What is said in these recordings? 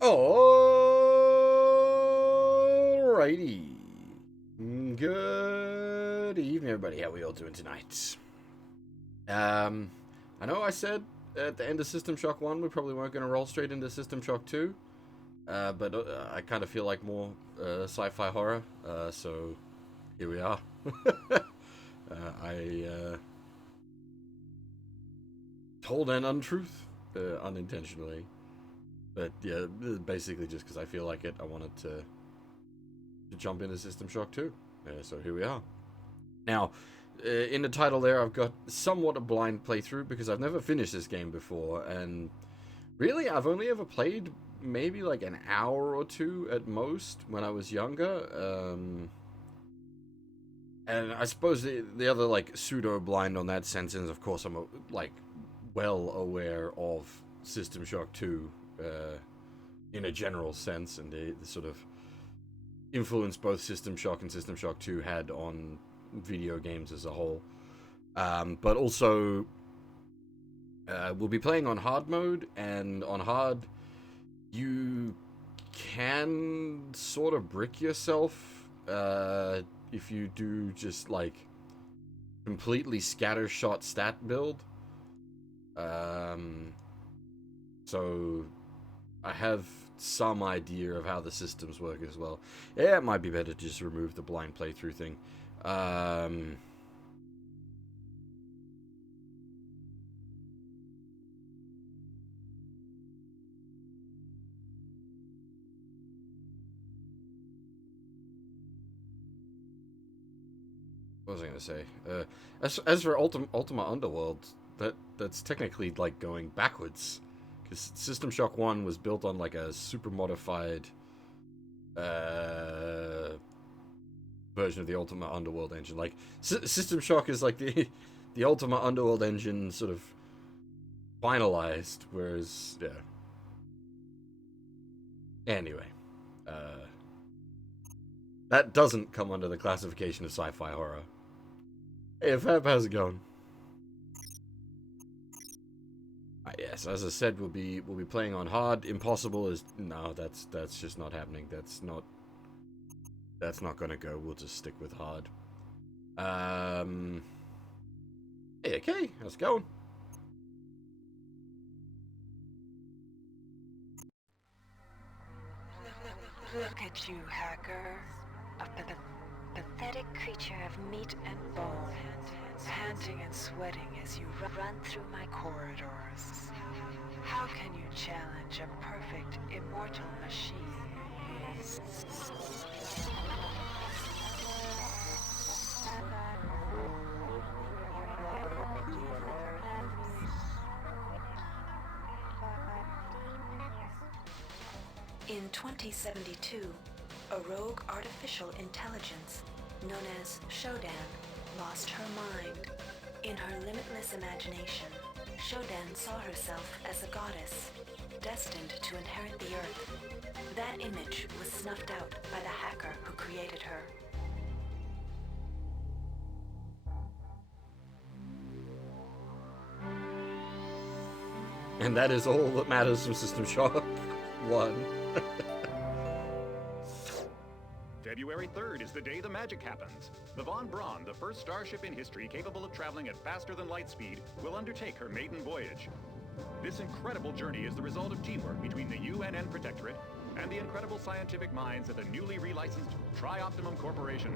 Alrighty. Good evening, everybody. How we all doing tonight? I know I said at the end of System Shock 1 we probably weren't going to roll straight into System Shock 2, but I kind of feel like more sci-fi horror, so here we are. I told an untruth unintentionally, but yeah, basically just because I feel like it, I wanted to jump into System Shock 2. So here we are. Now, in the title there, I've got somewhat a blind playthrough because I've never finished this game before, and really, I've only ever played maybe like an hour or two at most when I was younger. And I suppose the other like pseudo blind on that sense is, of course, I'm like well aware of System Shock 2 in a general sense, and the sort of influence both System Shock and System Shock 2 had on video games as a whole. But also, we'll be playing on hard mode, and on hard, you can sort of brick yourself if you do just like completely scattershot stat build. So I have some idea of how the systems work as well. Yeah, it might be better to just remove the blind playthrough thing. What was I going to say? As for Ultima Underworld, that's technically like going backwards, because System Shock 1 was built on like a super modified version of the Ultima Underworld engine. Like System Shock is like the Ultima Underworld engine sort of finalized, whereas yeah. Anyway, that doesn't come under the classification of sci-fi horror. Hey, Fab, how's it going? Yes, as I said, we'll be playing on hard. Impossible is no, that's just not happening. That's not gonna go. We'll just stick with hard. Hey, okay, how's it going? Look at you, hacker. Pathetic creature of meat and bone, panting and sweating as you run through my corridors. How can you challenge a perfect, immortal machine? In 2072, a rogue artificial intelligence known as Shodan lost her mind. In her limitless imagination, Shodan saw herself as a goddess, destined to inherit the earth. That image was snuffed out by the hacker who created her. And that is all that matters from System Shock 1. February 3rd is the day the magic happens. The Von Braun, the first starship in history capable of traveling at faster than light speed, will undertake her maiden voyage. This incredible journey is the result of teamwork between the UNN Protectorate and the incredible scientific minds at the newly relicensed Tri-Optimum Corporation.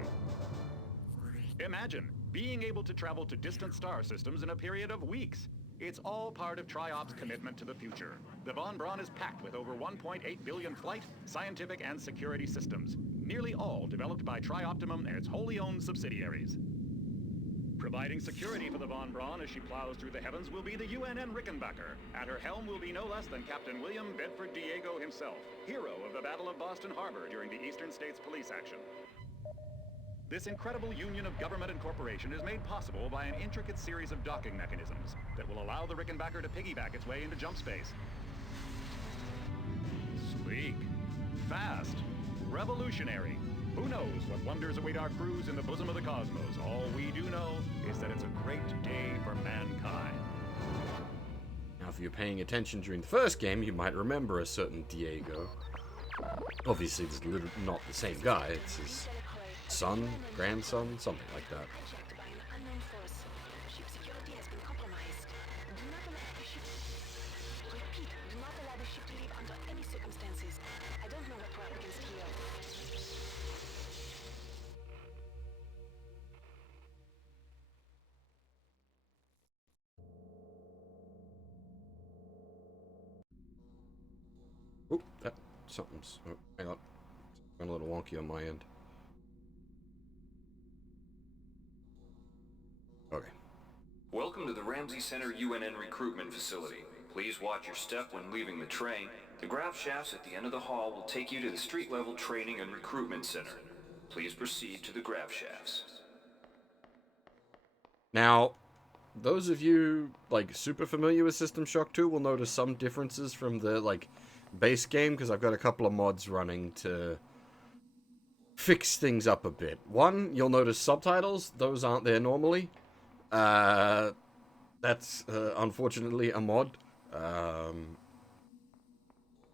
Imagine being able to travel to distant star systems in a period of weeks. It's all part of Tri-Op's commitment to the future. The Von Braun is packed with over 1.8 billion flight, scientific, and security systems, nearly all developed by Tri-Optimum and its wholly owned subsidiaries. Providing security for the Von Braun as she plows through the heavens will be the UNN Rickenbacker. At her helm will be no less than Captain William Bedford Diego himself, hero of the Battle of Boston Harbor during the Eastern States Police action. This incredible union of government and corporation is made possible by an intricate series of docking mechanisms that will allow the Rickenbacker to piggyback its way into jump space. Sleek, fast, revolutionary. Who knows what wonders await our crews in the bosom of the cosmos? All we do know is that it's a great day for mankind. Now if you're paying attention during the first game, you might remember a certain Diego. Obviously, it's not the same guy. It's his son, grandson, something like that. Oh, something's... Oh, hang on. It's a little wonky on my end. Okay. Welcome to the Ramsey Center UNN recruitment facility. Please watch your step when leaving the train. The grav shafts at the end of the hall will take you to the street-level training and recruitment center. Please proceed to the grav shafts. Now, those of you, like, super familiar with System Shock 2 will notice some differences from the, like, base game, because I've got a couple of mods running to fix things up a bit. One, you'll notice subtitles. Those aren't there normally. That's, unfortunately, a mod. But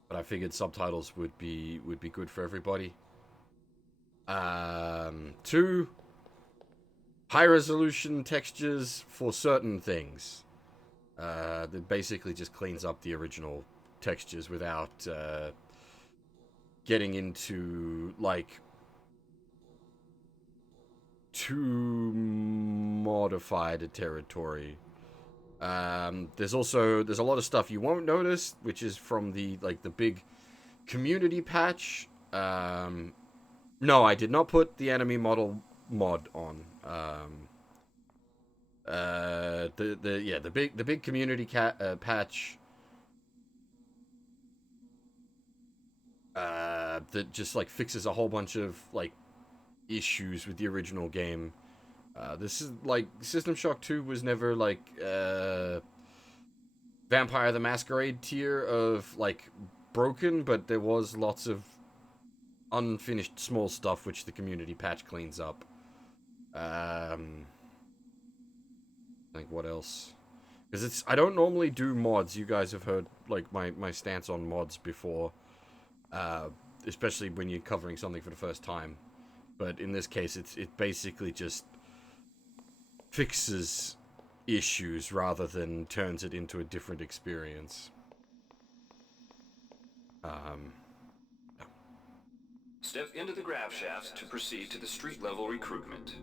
I figured subtitles would be good for everybody. Two, high-resolution textures for certain things. That basically just cleans up the original textures without getting into, like, too modified a territory. There's a lot of stuff you won't notice, which is from the big community patch. No, I did not put the enemy model mod on. The big community patch that just like fixes a whole bunch of like issues with the original game. This is like System Shock 2 was never like Vampire the Masquerade tier of like broken, but there was lots of unfinished small stuff which the community patch cleans up. Like what else? Because I don't normally do mods. You guys have heard like my stance on mods before, especially when you're covering something for the first time. But in this case, it basically just fixes issues rather than turns it into a different experience. Step into the grav shafts to proceed to the street-level recruitment.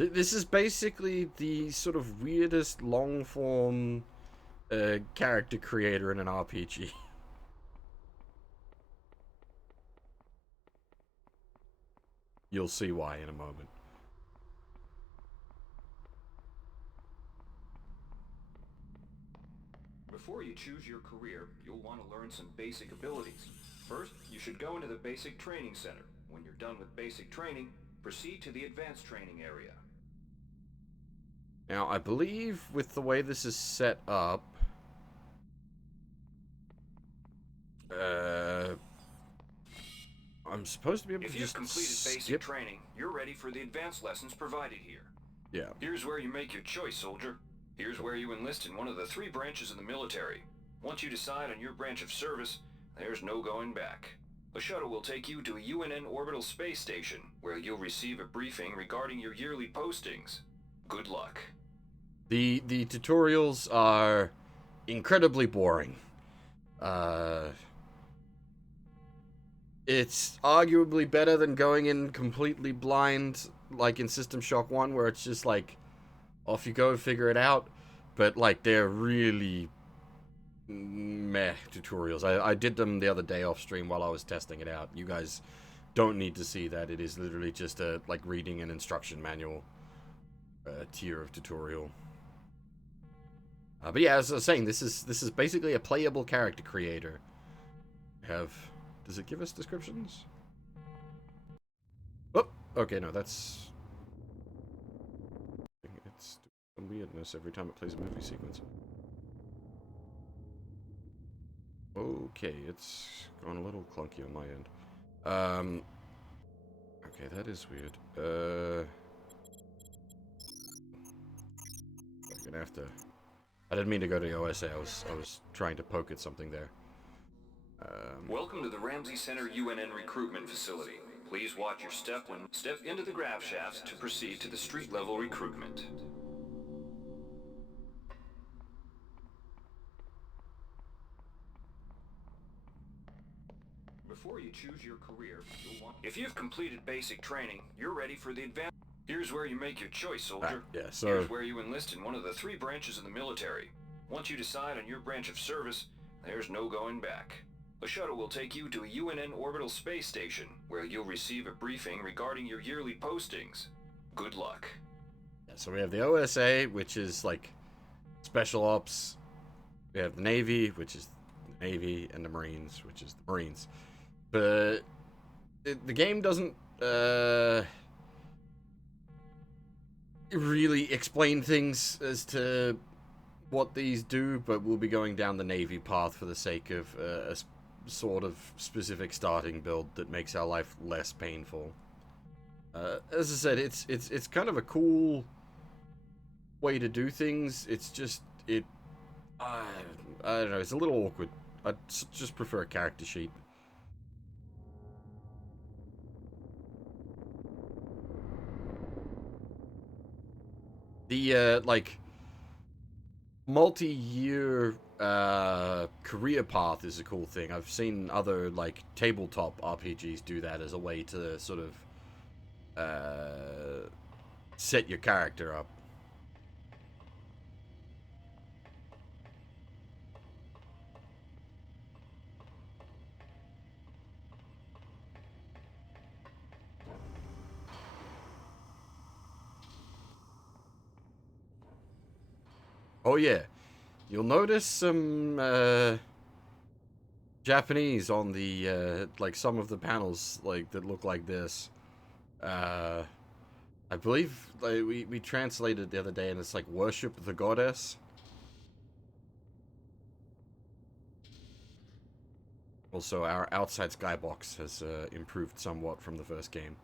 This is basically the sort of weirdest long-form character creator in an RPG. You'll see why in a moment. Before you choose your career, you'll want to learn some basic abilities. First, you should go into the basic training center. When you're done with basic training, proceed to the advanced training area. Now, I believe with the way this is set up, I'm supposed to be able to just If you've completed basic training, you're ready for the advanced lessons provided here. Yeah. Here's where you make your choice, soldier. Here's where you enlist in one of the 3 branches of the military. Once you decide on your branch of service, there's no going back. A shuttle will take you to a UNN orbital space station, where you'll receive a briefing regarding your yearly postings. Good luck. The tutorials are incredibly boring. It's arguably better than going in completely blind, like in System Shock 1, where it's just like, off you go, figure it out. But, like, they're really meh tutorials. I did them the other day off stream while I was testing it out. You guys don't need to see that. It is literally just a, like, reading an instruction manual tier of tutorial. But yeah, as I was saying, this is basically a playable character creator. Does it give us descriptions? Okay, no, that's... It's some weirdness every time it plays a movie sequence. Okay, it's gone a little clunky on my end. Okay, that is weird. I'm gonna have to... I didn't mean to go to the OSA, I was trying to poke at something there. Welcome to the Ramsey Center UNN recruitment facility. Please watch your step when step into the grav shafts to proceed to the street level recruitment. Before you choose your career, you'll want... If you've completed basic training, you're ready for the advanced... Here's where you make your choice, soldier. Yeah, so... Here's where you enlist in one of the 3 branches of the military. Once you decide on your branch of service, there's no going back. A shuttle will take you to a UNN orbital space station, where you'll receive a briefing regarding your yearly postings. Good luck. Yeah, so we have the OSA, which is like special ops. We have the Navy, which is the Navy, and the Marines, which is the Marines. But the game doesn't really explain things as to what these do, but we'll be going down the Navy path for the sake of a sort of specific starting build that makes our life less painful. As I said, it's kind of a cool way to do things. It's just I don't know. It's a little awkward. I'd just prefer a character sheet. The like multi-year career path is a cool thing. I've seen other like tabletop RPGs do that as a way to sort of set your character up. Oh yeah, you'll notice some Japanese on the like some of the panels like that look like this. I believe like, we translated the other day, and it's like worship the goddess. Also, our outside skybox has improved somewhat from the first game.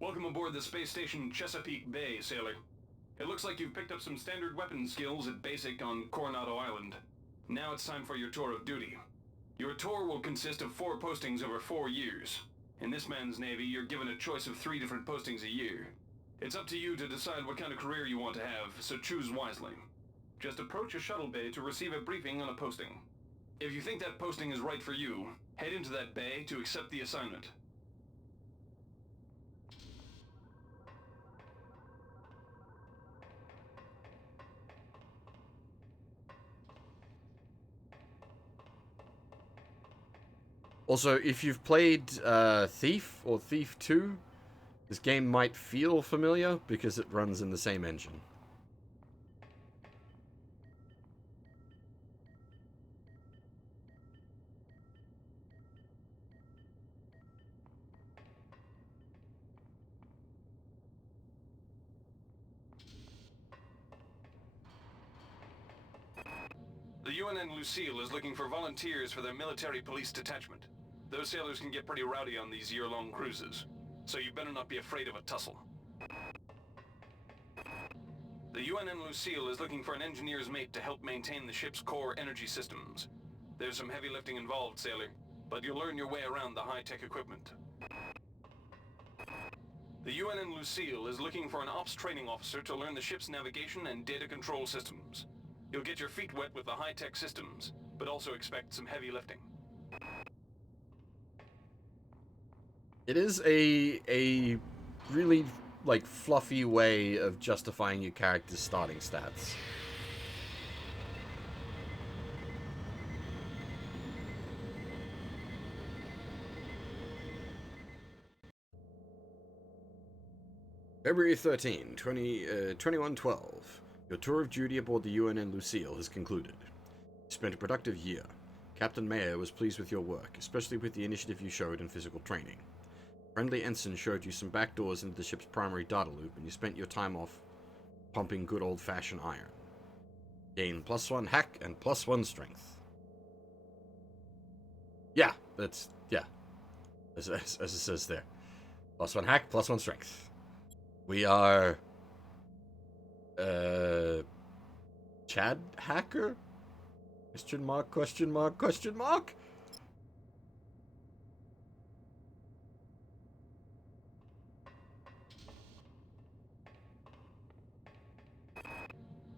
Welcome aboard the space station Chesapeake Bay, sailor. It looks like you've picked up some standard weapon skills at basic on Coronado Island. Now it's time for your tour of duty. Your tour will consist of 4 postings over 4 years. In this man's Navy, you're given a choice of 3 different postings a year. It's up to you to decide what kind of career you want to have, so choose wisely. Just approach a shuttle bay to receive a briefing on a posting. If you think that posting is right for you, head into that bay to accept the assignment. Also, if you've played Thief or Thief 2, this game might feel familiar because it runs in the same engine. The UNN Lucille is looking for volunteers for their military police detachment. Those sailors can get pretty rowdy on these year-long cruises, so you better not be afraid of a tussle. The UNN Lucille is looking for an engineer's mate to help maintain the ship's core energy systems. There's some heavy lifting involved, sailor, but you'll learn your way around the high-tech equipment. The UNN Lucille is looking for an ops training officer to learn the ship's navigation and data control systems. You'll get your feet wet with the high-tech systems, but also expect some heavy lifting. It is a really like fluffy way of justifying your character's starting stats. February 13, 2112. Your tour of duty aboard the UNN Lucille has concluded. You spent a productive year. Captain Mayer was pleased with your work, especially with the initiative you showed in physical training. Friendly ensign showed you some back doors into the ship's primary data loop, and you spent your time off pumping good old-fashioned iron. Gain +1 hack and +1 strength. Yeah, as it says there. +1 hack, +1 strength. We are... Chad Hacker? Question mark, question mark, question mark?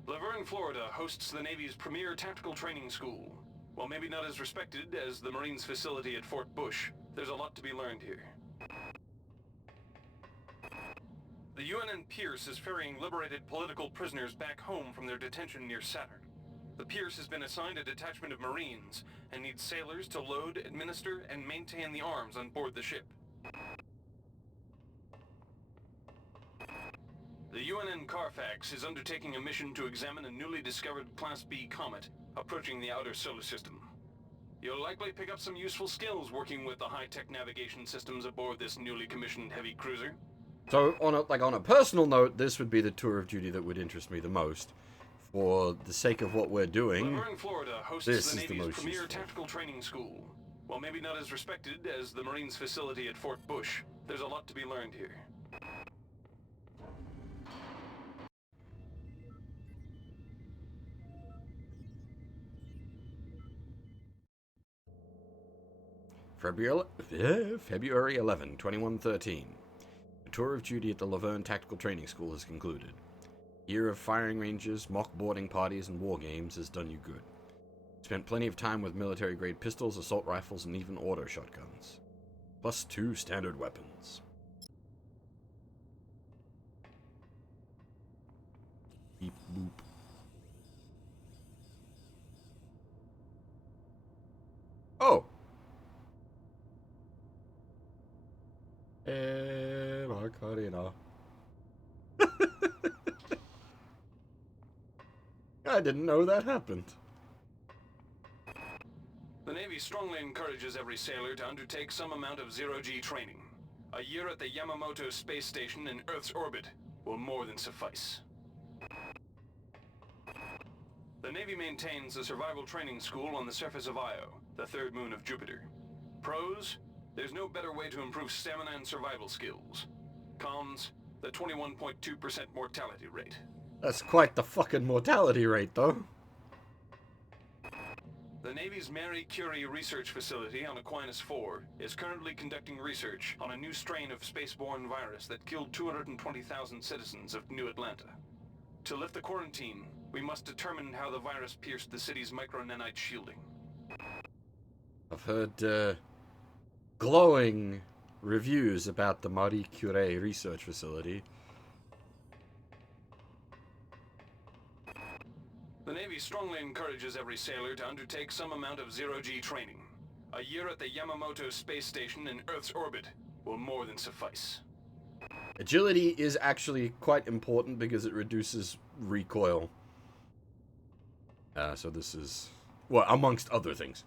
Laverne, Florida hosts the Navy's premier tactical training school. While maybe not as respected as the Marines facility at Fort Bush, there's a lot to be learned here. The UNN Pierce is ferrying liberated political prisoners back home from their detention near Saturn. The Pierce has been assigned a detachment of Marines and needs sailors to load, administer, and maintain the arms on board the ship. The UNN Carfax is undertaking a mission to examine a newly discovered Class B comet approaching the outer solar system. You'll likely pick up some useful skills working with the high-tech navigation systems aboard this newly commissioned heavy cruiser. So, on a personal note, this would be the tour of duty that would interest me the most. For the sake of what we're doing, Laverne, Florida hosts this the is the Navy's most premier useful. tactical training school. While maybe not as respected as the Marines facility at Fort Bush, there's a lot to be learned here. February 11, 2113. The tour of duty at the Laverne Tactical Training School has concluded. Year of firing ranges, mock boarding parties, and war games has done you good. Spent plenty of time with military-grade pistols, assault rifles, and even auto shotguns. +2 standard weapons. Beep boop. Oh! Macarena. I didn't know that happened. The Navy strongly encourages every sailor to undertake some amount of zero-G training. A year at the Yamamoto space station in Earth's orbit will more than suffice. The Navy maintains a survival training school on the surface of Io, the third moon of Jupiter. Pros? There's no better way to improve stamina and survival skills. Cons? The 21.2% mortality rate. That's quite the fucking mortality rate, though. The Navy's Marie Curie research facility on Aquinas 4 is currently conducting research on a new strain of spaceborne virus that killed 220,000 citizens of New Atlanta. To lift the quarantine, we must determine how the virus pierced the city's micronanite shielding. I've heard glowing reviews about the Marie Curie research facility. The Navy strongly encourages every sailor to undertake some amount of zero-G training. A year at the Yamamoto space station in Earth's orbit will more than suffice. Agility is actually quite important because it reduces recoil. So this is... well, amongst other things.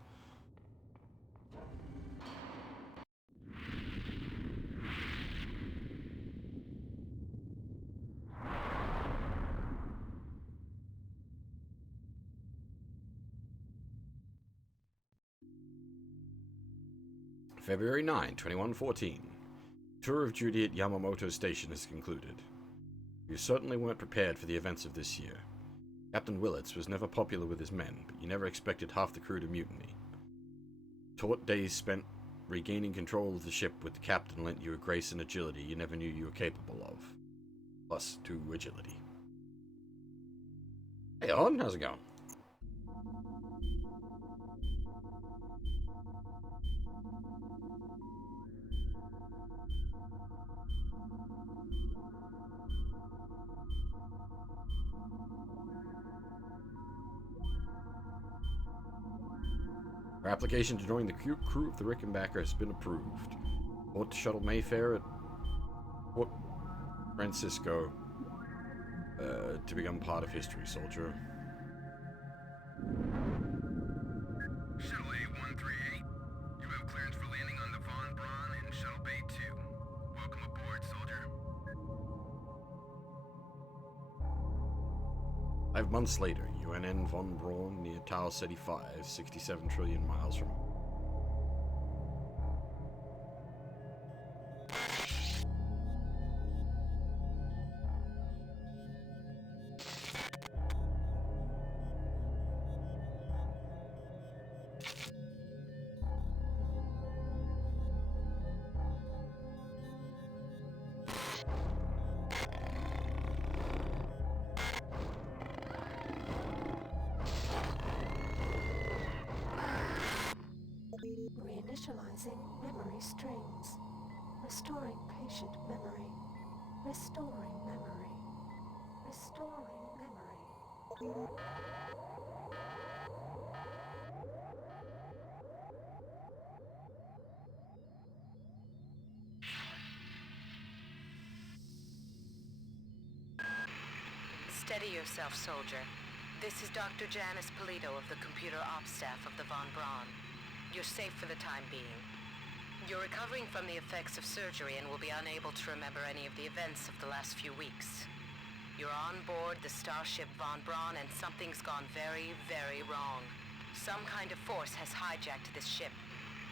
February 9, 2114. Tour of duty at Yamamoto Station is concluded. You certainly weren't prepared for the events of this year. Captain Willits was never popular with his men, but you never expected half the crew to mutiny. Taut days spent regaining control of the ship with the captain lent you a grace and agility you never knew you were capable of. +2 agility. Hey, On, how's it going? Our application to join the crew of the Rickenbacker has been approved. Port to shuttle Mayfair at Port Francisco to become part of history, soldier. Shuttle 5 months later, UNN von Braun near Tau Ceti 5, 67 trillion miles from... Reinitializing memory streams. Restoring patient memory. Restoring memory. Restoring memory. Steady yourself, soldier. This is Dr. Janice Polito of the computer ops staff of the Von Braun. You're safe for the time being. You're recovering from the effects of surgery and will be unable to remember any of the events of the last few weeks. You're on board the starship Von Braun and something's gone very, very wrong. Some kind of force has hijacked this ship.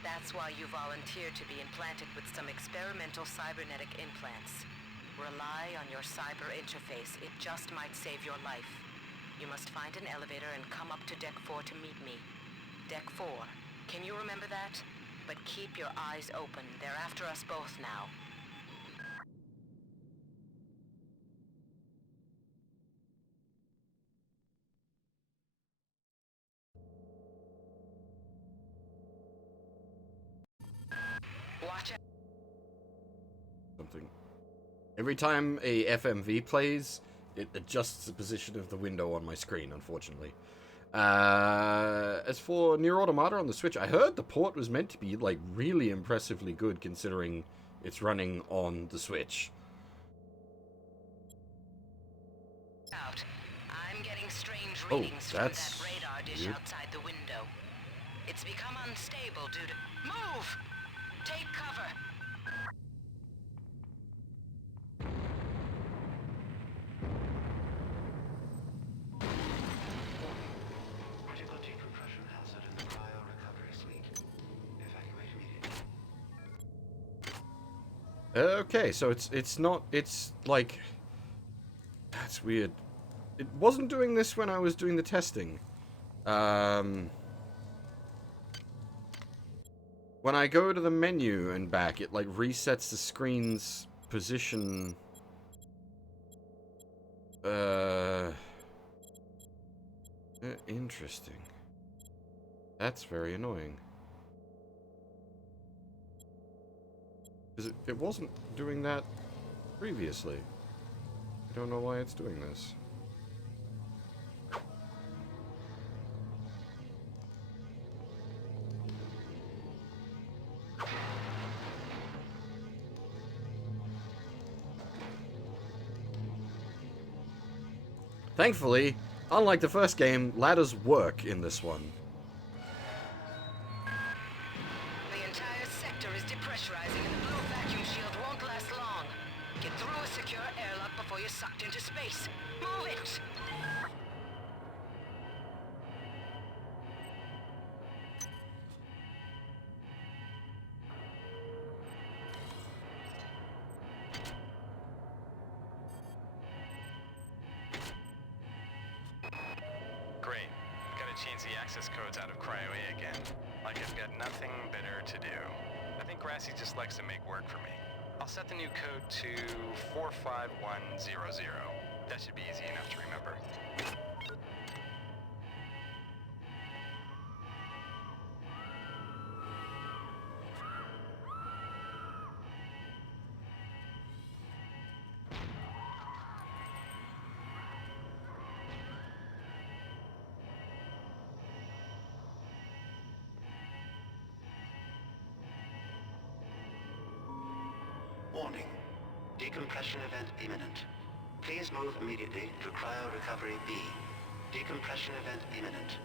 That's why you volunteered to be implanted with some experimental cybernetic implants. Rely on your cyber interface. It just might save your life. You must find an elevator and come up to Deck 4 to meet me. Deck 4. Can you remember that? But keep your eyes open. They're after us both now. Watch out. Something. Every time a FMV plays, it adjusts the position of the window on my screen, unfortunately. As for Nier Automata on the Switch, I heard the port was meant to be, like, really impressively good considering it's running on the Switch. Out. I'm getting strange Oh, readings from that's that radar dish weird. outside the window. It's become unstable due to... Move! Take cover! Critical decompression hazard in the cryo recovery suite. Evacuate immediately. Okay, so it's not, it's like, that's weird. It wasn't doing this when I was doing the testing. When I go to the menu and back, it like resets the screen's position. Interesting. That's very annoying. Because it wasn't doing that previously. I don't know why it's doing this. Thankfully, unlike the first game, ladders work in this one. The entire sector is depressurizing and the blue vacuum shield won't last long. Get through a secure airlock before you're sucked into space. Move it! Great. Gotta change the access codes out of Cryo A again. Like I've got nothing better to do. I think Grassy just likes to make work for me. I'll set the new code to 45100. That should be easy enough to remember. Warning. Decompression event imminent. Please move immediately to cryo recovery B. Decompression event imminent.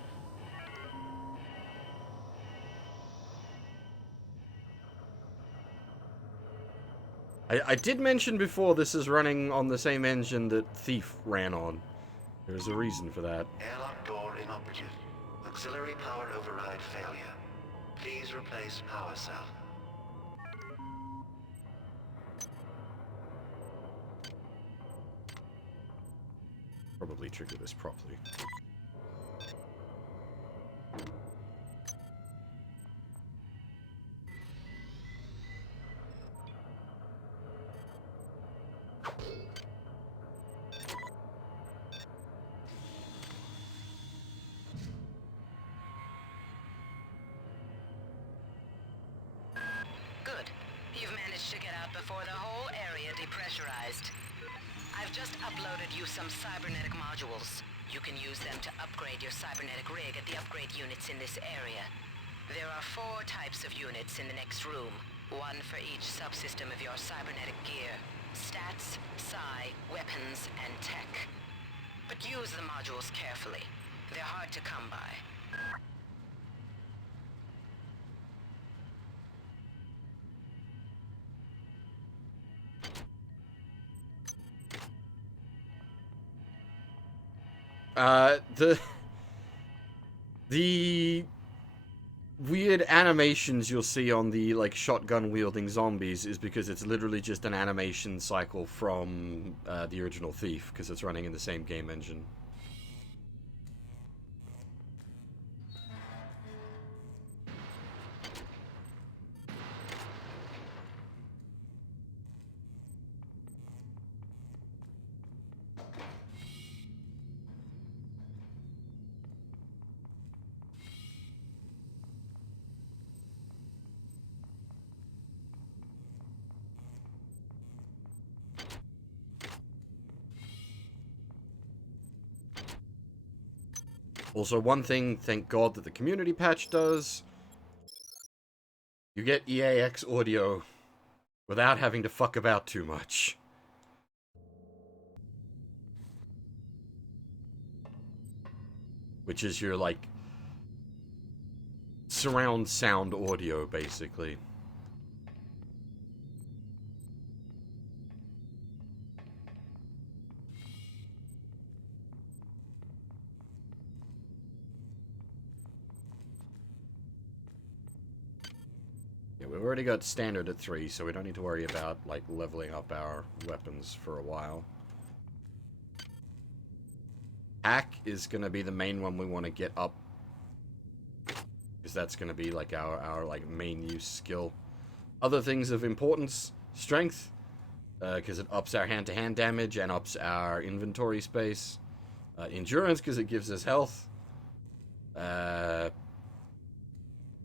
I did mention before this is running on the same engine that Thief ran on. There's a reason for that. Airlock door inoperative. Auxiliary power override failure. Please replace power cell. Probably trigger this properly. Good. You've managed to get out before the whole area depressurized. I've just uploaded you some cybernetic modules. You can use them to upgrade your cybernetic rig at the upgrade units in this area. There are 4 types of units in the next room, one for each subsystem of your cybernetic gear. Stats, psi, weapons, and tech. But use the modules carefully. They're hard to come by. The weird animations you'll see on the, like, shotgun-wielding zombies is because it's literally just an animation cycle from the original Thief, because it's running in the same game engine. Also, one thing, thank God, that the community patch does, you get EAX audio without having to fuck about too much. Which is your, like, surround sound audio, basically. We've already got standard at 3, so we don't need to worry about, like, leveling up our weapons for a while. Hack is going to be the main one we want to get up, because that's going to be, like, our like, main use skill. Other things of importance, strength, because it ups our hand-to-hand damage and ups our inventory space. Endurance, because it gives us health.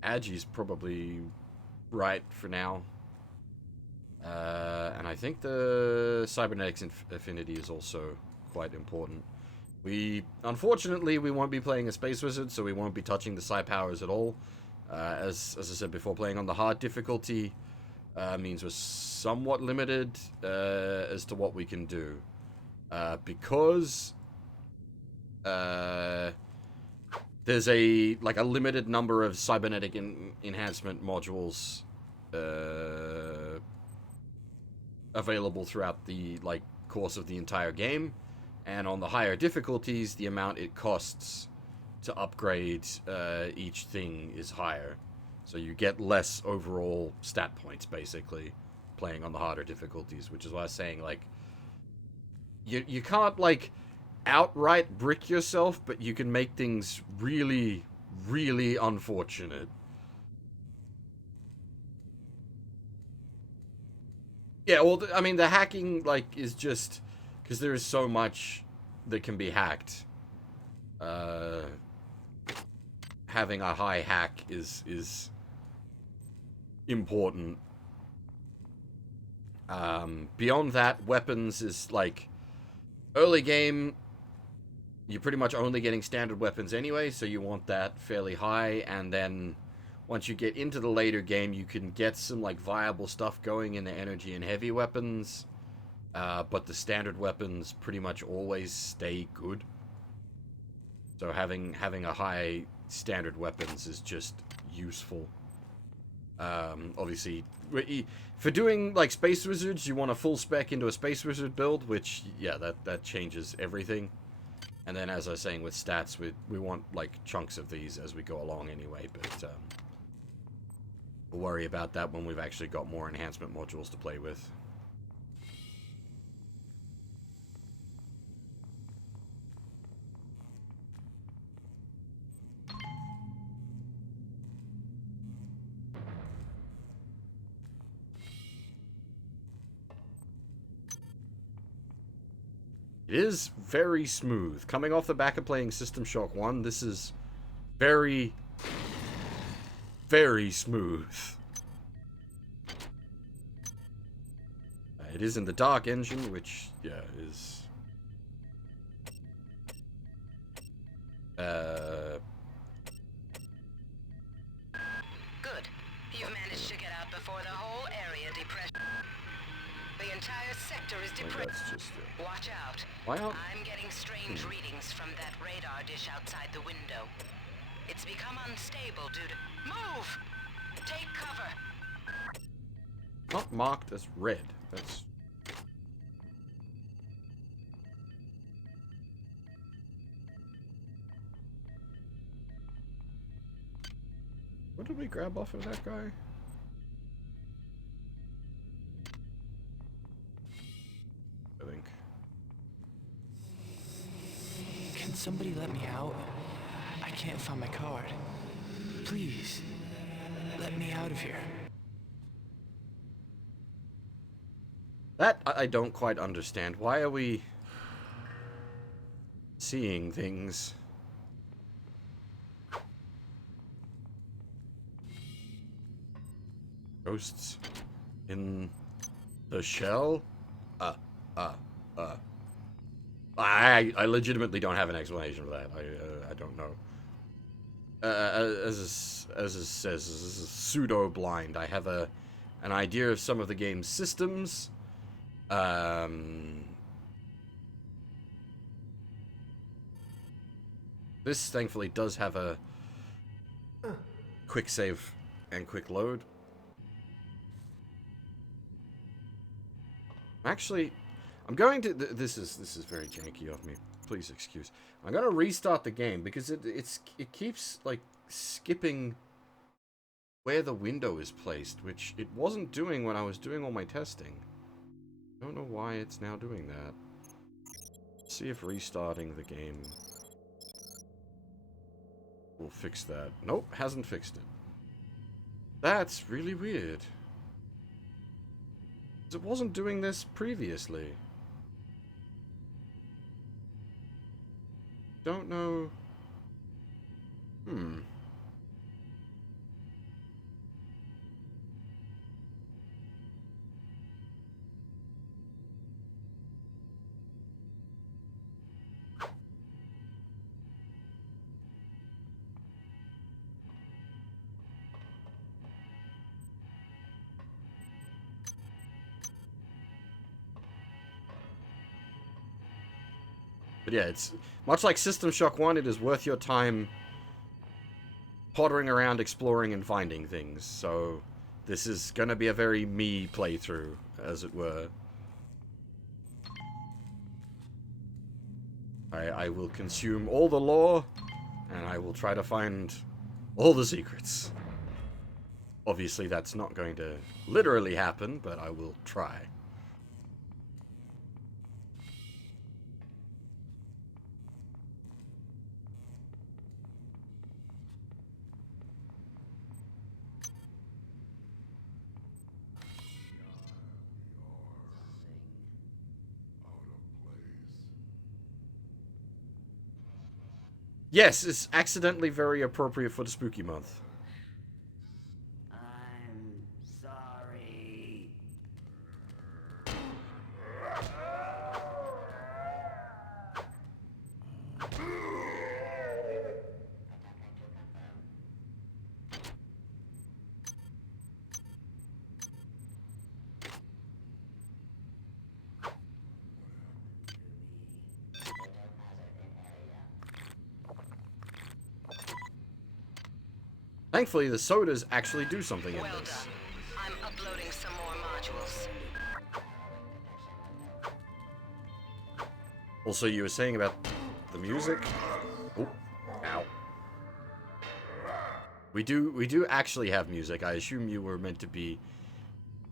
Agi's probably right for now. And I think the Cybernetics Affinity is also quite important. Unfortunately, we won't be playing a Space Wizard, so we won't be touching the Psi powers at all. As I said before, playing on the hard difficulty means we're somewhat limited as to what we can do. Because there's a limited number of cybernetic enhancement modules available throughout the course of the entire game, and on the higher difficulties, the amount it costs to upgrade each thing is higher, so you get less overall stat points basically playing on the harder difficulties, which is why I was saying you can't outright brick yourself, but you can make things really, really unfortunate. Yeah, well, I mean, the hacking, is just... because there is so much that can be hacked. Having a high hack is important. Beyond that, weapons is, early game... you're pretty much only getting standard weapons anyway, so you want that fairly high, and then once you get into the later game, you can get some, viable stuff going in the energy and heavy weapons, but the standard weapons pretty much always stay good. So having a high standard weapons is just useful. Obviously, for doing, Space Wizards, you want a full spec into a Space Wizard build, which, yeah, that changes everything. And then, as I was saying, with stats, we want, like, chunks of these as we go along anyway, but, we'll worry about that when we've actually got more enhancement modules to play with. It is very smooth. Coming off the back of playing System Shock 1, this is very, very smooth. It is in the Dark engine, which, yeah, is... Good. You've managed to get out before the whole area depression. The entire sector is depressed. That's just it. Watch out. Why not? I'm getting strange readings from that radar dish outside the window. It's become unstable due to... Move! Take cover! Not marked as red. That's... What did we grab off of that guy? I think. Can somebody let me out? I can't find my card. Please, let me out of here. That I don't quite understand. Why are we seeing things? Ghosts in the shell? I legitimately don't have an explanation for that. I don't know. As it says, this is pseudo blind. I have an idea of some of the game's systems. This thankfully does have a quick save and quick load. Actually, I'm going to... This is very janky of me. Please excuse. I'm going to restart the game because it keeps, like, skipping where the window is placed, which it wasn't doing when I was doing all my testing. I don't know why it's now doing that. Let's see if restarting the game will fix that. Nope, hasn't fixed it. That's really weird. It wasn't doing this previously. Don't know. But yeah, it's much like System Shock 1, it is worth your time pottering around, exploring, and finding things. So this is going to be a very me playthrough, as it were. I will consume all the lore, and I will try to find all the secrets. Obviously, that's not going to literally happen, but I will try. Yes, it's accidentally very appropriate for the spooky month. I'm sorry. Thankfully, the sodas actually do something in Well this. done. I'm uploading some more modules. Also, you were saying about the music. Oh, ow. We do actually have music. I assume you were meant to be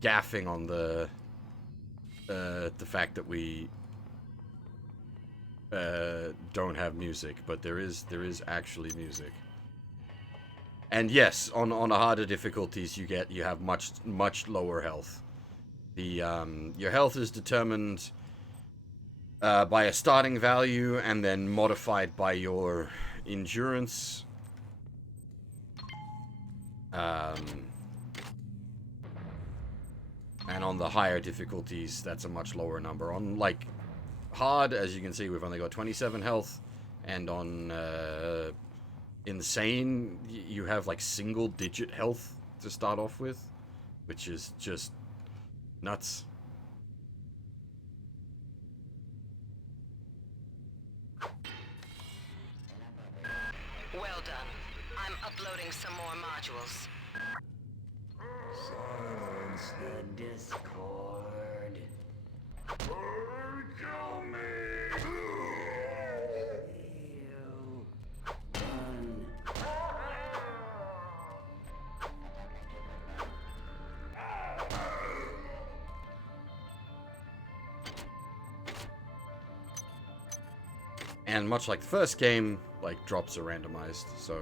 gaffing on the fact that we don't have music, but there is actually music. And yes, on the harder difficulties, you have much lower health. Your health is determined by a starting value and then modified by your endurance. And on the higher difficulties, that's a much lower number. On like hard, as you can see, we've only got 27 health, and on insane, you have like single-digit health to start off with, which is just nuts. Well done. I'm uploading some more modules. Silence the Discord. Kill me! You. Run. And much like the first game, like drops are randomized, so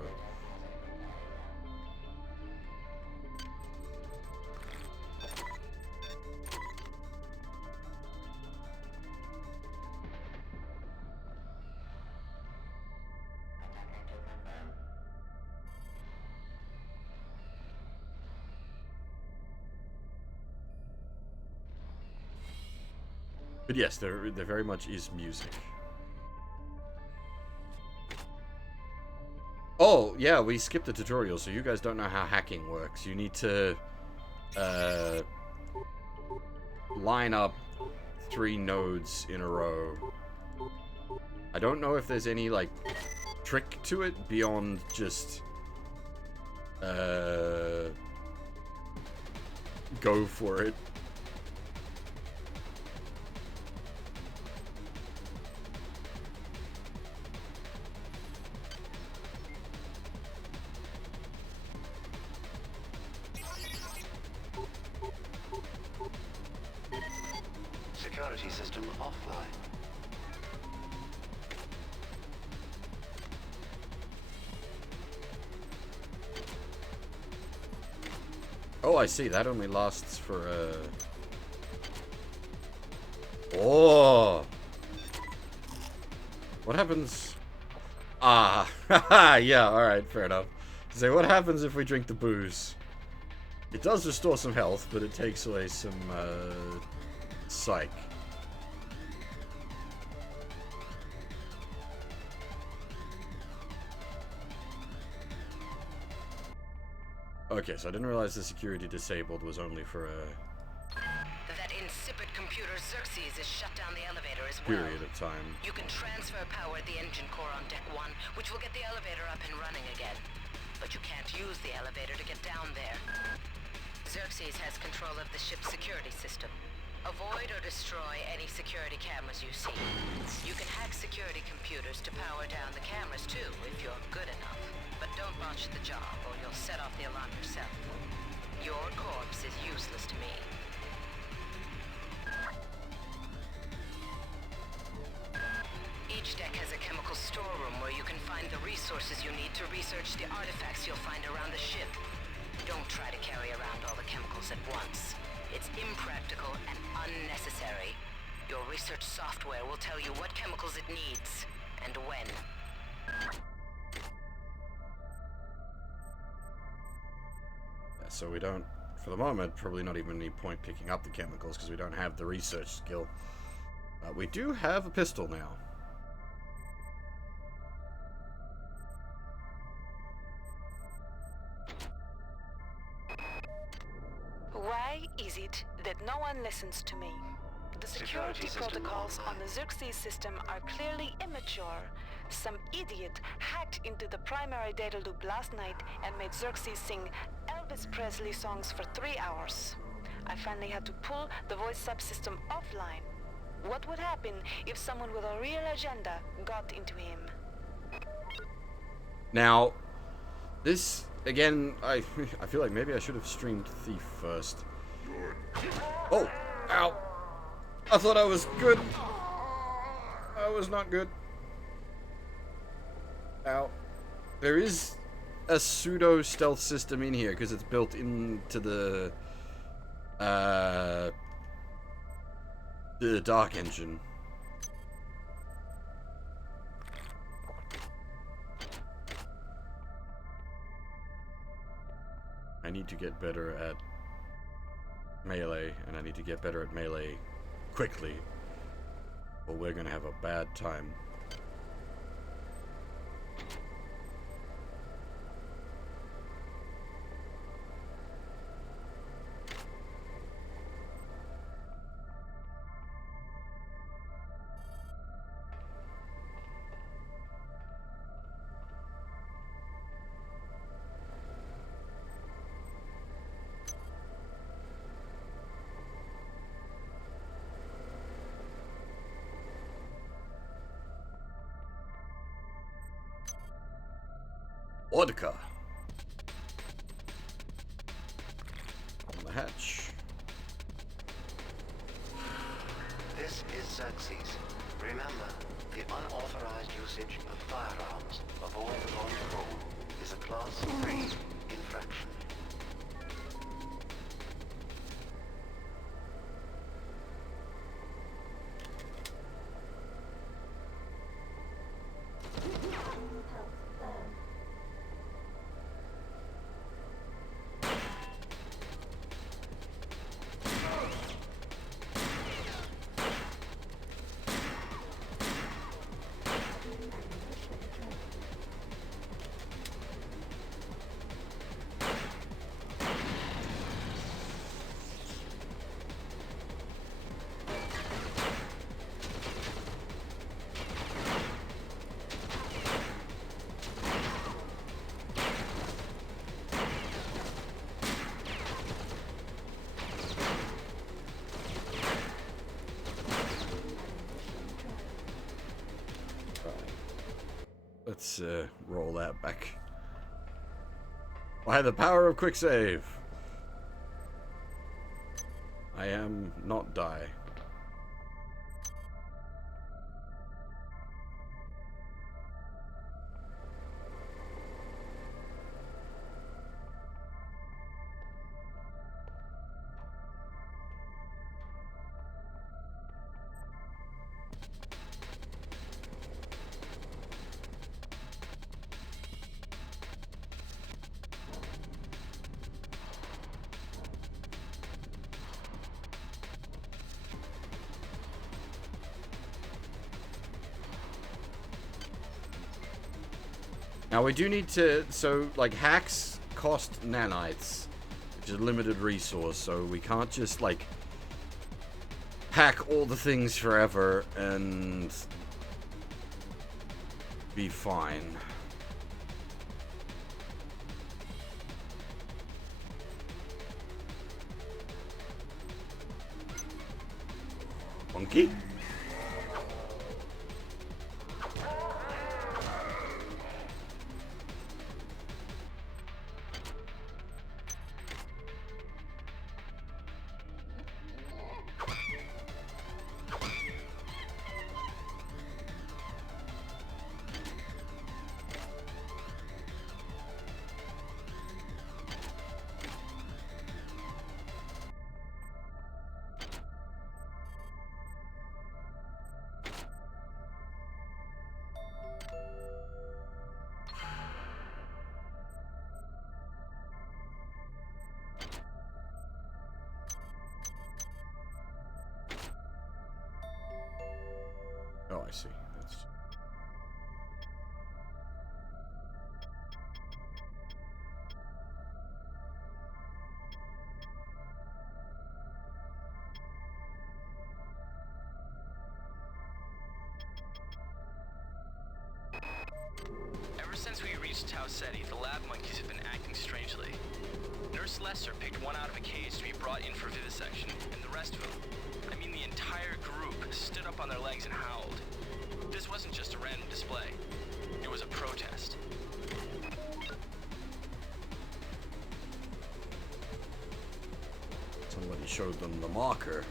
but yes, there very much is music. Oh, yeah, we skipped the tutorial, so you guys don't know how hacking works. You need to line up 3 nodes in a row. I don't know if there's any, like, trick to it beyond just go for it. Security system offline. Oh, I see. That only lasts for, Oh! What happens... Ah! Haha! Yeah, alright, fair enough. So what happens if we drink the booze? It does restore some health, but it takes away some, psych. Okay, so I didn't realize the security disabled was only for a That insipid computer Xerxes has shut down the elevator as well. period of time. You can transfer power at the engine core on deck 1, which will get the elevator up and running again. But you can't use the elevator to get down there. Xerxes has control of the ship's security system. Avoid or destroy any security cameras you see. You can hack security computers to power down the cameras too, if you're good enough. But don't botch the job, or you'll set off the alarm yourself. Your corpse is useless to me. Each deck has a chemical storeroom where you can find the resources you need to research the artifacts you'll find around the ship. Don't try to carry around all the chemicals at once. It's impractical and unnecessary. Your research software will tell you what chemicals it needs, and when. Yeah, so we don't, for the moment, probably not even any point picking up the chemicals because we don't have the research skill. We do have a pistol now. Why is it that no one listens to me? The security protocols on the Xerxes system are clearly immature. Some idiot hacked into the primary data loop last night and made Xerxes sing Elvis Presley songs for 3 hours. I finally had to pull the voice subsystem offline. What would happen if someone with a real agenda got into him? Now, this, again, I feel like maybe I should have streamed Thief first. Oh! Ow! I thought I was good. I was not good. Ow. There is a pseudo stealth system in here because it's built into the Dark Engine. I need to get better at melee, and I need to get better at melee quickly, or we're gonna have a bad time. Vodka. On the hatch. This is Xerxes. Remember, the unauthorized usage of firearms aboard the Von Braun is a Class 3 infraction. Let's roll that back. By the power of quick save, I am not die. Now we do need to, so like hacks cost nanites, which is a limited resource, so we can't just like hack all the things forever and be fine. Monkey? Oh, I see. That's... Ever since we reached Tau Ceti, the lab monkeys have been acting strangely. Nurse Lesser picked one out of a cage to be brought in for vivisection, and the rest of them, I mean the entire group, still showed them the marker.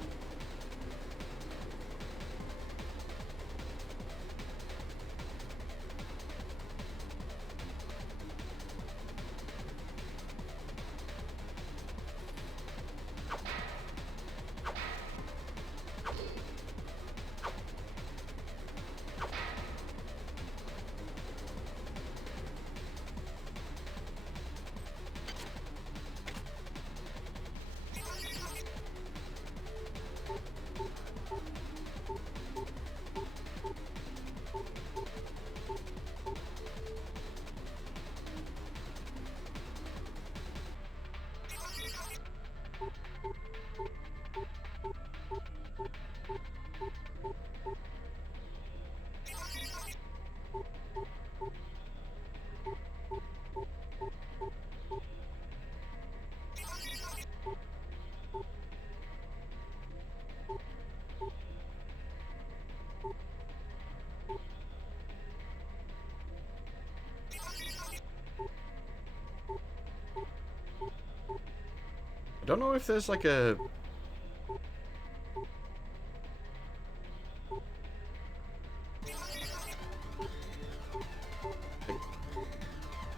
I don't know if there's like a...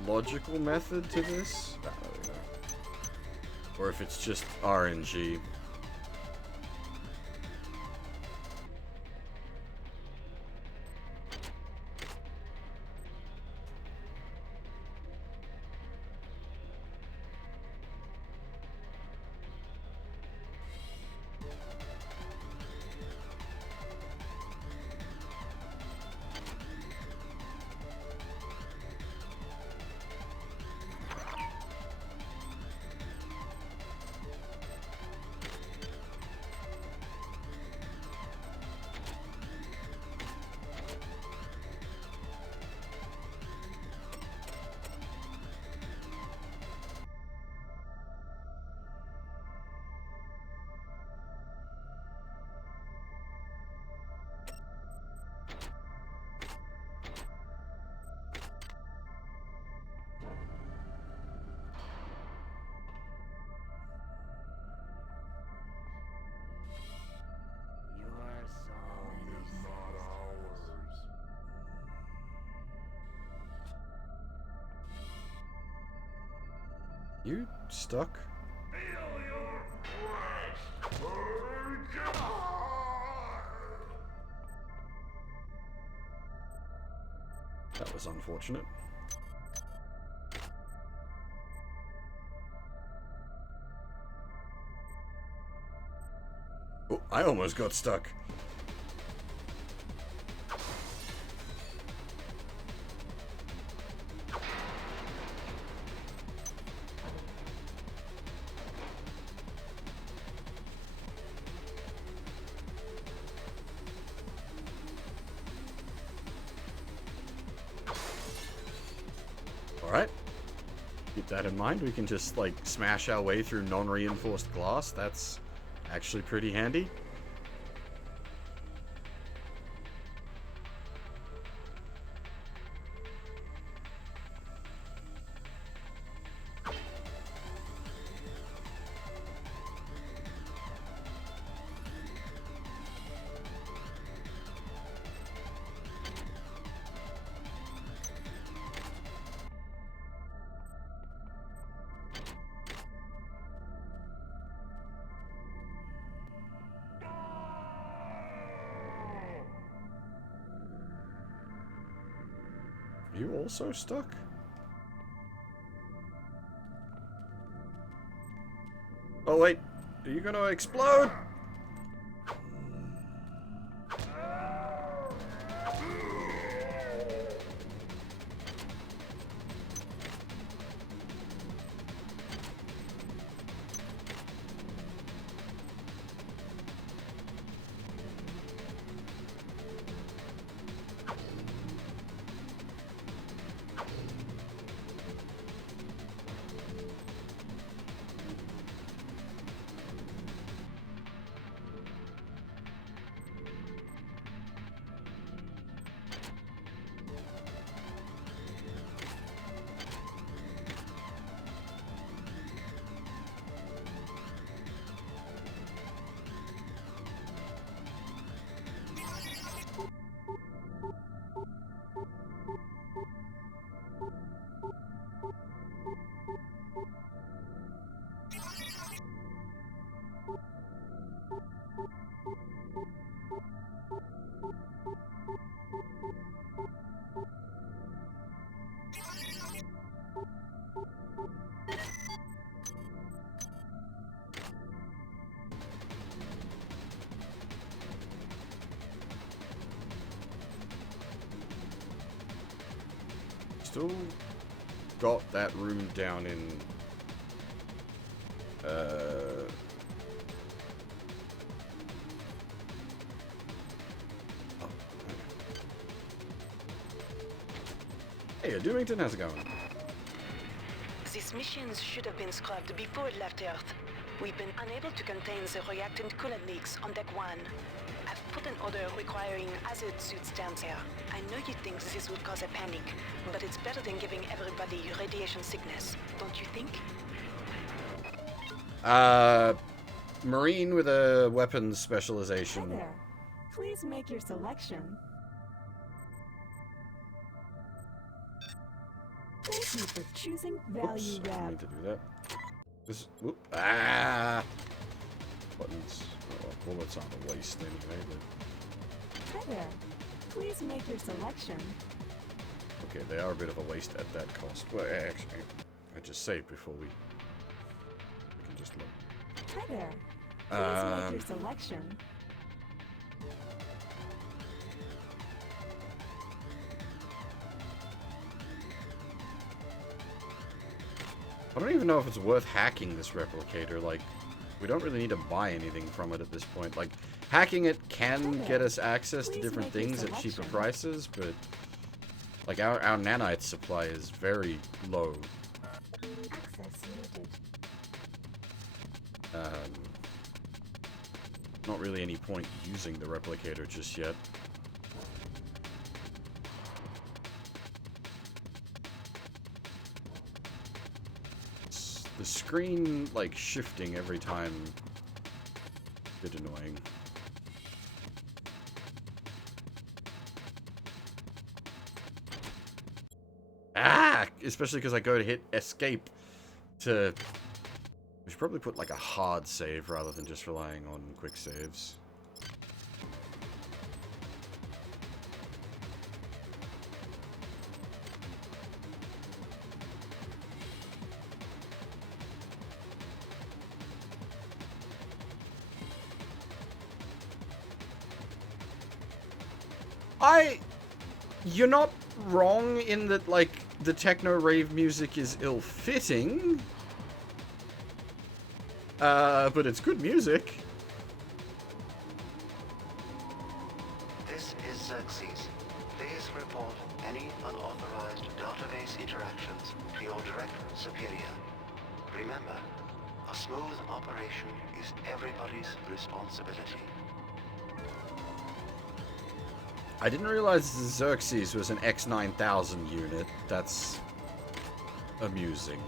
logical method to this? I don't know. Or if it's just RNG. Your song is not ours. You stuck? Feel your flesh burn. That was unfortunate. Oh, I almost got stuck. Alright. Keep that in mind. We can just, like, smash our way through non-reinforced glass. That's actually pretty handy. You also stuck? Oh wait, are you gonna explode? Still got that room down in... Hey, Doomington, how's it going? These missions should have been scrubbed before it left Earth. We've been unable to contain the reactant coolant leaks on Deck 1. I've put an order requiring hazard suits down there. I know you think this would cause a panic, but it's better than giving everybody radiation sickness, don't you think? Marine with a weapons specialization. Hi there. Please make your selection. Thank you for choosing Value Oops, I didn't mean Rev. to do that. This, whoop, ah! Buttons. Well, bullets aren't a waste anyway, but... Hi there. Please make your selection. Okay, they are a bit of a waste at that cost. Well, actually, I just saved before we can just look. Hi there. Please make your selection. I don't even know if it's worth hacking this replicator. Like, we don't really need to buy anything from it at this point. Like, hacking it can get us access to different things at cheaper prices, but like our nanite supply is very low. Access needed. Not really any point using the replicator just yet. The screen, like, shifting every time. A bit annoying. Ah! Especially because I go to hit escape to... We should probably put, like, a hard save rather than just relying on quick saves. You're not wrong in that, like, the techno-rave music is ill-fitting. But it's good music. This is Xerxes. Please report any unauthorized database interactions to your direct superior. Remember, a smooth operation is everybody's responsibility. I didn't realize Xerxes was an X9000 unit. That's amusing.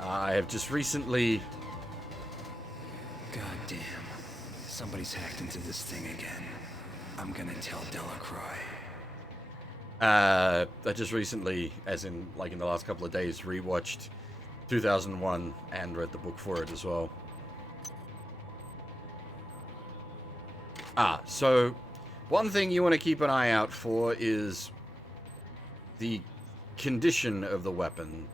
I have just recently... God damn. Somebody's hacked into this thing again. I'm gonna tell Delacroix. I just recently, as in, like, in the last couple of days, rewatched 2001 and read the book for it as well. So one thing you want to keep an eye out for is the condition of the weapon.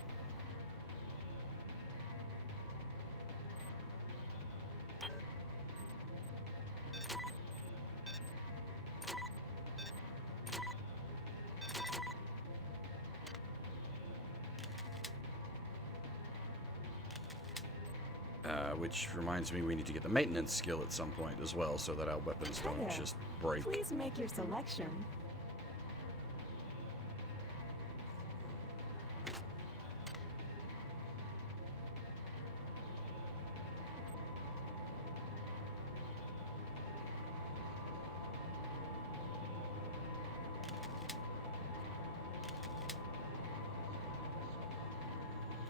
Which reminds me we need to get the maintenance skill at some point as well, so that our weapons don't just break. Please make your selection.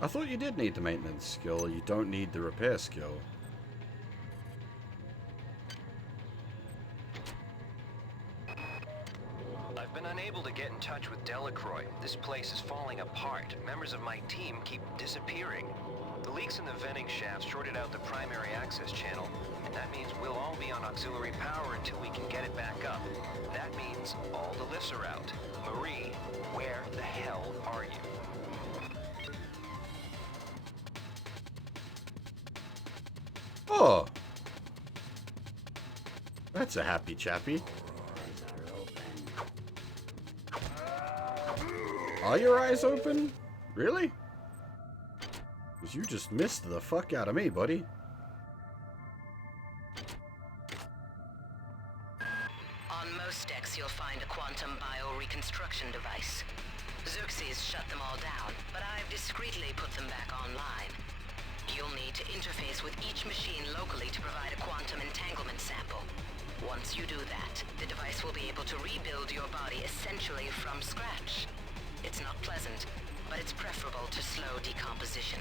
I thought you did need the maintenance skill. You don't need the repair skill. I've been unable to get in touch with Delacroix. This place is falling apart. Members of my team keep disappearing. The leaks in the venting shaft shorted out the primary access channel, and that means we'll all be on auxiliary power until we can get it back up. That means all the lifts are out. Marie, where the hell are you? Oh! That's a happy chappy. Are your eyes open? Really? Because you just missed the fuck out of me, buddy. On most decks, you'll find a quantum bioreconstruction device. Xerxes shut them all down, but I've discreetly put them back online. You'll need to interface with each machine locally to provide a quantum entanglement sample. Once you do that, the device will be able to rebuild your body essentially from scratch. It's not pleasant, but it's preferable to slow decomposition.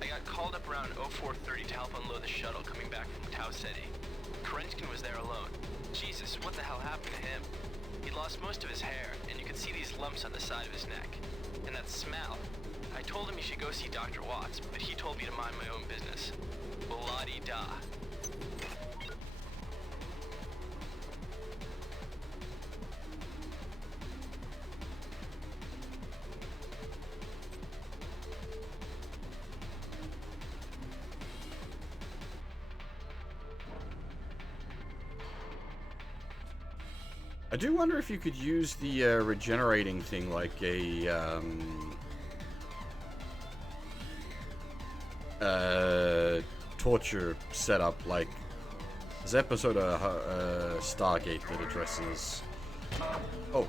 I got called up around 0430 to help unload the shuttle coming back from Tau Ceti. Kerenskin was there alone. Jesus, what the hell happened to him? He'd lost most of his hair, and you could see these lumps on the side of his neck. And that smell. I told him he should go see Dr. Watts, but he told me to mind my own business. Well, la-di-da. I do wonder if you could use the regenerating thing like a torture setup, like this episode of Stargate that addresses. Oh.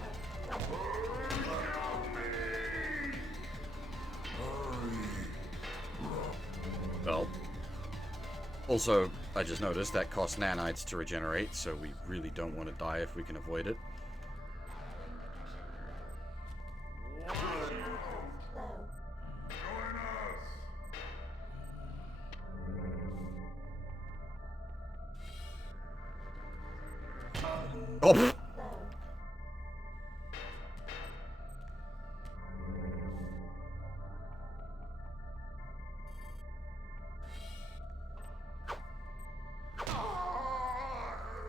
Well. Also, I just noticed that costs nanites to regenerate, so we really don't want to die if we can avoid it. Oh!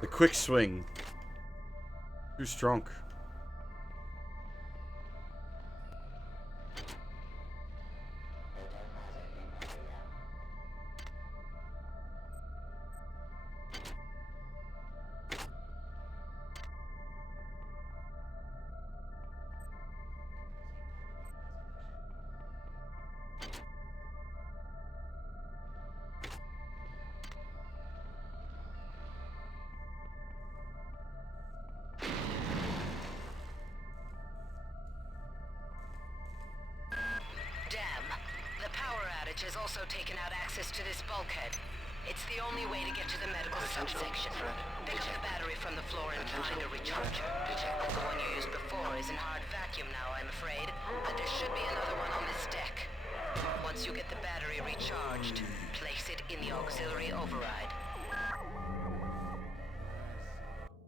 The quick swing. Too strong. Has also taken out access to this bulkhead. It's the only way to get to the medical subsection. Pick up the battery from the floor and find a recharger. The one you used before is in hard vacuum now, I'm afraid, but there should be another one on this deck. Once you get the battery recharged, place it in the auxiliary override.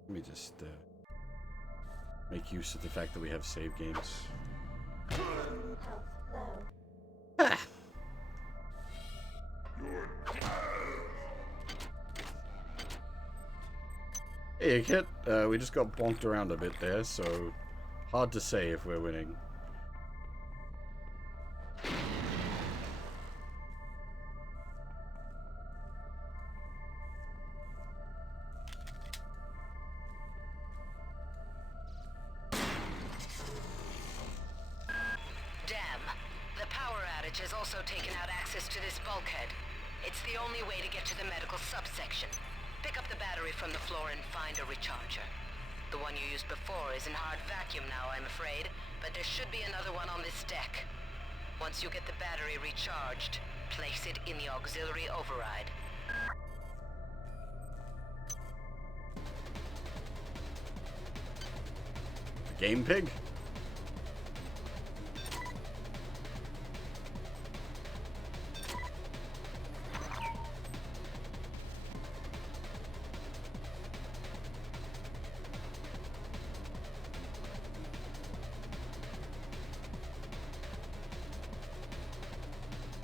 Let me just make use of the fact that we have save games. Ah. Hey, Kit. We just got bonked around a bit there, so hard to say if we're winning. Damn. The power outage has also taken out access to this bulkhead. It's the only way to get to the medical subsection. Pick up the battery from the floor and find a recharger. The one you used before is in hard vacuum now, I'm afraid, but there should be another one on this deck. Once you get the battery recharged, place it in the auxiliary override. Game pig?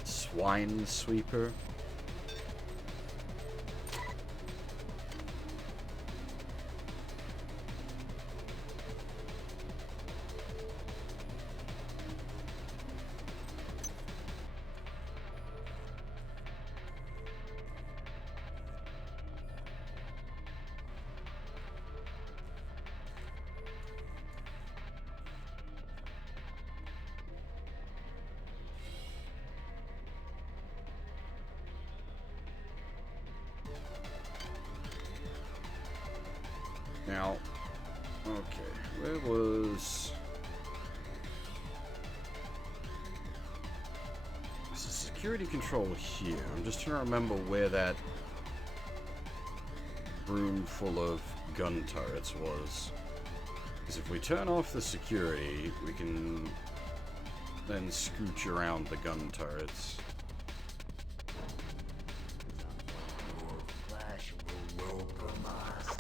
Swine sweeper. Now, okay, where was... There's a security control here. I'm just trying to remember where that room full of gun turrets was. Because if we turn off the security, we can then scooch around the gun turrets. Your flesh will welcome us.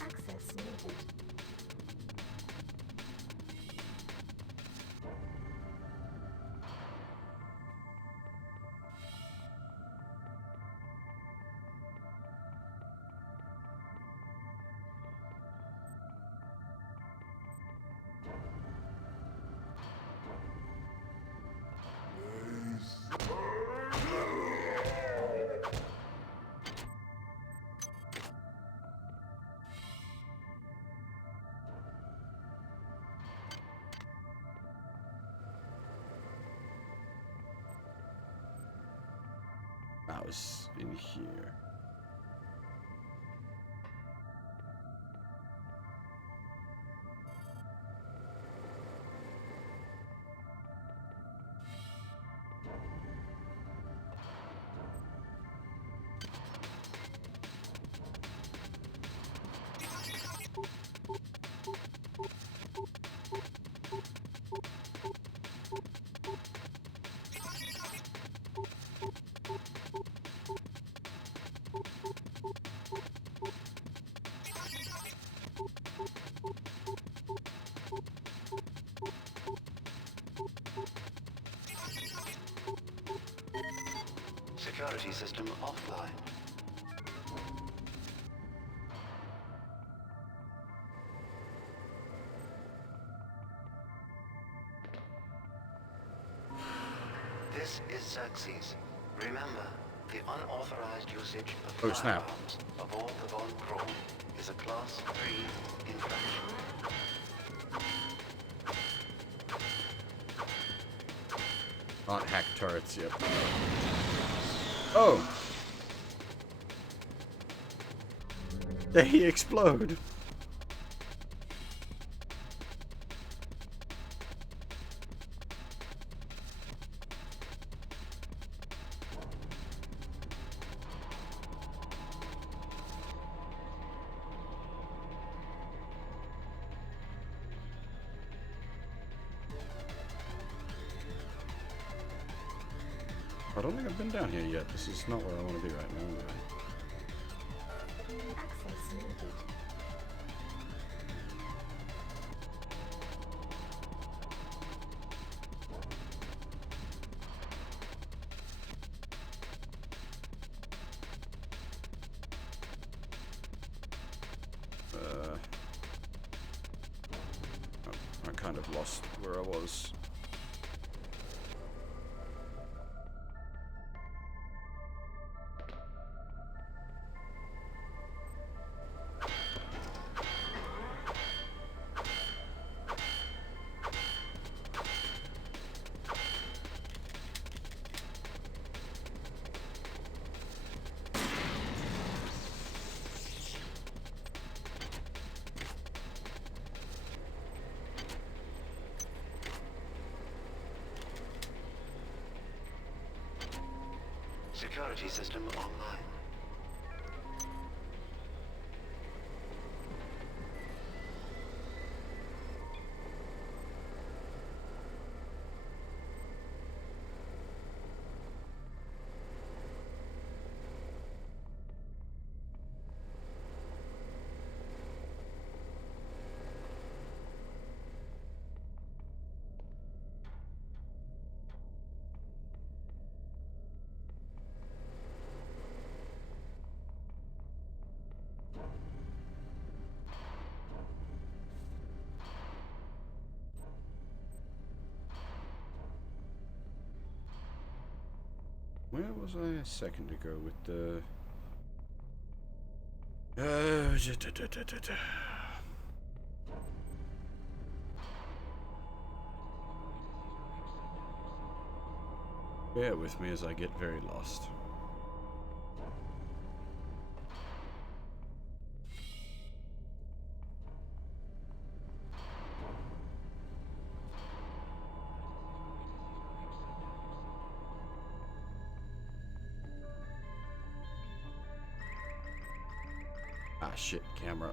Access needed. That was in here. Security system offline. This is Xerxes. Remember, the unauthorized usage of Oh, snap. firearms aboard the Von Braun is a Class 3 infraction. Not hack turrets yet. Oh! They explode! I don't think I've been down here yet. This is not where I want to be right now. Anyway. Access needed. I kind of lost where I was. Security system online. Where was I a second ago with the... Bear with me as I get very lost. Ah, shit, camera.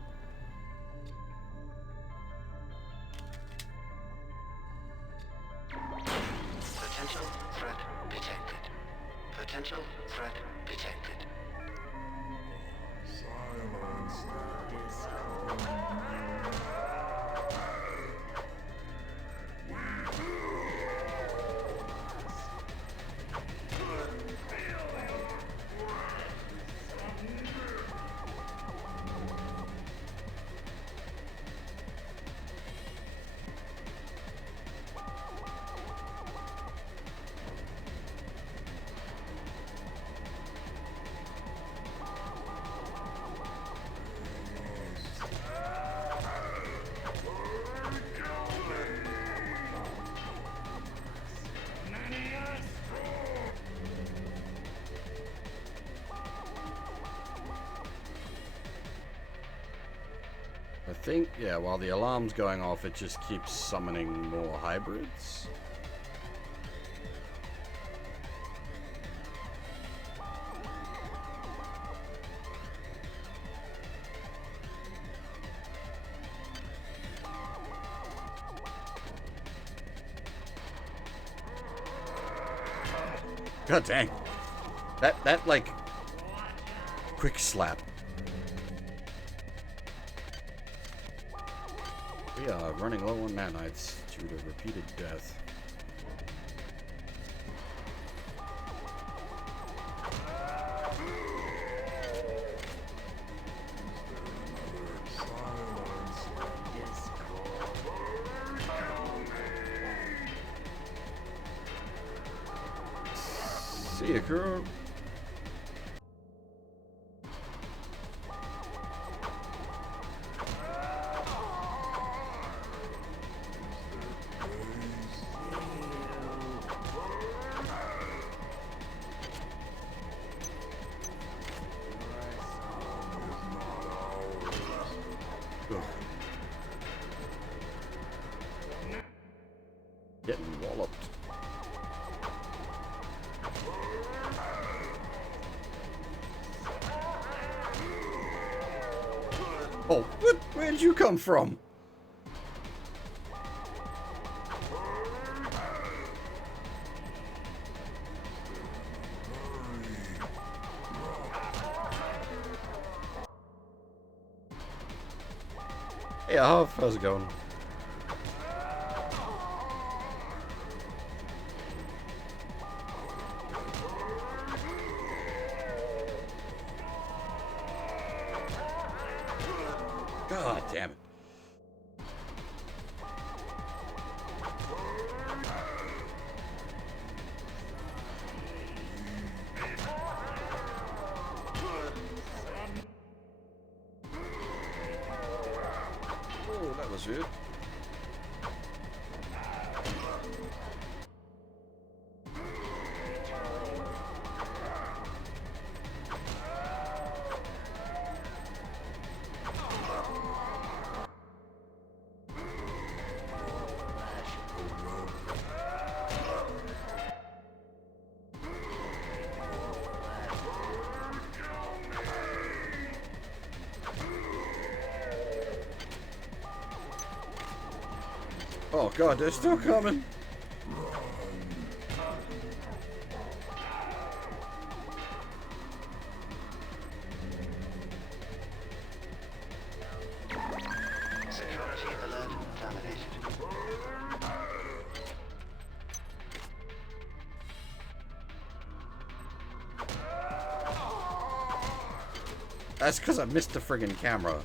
Potential threat detected. Potential threat detected. Silence the discord. I think, yeah, while the alarm's going off, it just keeps summoning more hybrids. God dang. That like quick slap. We are running low on nanites due to repeated death. See ya, girl. Getting walloped. Oh, what? Where did you come from? Hey, how's it going? God damn it. Oh, that was it. Oh god, they're still coming. Security alert terminated. That's because I missed the friggin' camera.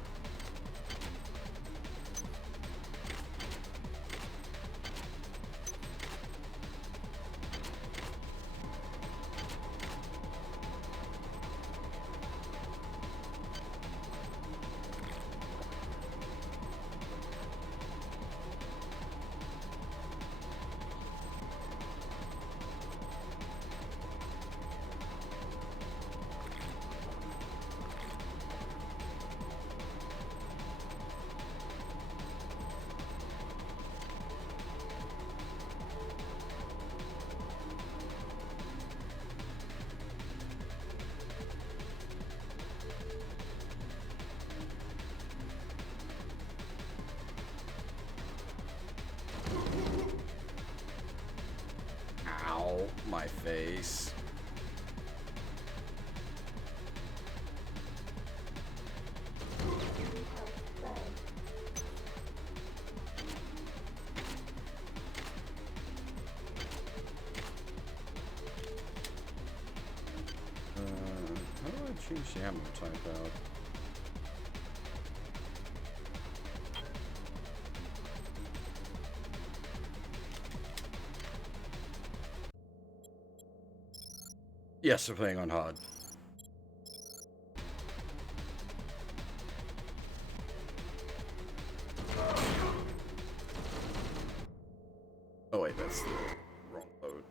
change the ammo type out. Yes, we're playing on hard. Oh wait, that's the wrong load.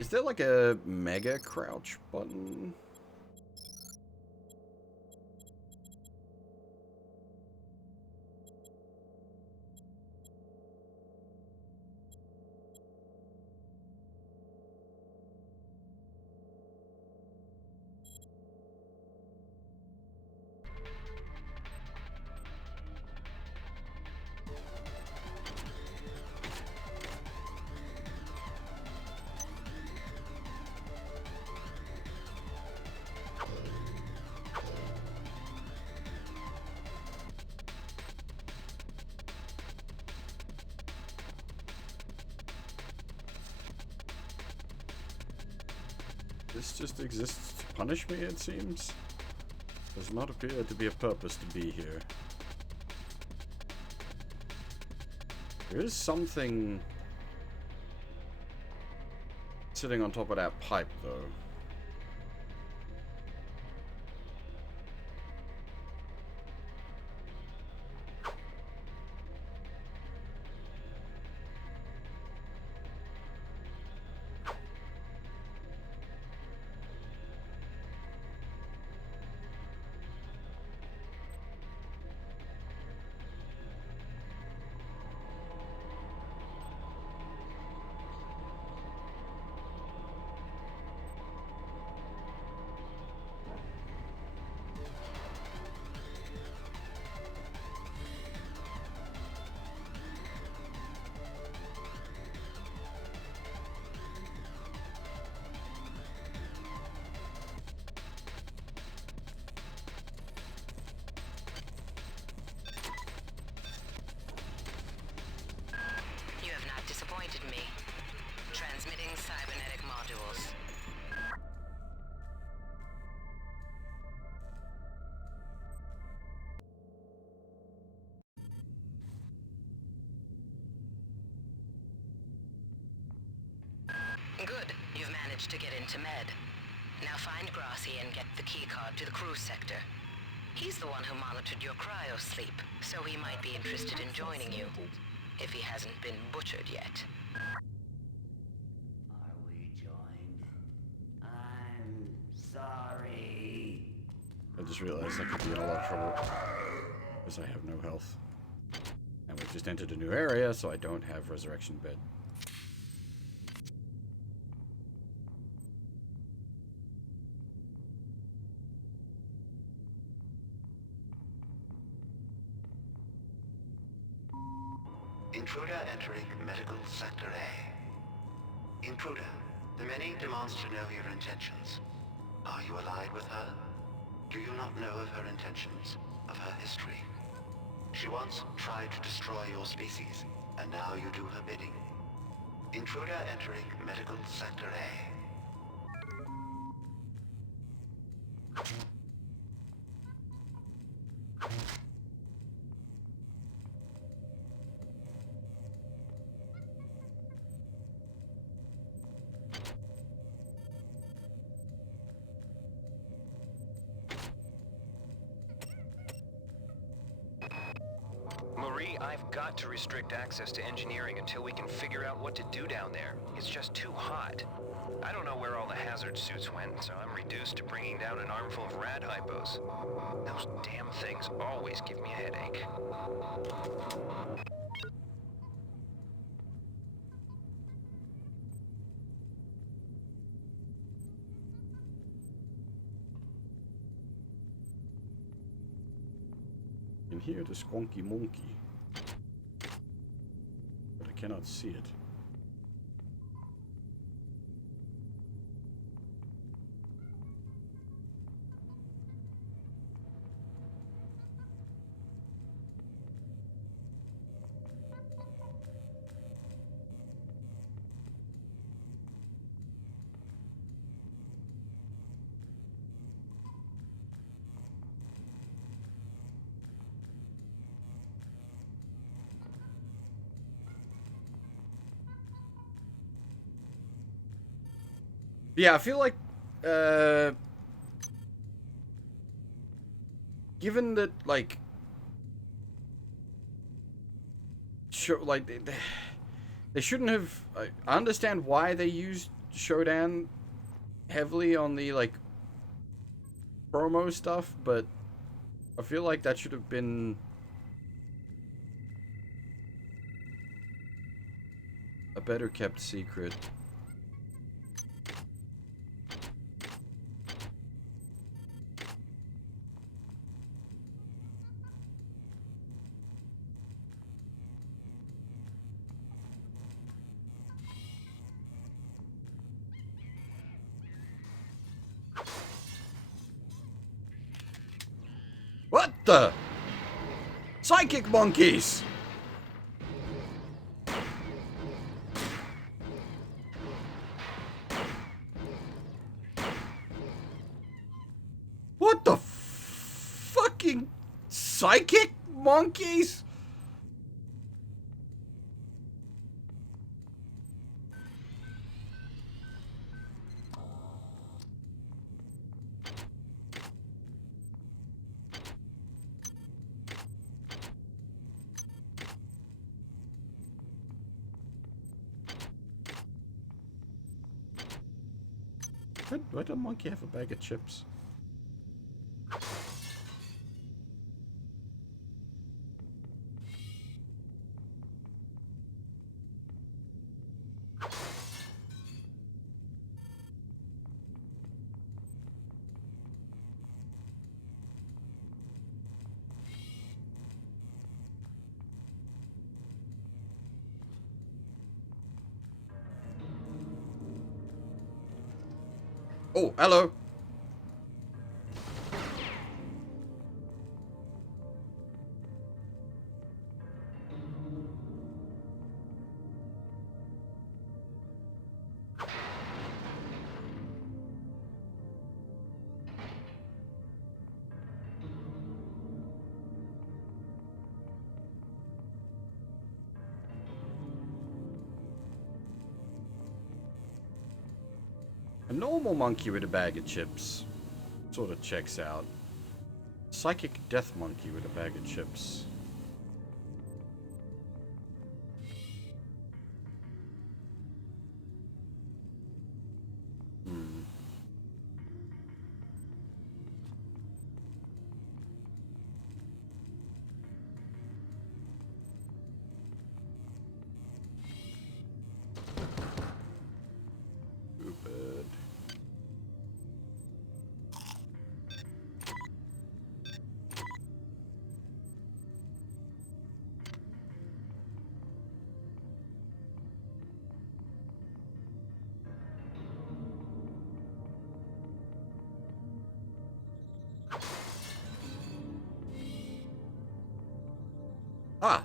Is there like a mega crouch button? This just exists to punish me, it seems. Does not appear to be a purpose to be here. There is something sitting on top of that pipe, though. Disappointed me. Transmitting cybernetic modules. Good. You've managed to get into Med. Now find Grassi and get the keycard to the cruise sector. He's the one who monitored your cryo-sleep, so he might be interested in joining you. If he hasn't been butchered yet. Are we joined? I'm sorry. I just realized I could be in a lot of trouble because I have no health. And we've just entered a new area, so I don't have resurrection bed. Intruder entering Medical Sector A. Intruder, the Many demands to know your intentions. Are you allied with her? Do you not know of her intentions, of her history? She once tried to destroy your species, and now you do her bidding. Intruder entering Medical Sector A. I've got to restrict access to engineering until we can figure out what to do down there. It's just too hot. I don't know where all the hazard suits went, so I'm reduced to bringing down an armful of rad hypos. Those damn things always give me a headache. can hear the squonky monkey, but I cannot see it. Yeah, I feel like, given that, like, they shouldn't have. I understand why they used Shodan heavily on the like promo stuff, but I feel like that should have been a better kept secret. What the? Psychic monkeys! What the fucking psychic monkeys? Why does a monkey have a bag of chips? Oh, hello. A normal monkey with a bag of chips sort of checks out. Psychic death monkey with a bag of chips. Stupid. Ah!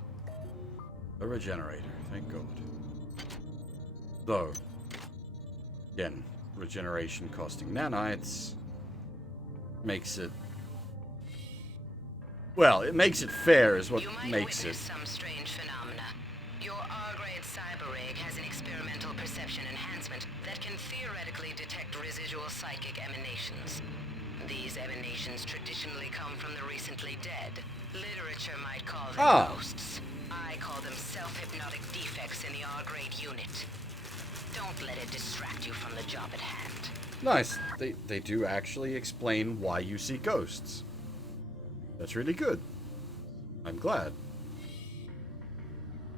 A regenerator, thank God. Though, again, regeneration costing nanites makes it... Well, it makes it fair is what makes it. Some strange phenomena. Your R-grade cyber rig has an experimental perception enhancement that can theoretically detect residual psychic emanations. These emanations traditionally come from the recently dead. Literature might call them ghosts. I call them self-hypnotic defects in the R-grade unit. Don't let it distract you from the job at hand. Nice. They do actually explain why you see ghosts. That's really good. I'm glad.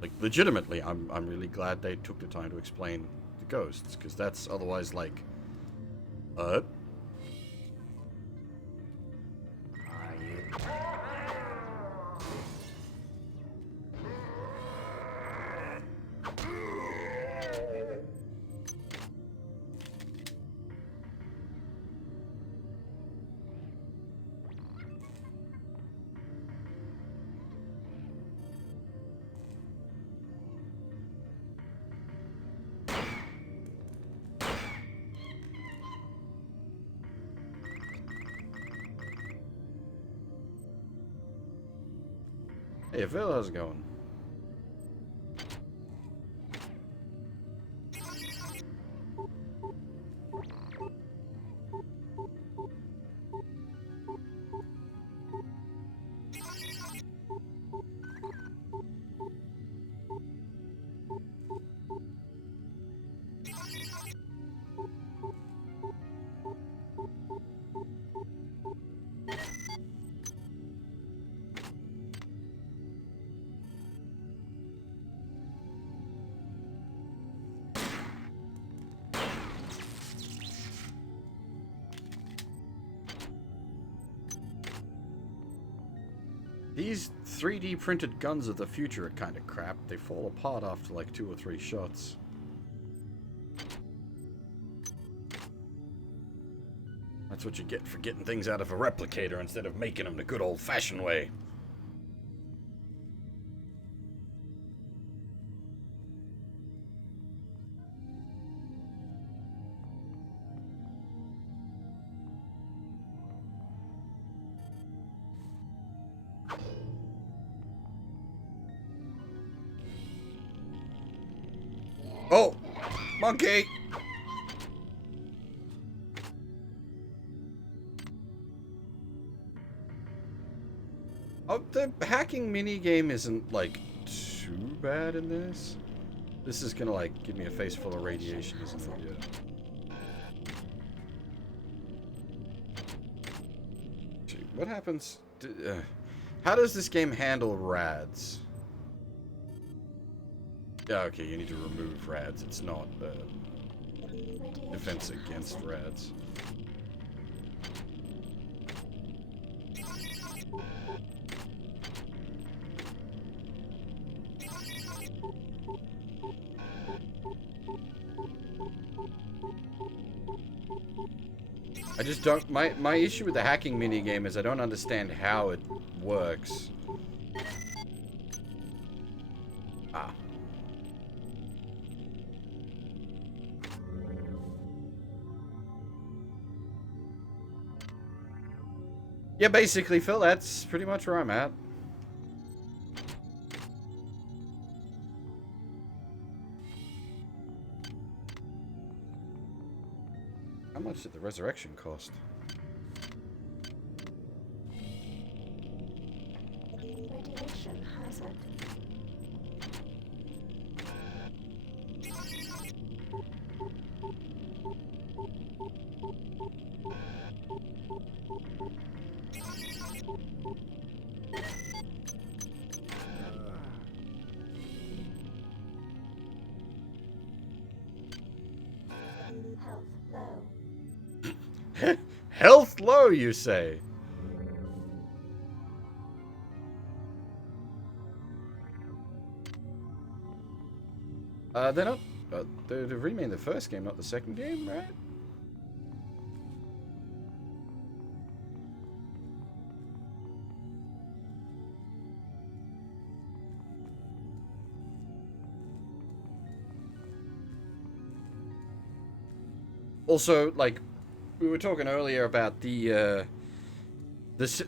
Like, legitimately, I'm really glad they took the time to explain the ghosts, because that's otherwise like... Hey Phil, how's it going? These 3D printed guns of the future are kind of crap. They fall apart after like 2 or 3 shots. That's what you get for getting things out of a replicator instead of making them the good old-fashioned way. Oh! Monkey! Oh, the hacking minigame isn't, like, too bad in this. This is gonna, like, give me a face full of radiation, isn't it? Yeah. Gee, what happens... how does this game handle rads? Yeah, okay, you need to remove rads. It's not defense against rads. I just don't... My issue with the hacking minigame is I don't understand how it works. Ah. Yeah, basically, Phil, that's pretty much where I'm at. How much did the resurrection cost? Radiation hazard. Health low. Health low, you say? They're not... they've remade the first game, not the second game, right? Also, like, we were talking earlier about the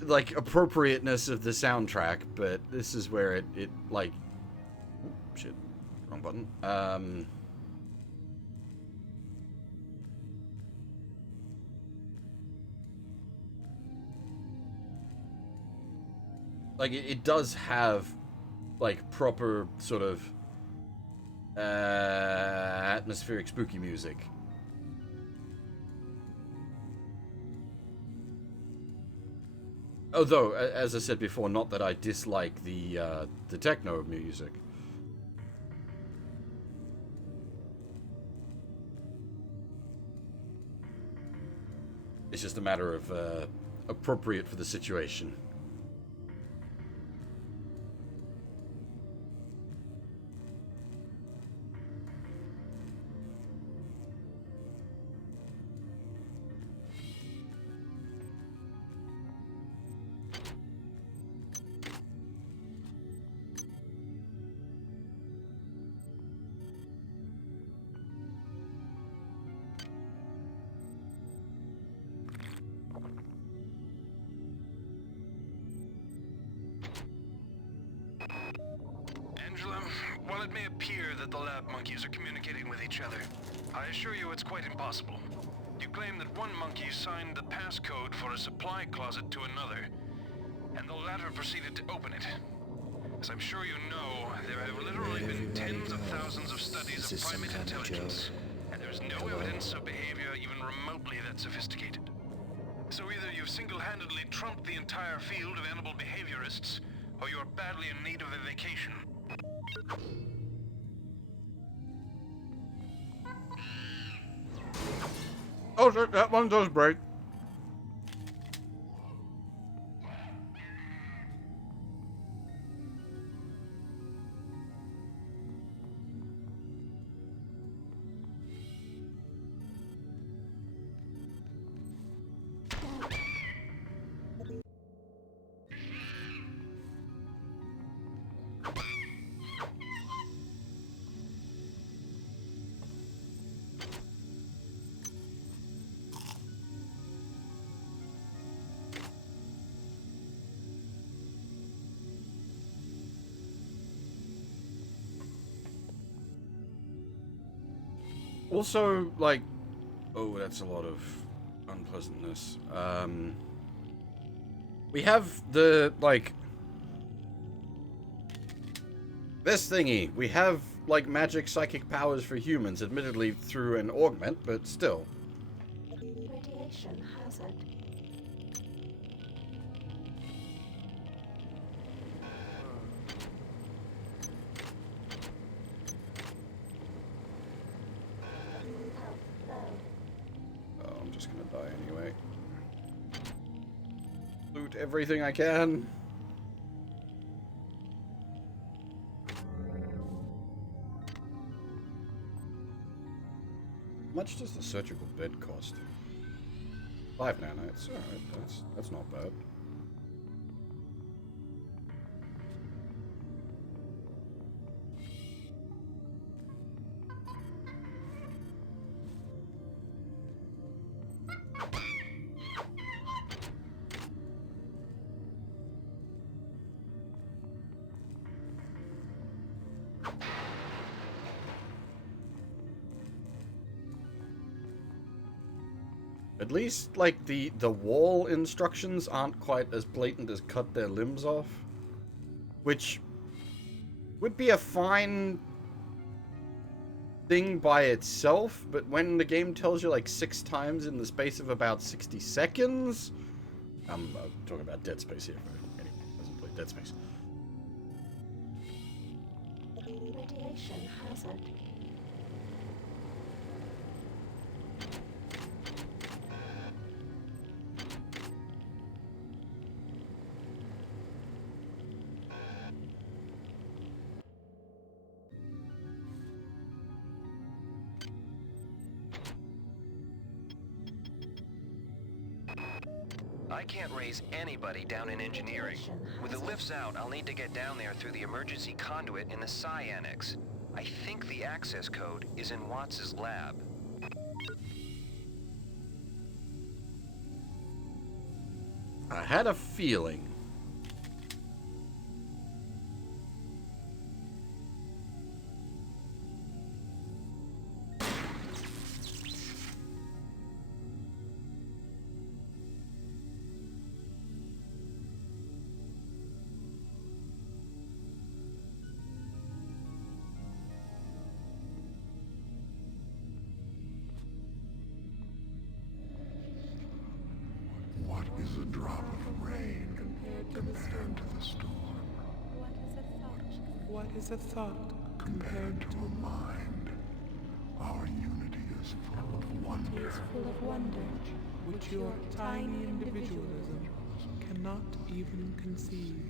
like, appropriateness of the soundtrack, but this is where it like... Shit. Wrong button. Like, it does have, like, proper sort of atmospheric spooky music. Although, as I said before, not that I dislike the techno music. It's just a matter of appropriate for the situation. While it may appear that the lab monkeys are communicating with each other, I assure you it's quite impossible. You claim that one monkey signed the passcode for a supply closet to another, and the latter proceeded to open it. As I'm sure you know, there have literally been tens of thousands of studies of primate intelligence, and there's no evidence of behavior even remotely that sophisticated. So either you've single-handedly trumped the entire field of animal behaviorists, or you're badly in need of a vacation. Oh shit, that one does break. Also, like, oh, that's a lot of unpleasantness. We have the, like, this thingy. We have, like, magic psychic powers for humans, admittedly through an augment, but still. Radiation hazard. Oh, I'm just gonna die anyway. Loot everything I can. How much does the surgical bed cost? 5 nanites. Alright, that's not bad. At least, like, the wall instructions aren't quite as blatant as cut their limbs off. Which would be a fine thing by itself, but when the game tells you, like, 6 times in the space of about 60 seconds... I'm talking about Dead Space here, for anyone who hasn't played Dead Space. Radiation hazard. I can't raise anybody down in engineering. With the lifts out, I'll need to get down there through the emergency conduit in the Psi Annex. I think the access code is in Watts' lab. I had a feeling. What is a drop of rain compared to the storm? What is a thought Compared to a mind, our unity is full of wonder. which your tiny individualism cannot even conceive?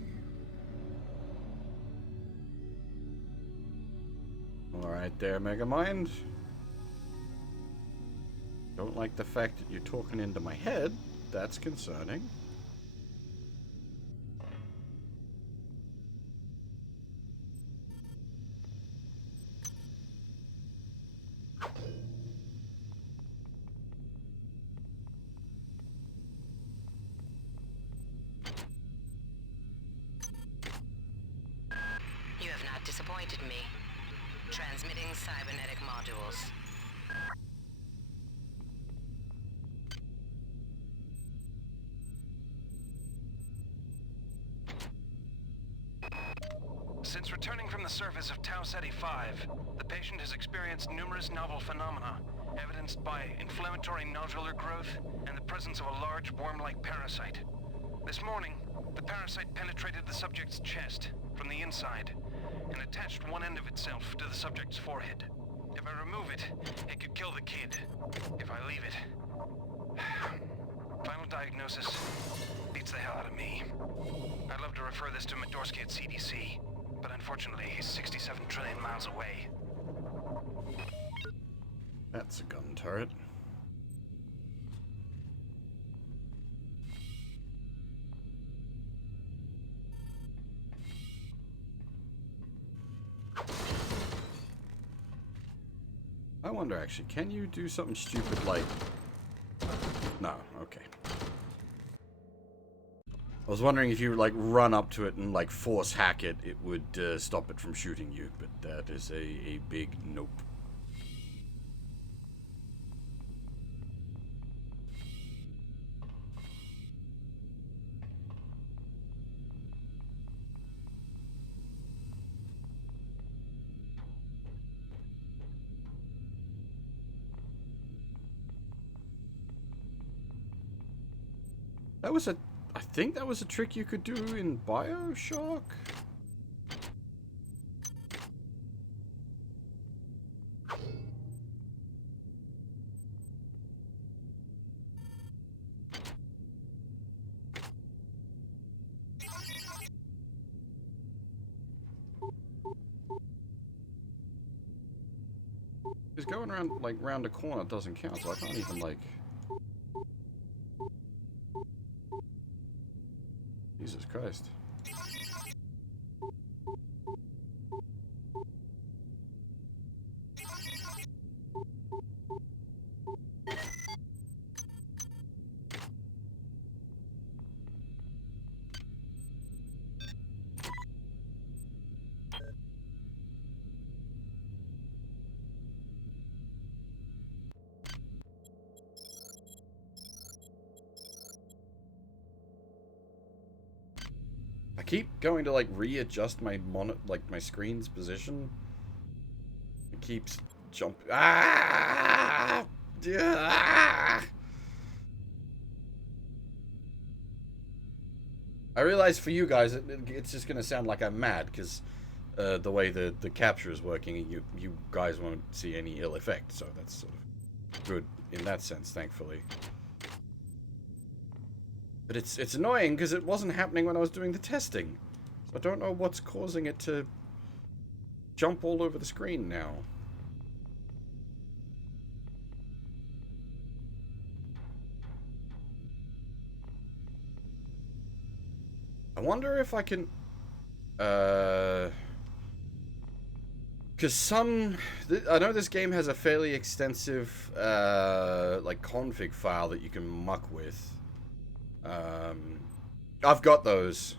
Alright there, Megamind. Don't like the fact that you're talking into my head. That's concerning. You have not disappointed me. Transmitting cybernetic modules. Since returning from the surface of Tau Ceti 5, the patient has experienced numerous novel phenomena, evidenced by inflammatory nodular growth and the presence of a large worm-like parasite. This morning, the parasite penetrated the subject's chest from the inside and attached one end of itself to the subject's forehead. If I remove it, it could kill the kid. If I leave it... Final diagnosis beats the hell out of me. I'd love to refer this to Medorsky at CDC, but unfortunately he's 67 trillion miles away. That's a gun turret. I wonder actually, can you do something stupid like... No, okay. I was wondering if you like run up to it and like force hack it, it would stop it from shooting you, but that is a big nope. That was a... I think that was a trick you could do in BioShock? Because going around, like, round a corner doesn't count, so I can't even, like... Jesus Christ. I keep going to like readjust my my screen's position. It keeps jumping. Ah! Ah! I realize for you guys, it's just gonna sound like I'm mad because the way the capture is working, and you guys won't see any ill effect. So that's sort of good in that sense, thankfully. But it's annoying because it wasn't happening when I was doing the testing. So I don't know what's causing it to jump all over the screen now. I wonder if I can... Because I know this game has a fairly extensive, like, config file that you can muck with. I've got those.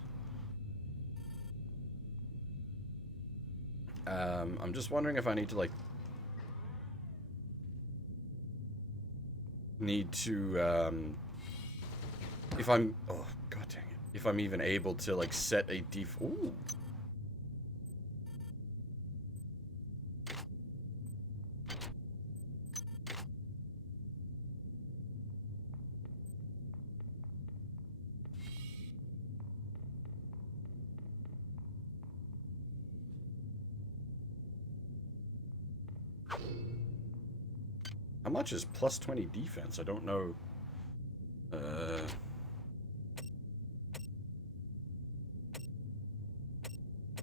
I'm just wondering if I need to, like... if I'm... Oh, god dang it. If I'm even able to, like, set a Ooh. How much is plus 20 defense? I don't know.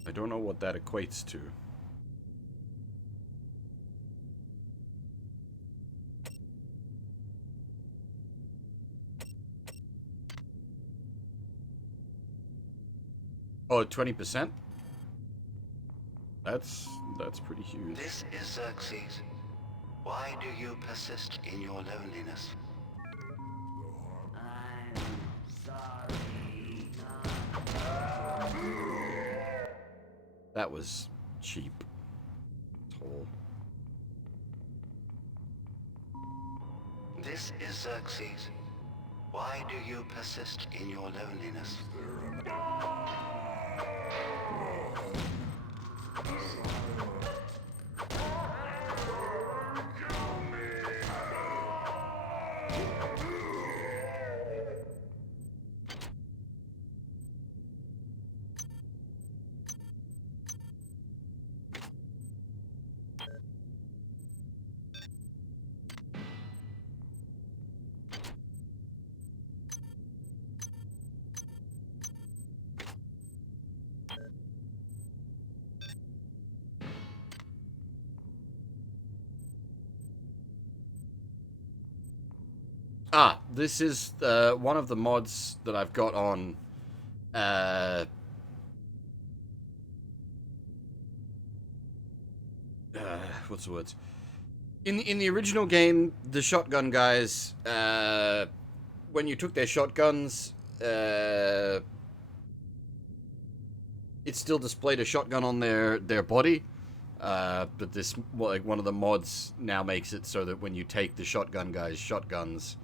I don't know what that equates to. Oh, 20%? That's pretty huge. This is Xerxes. Why do you persist in your loneliness? I'm sorry. That was cheap. all. This is Xerxes. Why do you persist in your loneliness? Ah, this is one of the mods that I've got on. What's the words? In the original game, the shotgun guys, when you took their shotguns, it still displayed a shotgun on their body. But this, like, one of the mods now makes it so that when you take the shotgun guys' shotguns,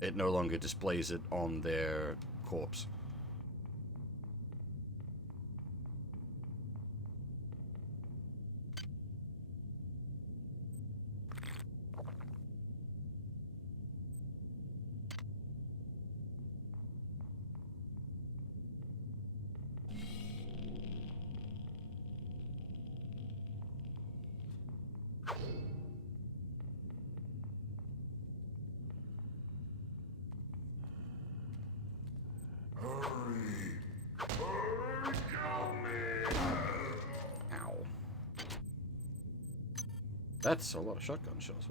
it no longer displays it on their corpse. That's a lot of shotgun shells.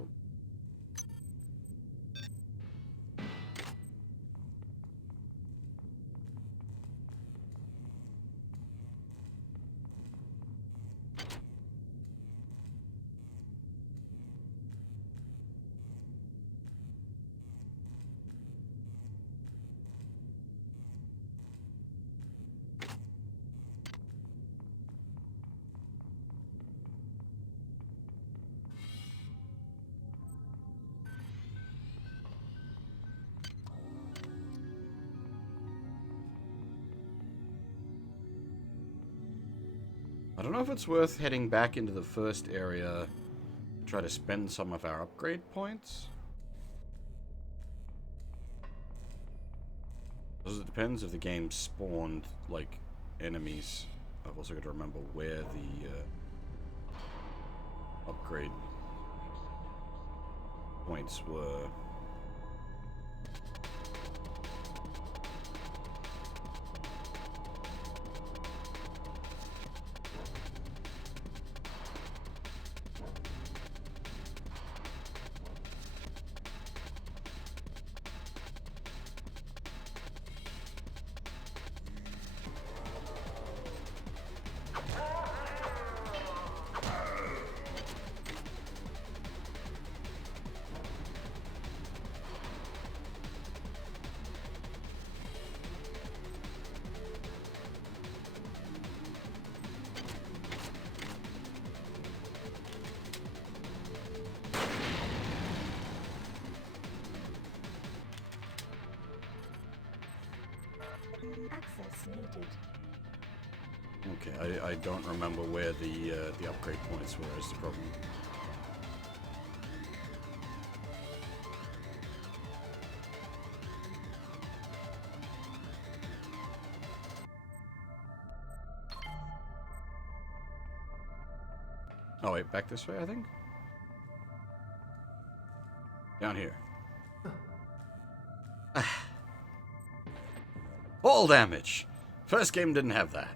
I don't know if it's worth heading back into the first area to try to spend some of our upgrade points. Because it depends if the game spawned, like, enemies. I've also got to remember where the upgrade points were. Access needed. Okay, I don't remember where the upgrade points were is the problem. Oh wait, back this way, I think? Down here. Fall damage! First game didn't have that.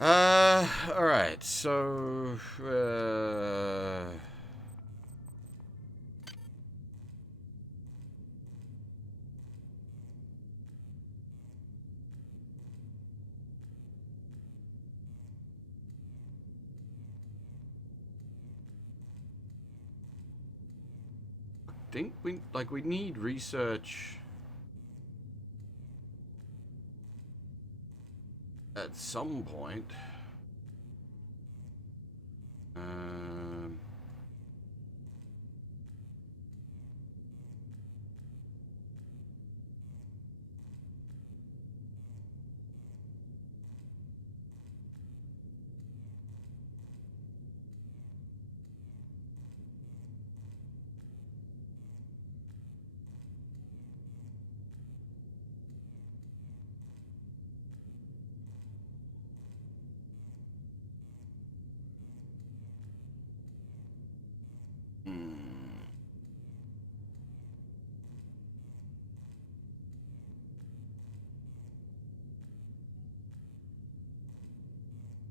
Alright, so... I think we need research at some point.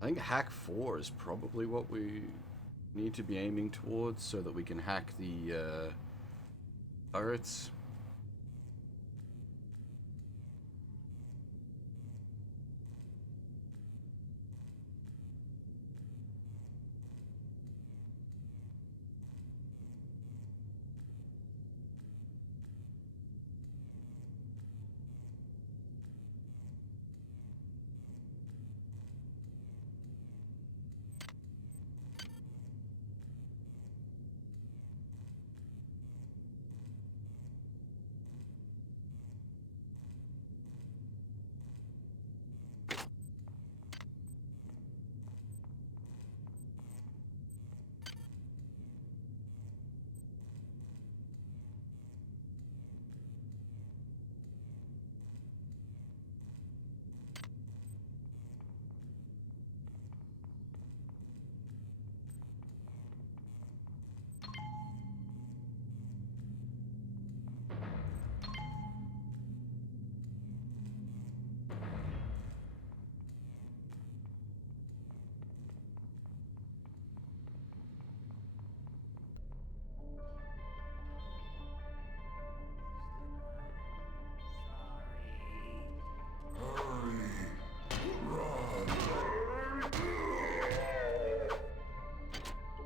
I think hack 4 is probably what we need to be aiming towards so that we can hack the turrets.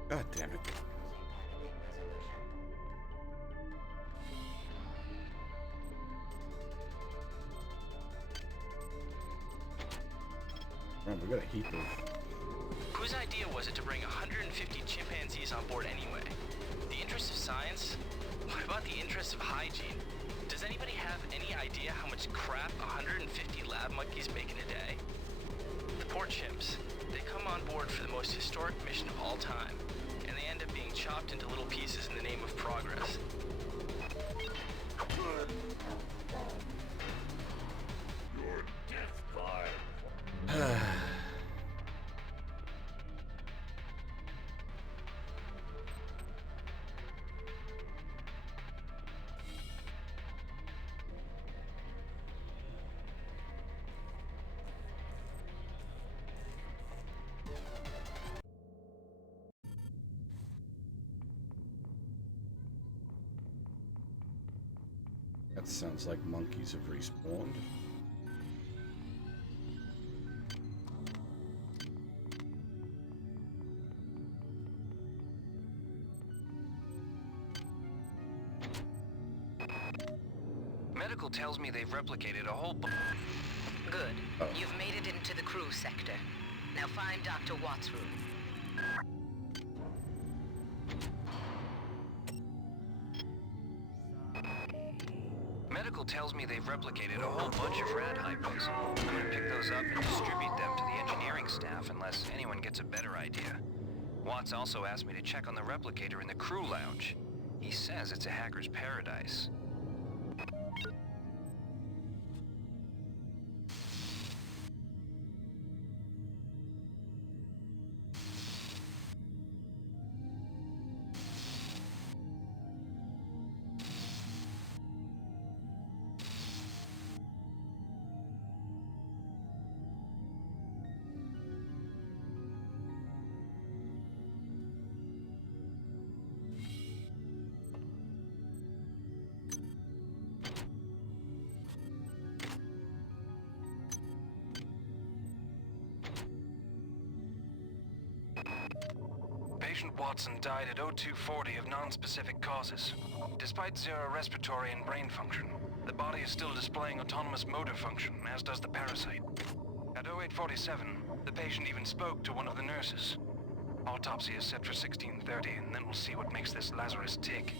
God damn it. Man, we got a heap of... Whose idea was it to bring 150 chimpanzees on board anyway? The interest of science? What about the interest of hygiene? Does anybody have any idea how much crap 150 lab monkeys make in a day? The poor chimps. They come on board for the most historic mission of all time, and they end up being chopped into little pieces in the name of progress. Your death card. That sounds like monkeys have respawned. Medical tells me they've replicated a whole Good. Oh. You've made it into the crew sector. Now find Dr. Watt's room. Medical tells me they've replicated a whole bunch of rad hypos. I'm gonna pick those up and distribute them to the engineering staff unless anyone gets a better idea. Watts also asked me to check on the replicator in the crew lounge. He says it's a hacker's paradise. Patient Watson died at 0240 of non-specific causes. Despite zero respiratory and brain function, the body is still displaying autonomous motor function, as does the parasite. At 0847, the patient even spoke to one of the nurses. Autopsy is set for 1630, and then we'll see what makes this Lazarus tick.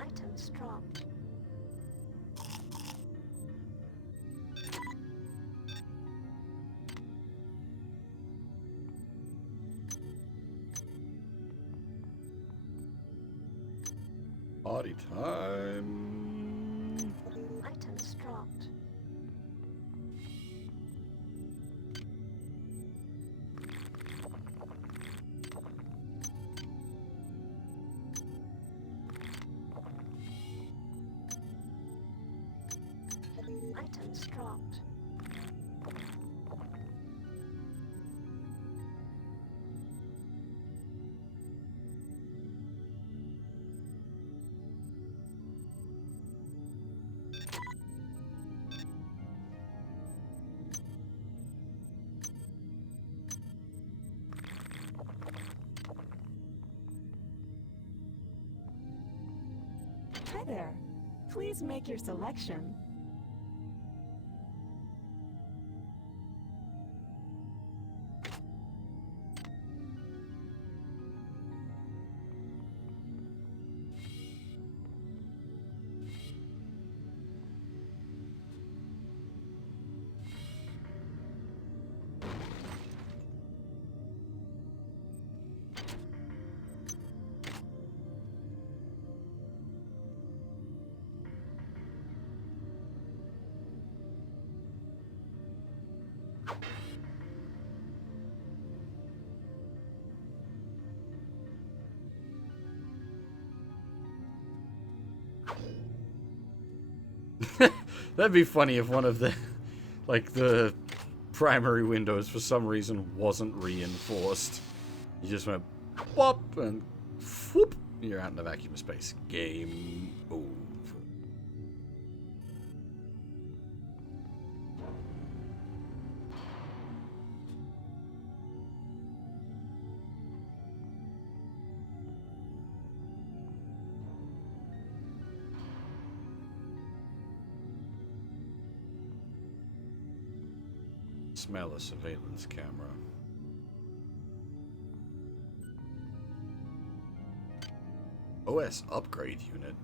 Items dropped. Party time. Items dropped. Items dropped. Hi there. Please make your selection. That'd be funny if one of the, like, the primary windows for some reason wasn't reinforced. You just went pop and whoop, you're out in the vacuum of space. Game over. Smell a surveillance camera. OS upgrade unit.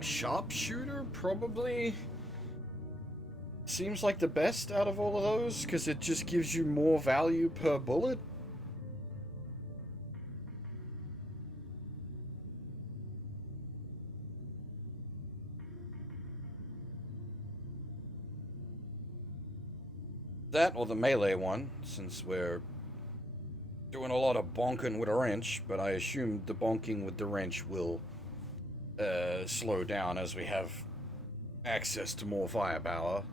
Sharpshooter probably seems like the best out of all of those because it just gives you more value per bullet. That or the melee one, since we're doing a lot of bonking with a wrench, but I assume the bonking with the wrench will slow down as we have access to more firepower.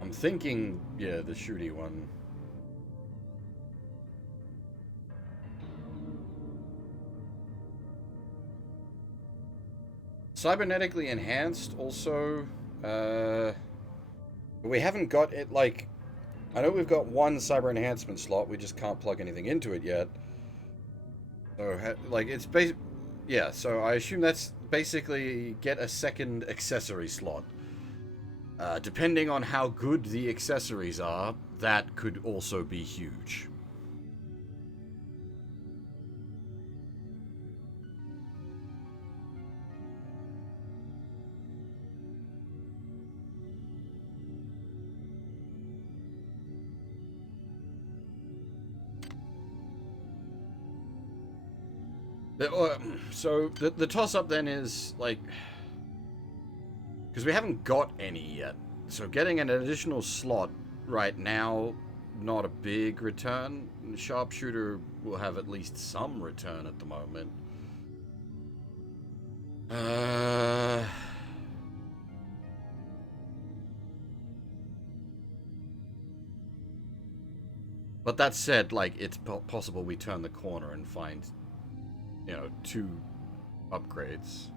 I'm thinking, yeah, the shooty one. Cybernetically enhanced also, we haven't got it, like, I know we've got one cyber enhancement slot, we just can't plug anything into it yet. So, like, it's yeah, so I assume that's basically get a second accessory slot. Depending on how good the accessories are, that could also be huge. So the toss-up then is, like, because we haven't got any yet. So getting an additional slot right now not a big return. Sharpshooter will have at least some return at the moment. But that said, like, it's possible we turn the corner and find, you know, 2 upgrades.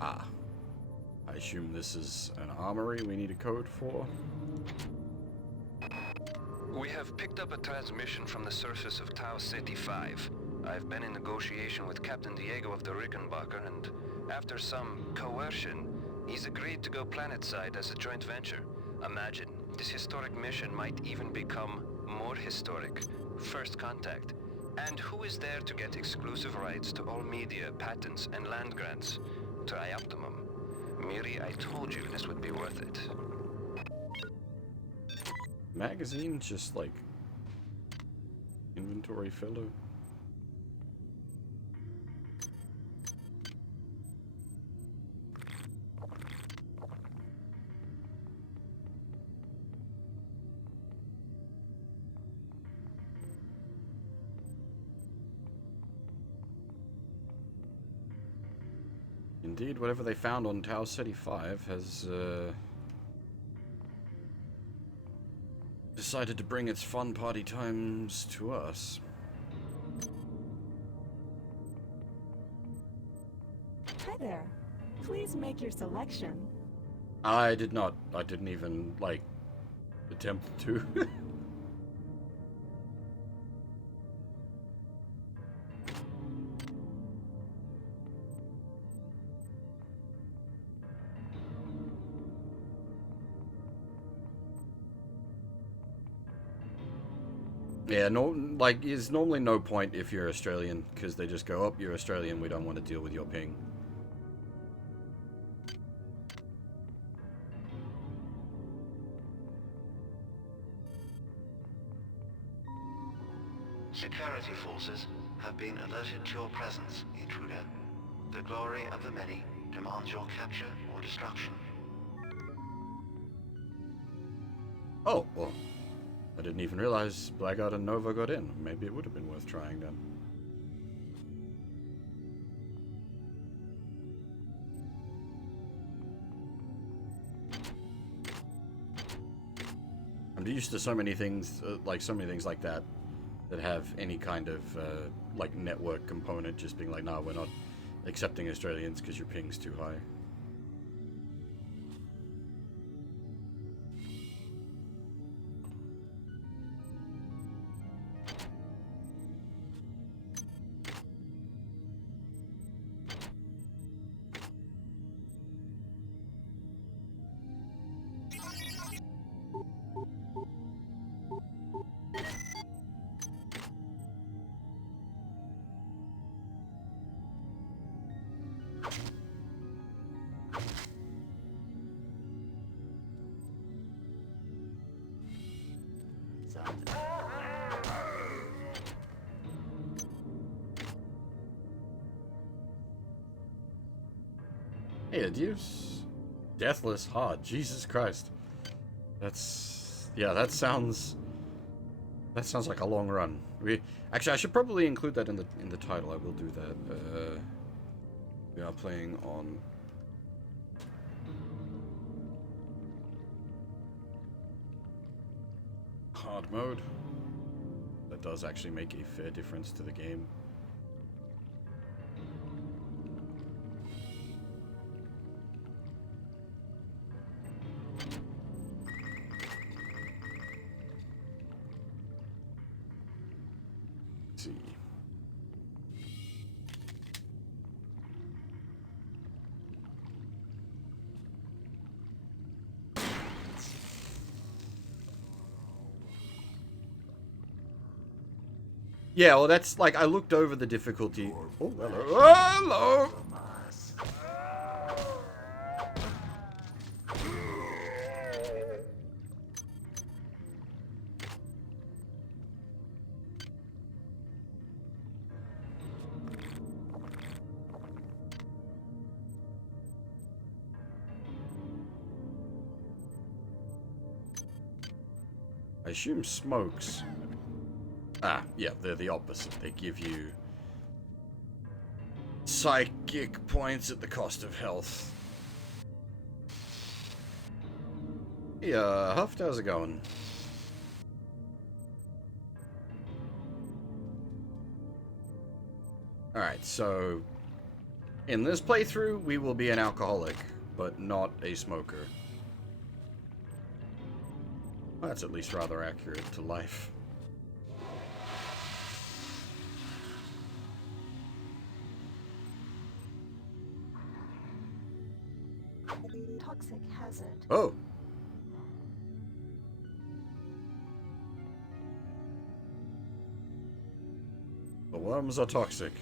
I assume this is an armory we need a code for. We have picked up a transmission from the surface of Tau Ceti 5. I've been in negotiation with Captain Diego of the Rickenbacker, and after some coercion, he's agreed to go planetside as a joint venture. Imagine, this historic mission might even become more historic. First contact. And who is there to get exclusive rights to all media, patents, and land grants? Trioptimum. Miri, I told you this would be worth it. Magazine, just like inventory filler. Indeed, whatever they found on Tau Ceti 5 has decided to bring its fun party times to us. Hi there. Please make your selection. I didn't even, like, attempt to. Yeah, no, like, there's normally no point if you're Australian, because they just go, oh, you're Australian, we don't want to deal with your ping. Security forces have been alerted to your presence, intruder. The glory of the many demands your capture or destruction. Oh, well, I didn't even realize Blackguard and Nova got in. Maybe it would have been worth trying then. I'm used to so many things like that have any kind of like network component just being like, no, we're not accepting Australians because your ping's too high. Hey, Adios. Deathless Hard. Jesus Christ. That sounds like a long run. Actually, I should probably include that in the title. I will do that. We are playing on hard mode. That does actually make a fair difference to the game. Yeah, well, that's like I looked over the difficulty. Oh, hello. Oh, hello. I assume smokes. Ah, yeah, they're the opposite. They give you psychic points at the cost of health. Yeah, Huft, how's it going? Alright, so in this playthrough, we will be an alcoholic, but not a smoker. Well, that's at least rather accurate to life. Toxic hazard. Oh! The worms are toxic.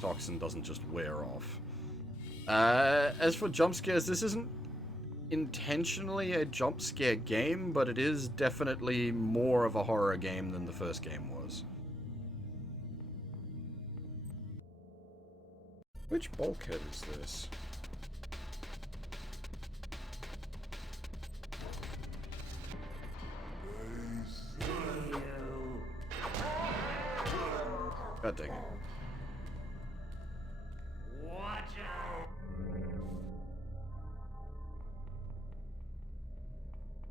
Toxin doesn't just wear off. As for jump scares, this isn't intentionally a jump scare game, but it is definitely more of a horror game than the first game was. Which bulkhead is this? God dang it. Watch out!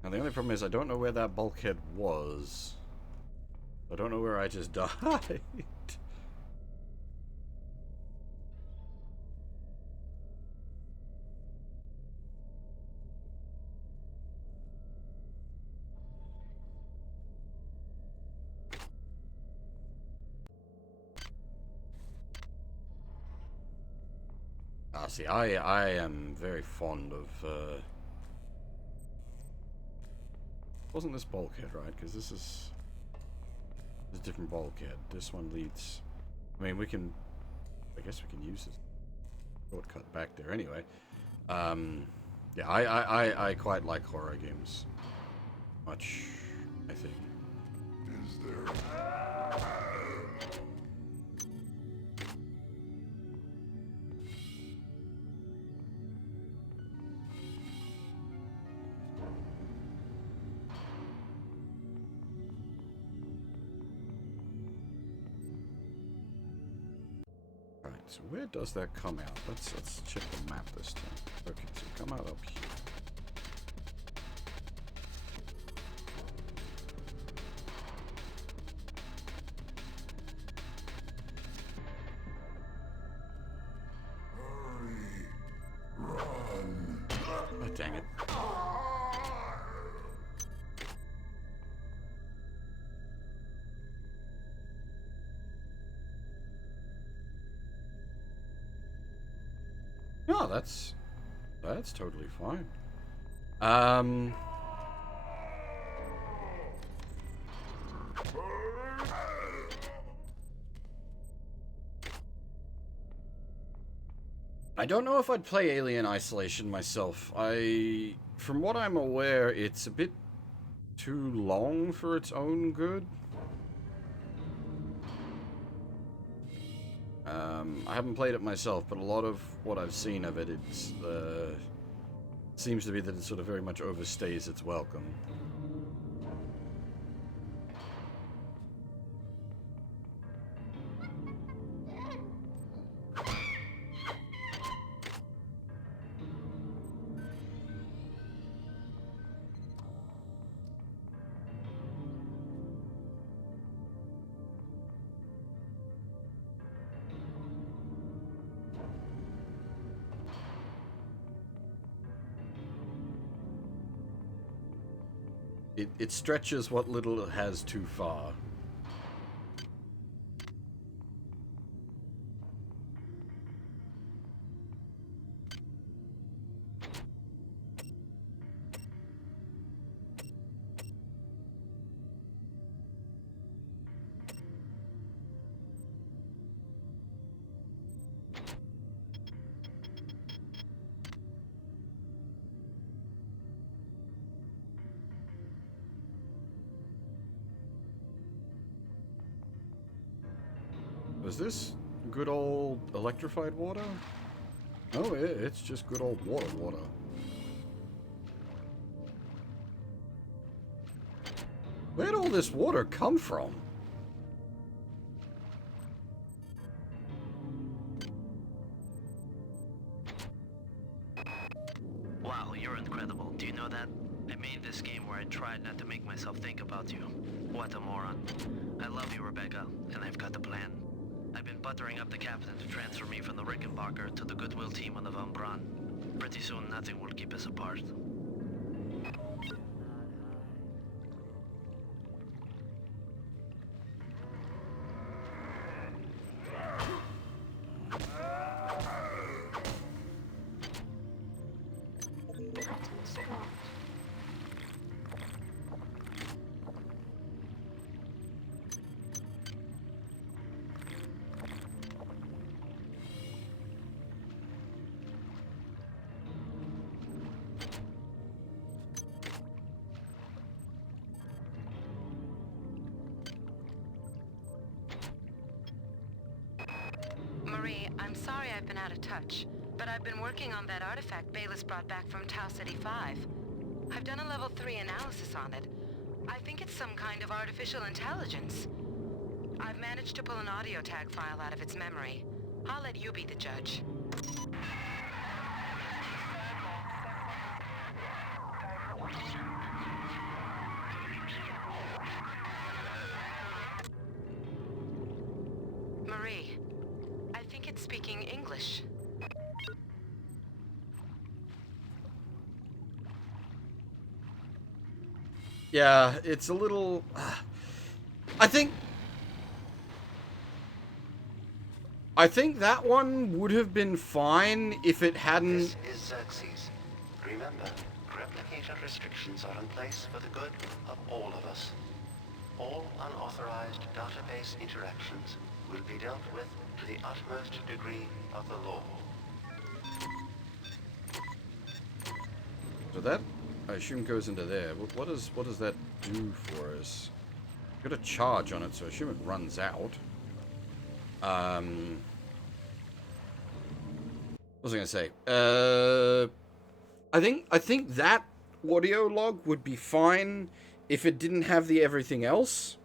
Now the only problem is I don't know where that bulkhead was. I don't know where I just died. Ah, see, I am very fond of, wasn't this bulkhead, right? Because this is a different bulkhead. This one leads... I mean, we can... I guess we can use this shortcut back there anyway. Yeah, I quite like horror games. Much, I think. Is there... So where does that come out? Let's check the map this time. Okay, so come out up here. Hurry! Run! Oh, dang it. No, that's totally fine. I don't know if I'd play Alien Isolation myself. From what I'm aware, it's a bit too long for its own good. I haven't played it myself, but a lot of what I've seen of it, it's seems to be that it sort of very much overstays its welcome. it stretches what little it has too far. Is this good old electrified water? Oh, it's just good old water. Where'd all this water come from? Wow, you're incredible. Do you know that? I made this game where I tried not to make myself think about you. What a moron. I love you, Rebecca, and I've got the plan. I've been buttering up the captain to transfer me from the Rickenbacker to the Goodwill team on the Von Braun. Pretty soon, nothing will keep us apart. Marie, I'm sorry I've been out of touch, but I've been working on that artifact Bayliss brought back from Tau Ceti 5. I've done a level 3 analysis on it. I think it's some kind of artificial intelligence. I've managed to pull an audio tag file out of its memory. I'll let you be the judge. Marie, I think it's speaking English. Yeah, it's a little... I think that one would have been fine if it hadn't... This is Xerxes. Remember, replicator restrictions are in place for the good of all of us. All unauthorized database interactions will be dealt with to the utmost degree of the law. So that, I assume, goes into there. What does that do for us? Got a charge on it, so I assume it runs out. What was I gonna say? I think that audio log would be fine if it didn't have the everything else.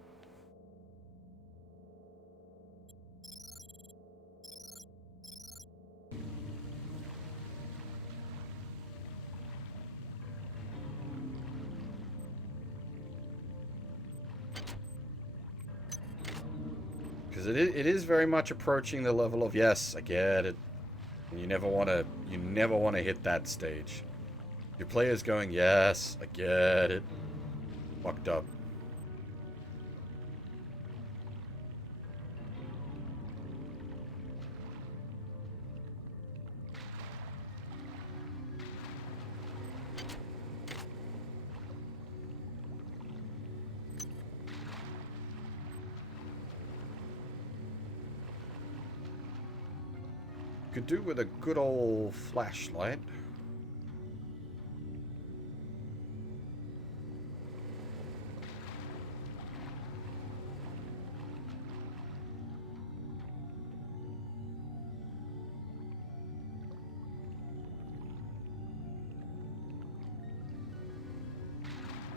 Because it is very much approaching the level of, yes, I get it. And you never want to hit that stage. Your player's going, yes, I get it. Fucked up. Could do with a good old flashlight.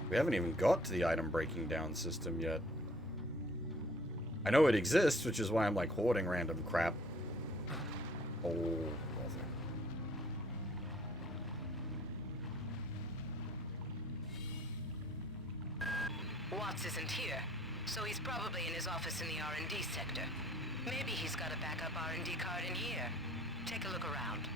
We haven't even got to the item breaking down system yet. I know it exists, which is why I'm like hoarding random crap. Oh, bother. Watts isn't here, so he's probably in his office in the R&D sector. Maybe he's got a backup R&D card in here. Take a look around.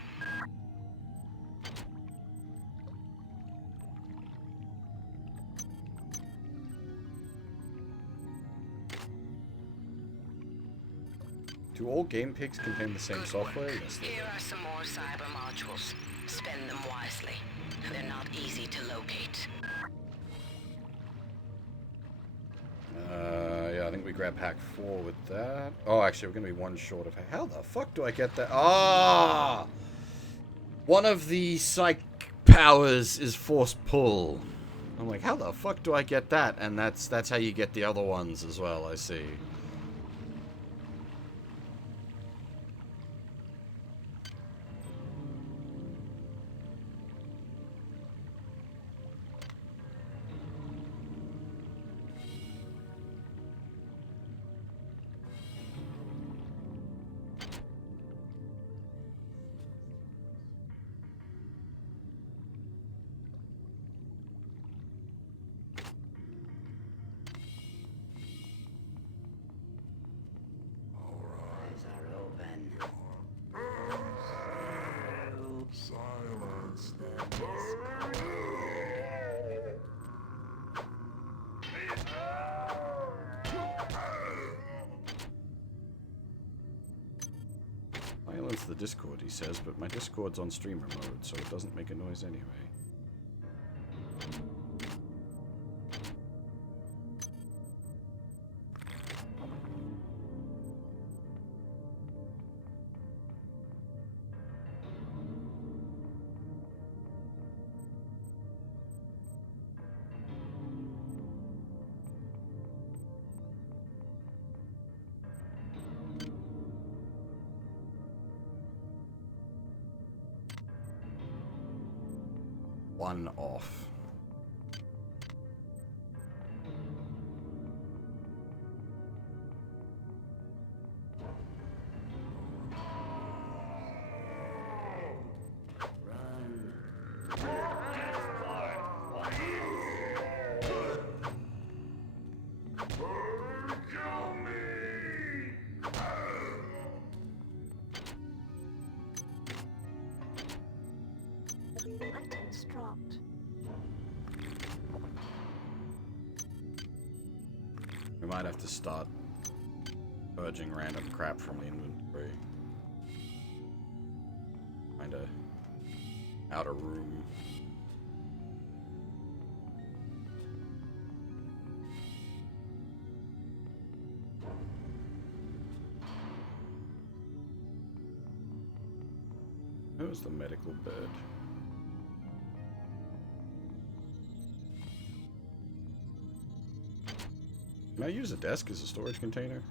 Do all game pigs contain the same Good software? work. Yes, they Here do. are some more cyber modules. Spend them wisely. They're not easy to locate. Yeah, I think we grab hack 4 with that. Oh, actually, we're going to be one short of... How the fuck do I get that? Ah! One of the psych powers is force pull. I'm like, how the fuck do I get that? And that's how you get the other ones as well, I see. Silence. Silence the Discord, he says, but my Discord's on streamer mode, so it doesn't make a noise anyway. One off. Items dropped. We might have to start purging random crap from the inventory. Find a outer room. Where's the medical bed? Can I use a desk as a storage container?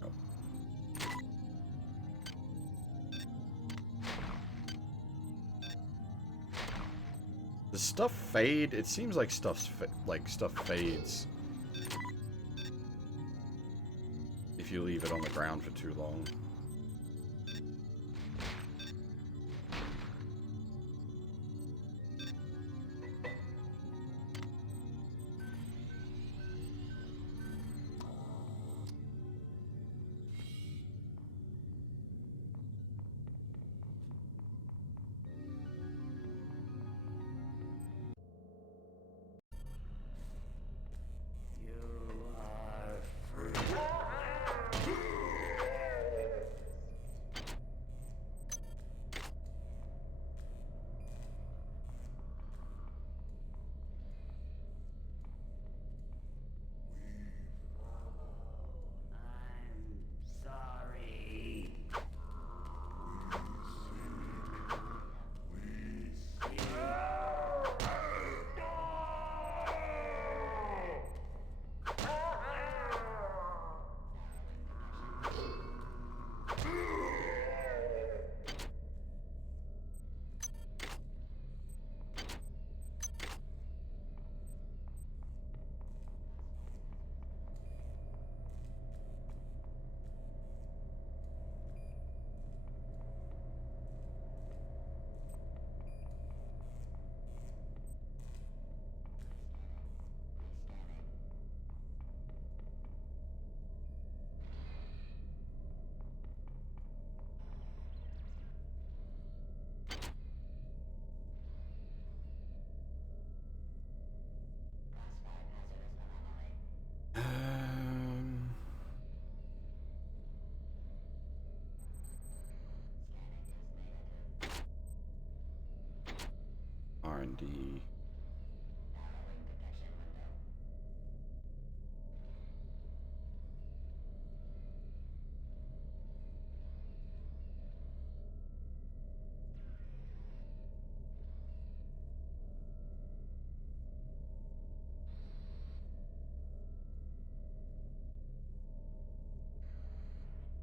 No. Does stuff fade? It seems like stuff fades if you leave it on the ground for too long.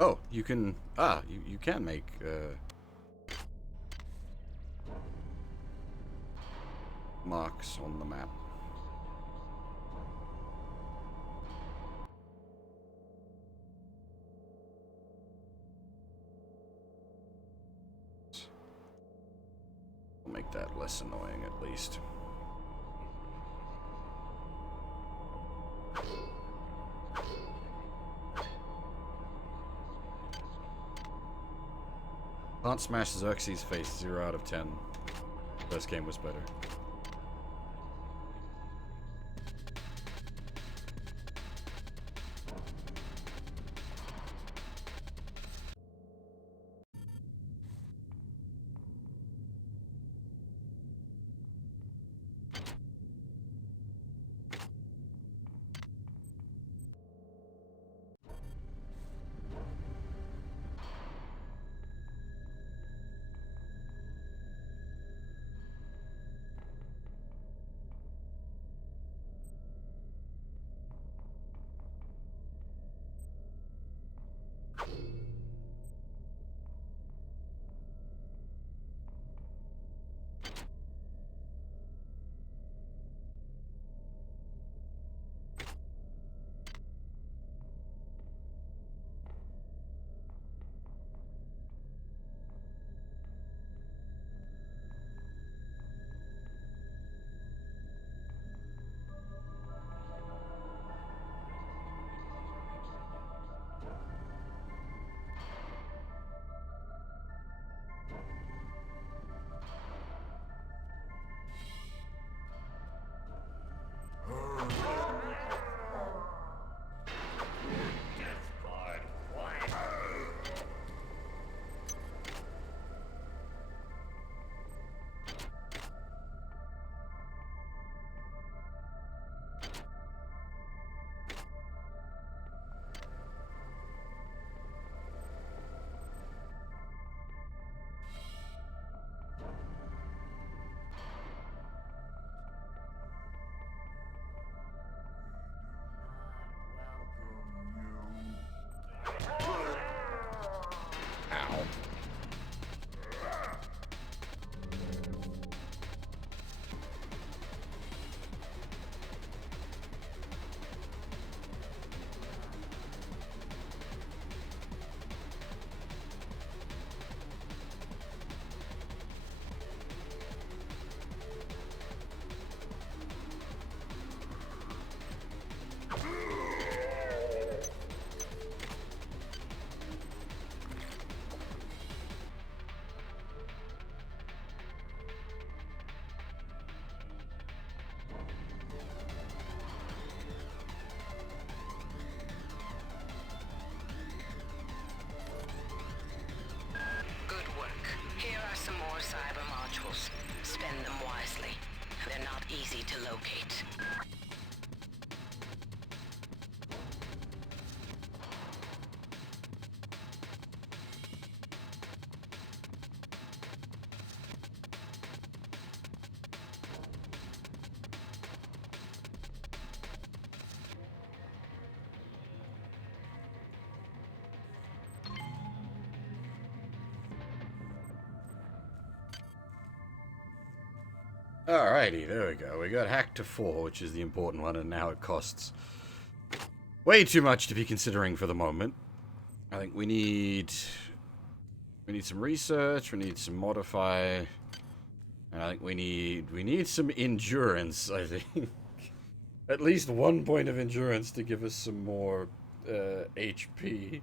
Oh, you can... Ah, you can make... marks on the map. We'll make that less annoying at least. Can't smash Xerxes' face, 0 out of 10. First game was better. Spend them wisely. They're not easy to locate. Alrighty, there we go. We got hacked to 4, which is the important one, and now it costs way too much to be considering for the moment. I think we need some research, we need some modify, and I think we need some endurance, I think. At least 1 point of endurance to give us some more HP.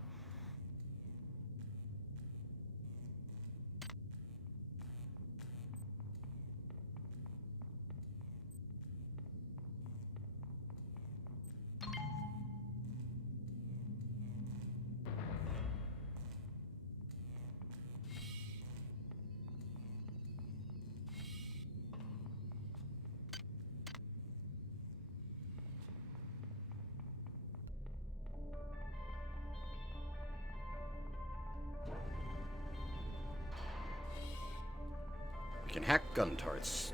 We can hack gun turrets.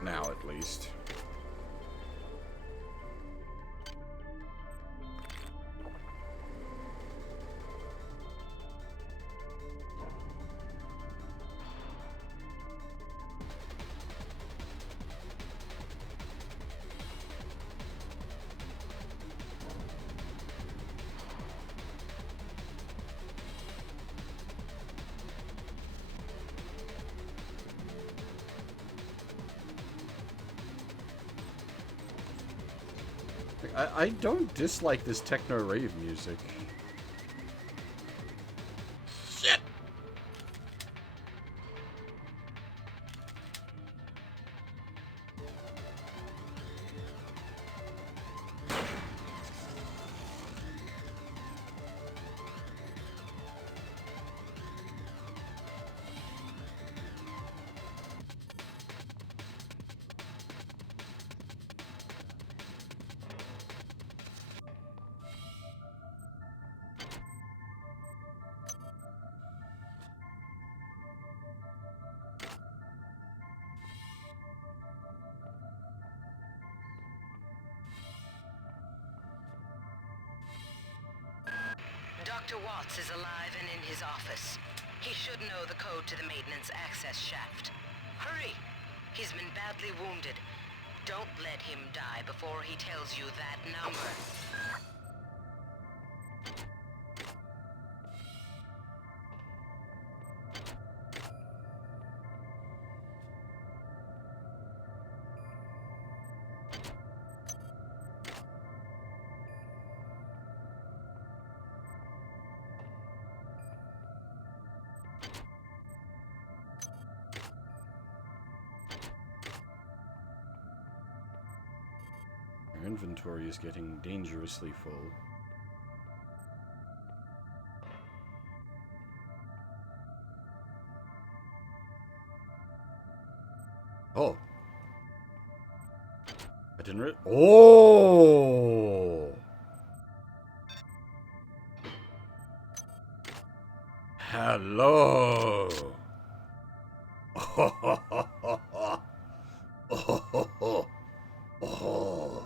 Now, at least. I don't dislike this techno rave music. Shit! Dr. Watts is alive and in his office. He should know the code to the maintenance access shaft. Hurry! He's been badly wounded. Don't let him die before he tells you that number. Our inventory is getting dangerously full. Oh. I didn't Oh! Hello! Oh.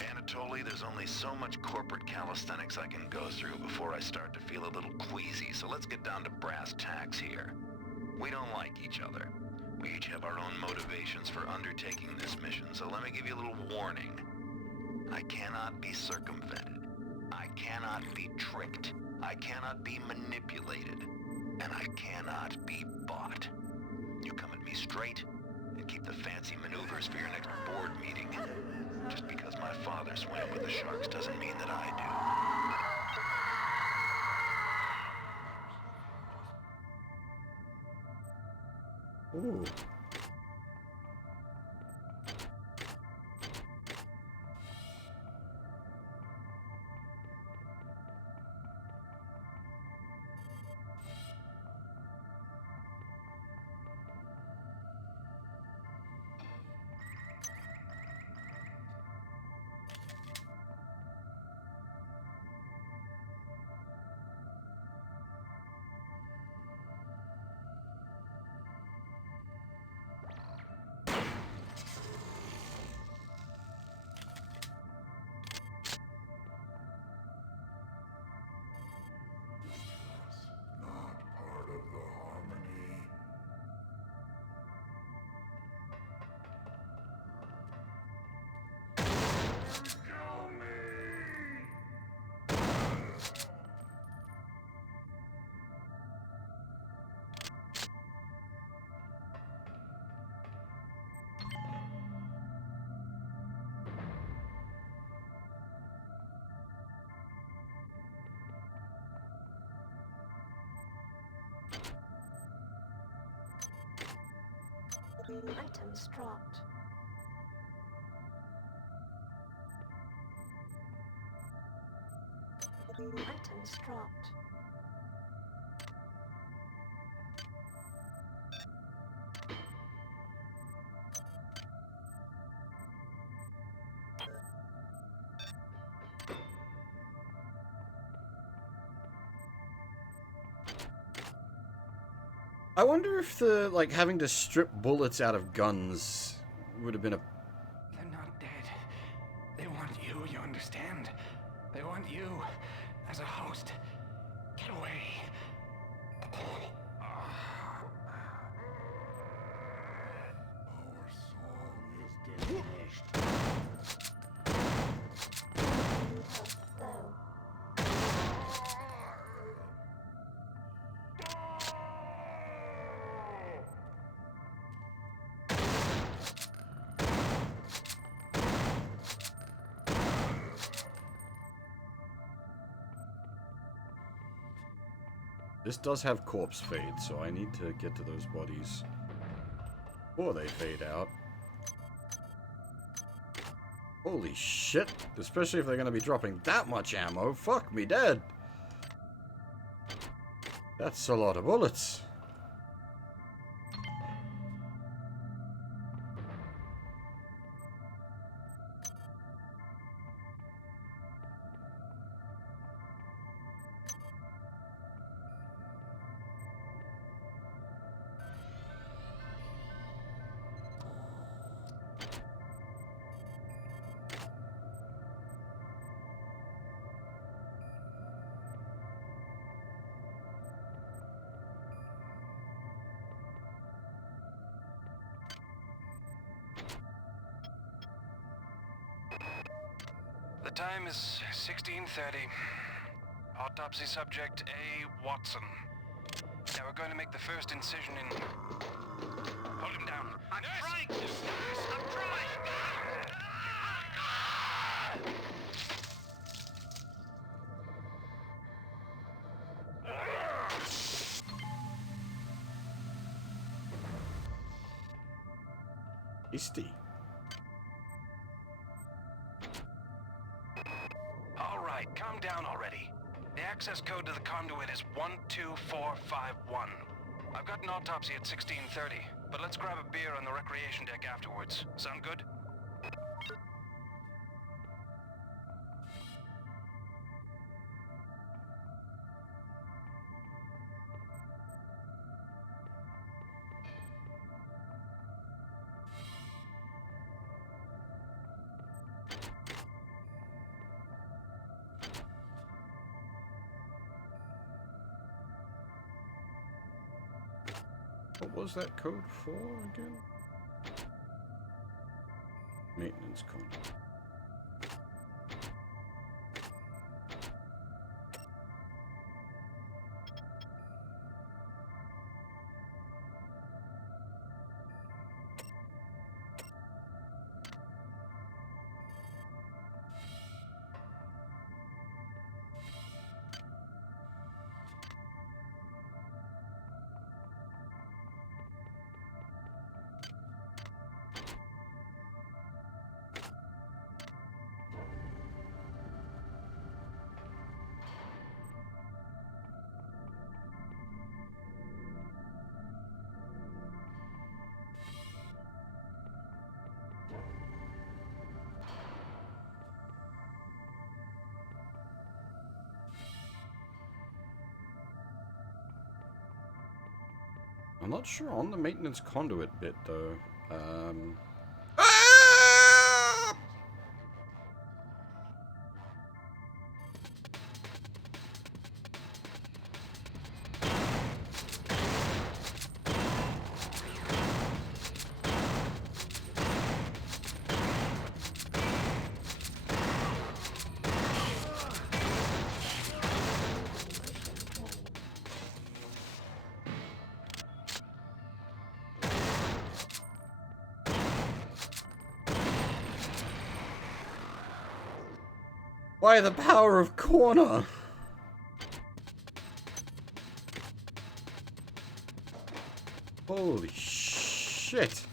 Anatoly, there's only so much corporate calisthenics I can go through before I start to feel a little queasy, so let's get down to brass tacks here. We don't like each other. We each have our own motivations for undertaking this mission, so let me give you a little warning. I cannot be circumvented. I cannot be tricked. I cannot be manipulated. And I cannot be bought. You come at me straight, and keep the fancy maneuvers for your next board meeting. Just because my father swam with the sharks doesn't mean that I do. Ooh. Items dropped. Items dropped. I wonder if the, like, having to strip bullets out of guns would have been a... They're not dead. They want you, you understand? They want you as a host. Get away. This does have corpse fade, so I need to get to those bodies before they fade out. Holy shit! Especially if they're gonna be dropping that much ammo. Fuck me dead! That's a lot of bullets. The time is 16:30. Autopsy subject A. Watson. Now we're going to make the first incision in... Hold him down. I'm trying to! I'm trying! Tasty. All right, calm down already. The access code to the conduit is 12451. I've got an autopsy at 16:30, but let's grab a beer on the recreation deck afterwards. Sound good? What was that code for again? Maintenance code. I'm not sure on the maintenance conduit bit though. Why the power of corner? Holy shit.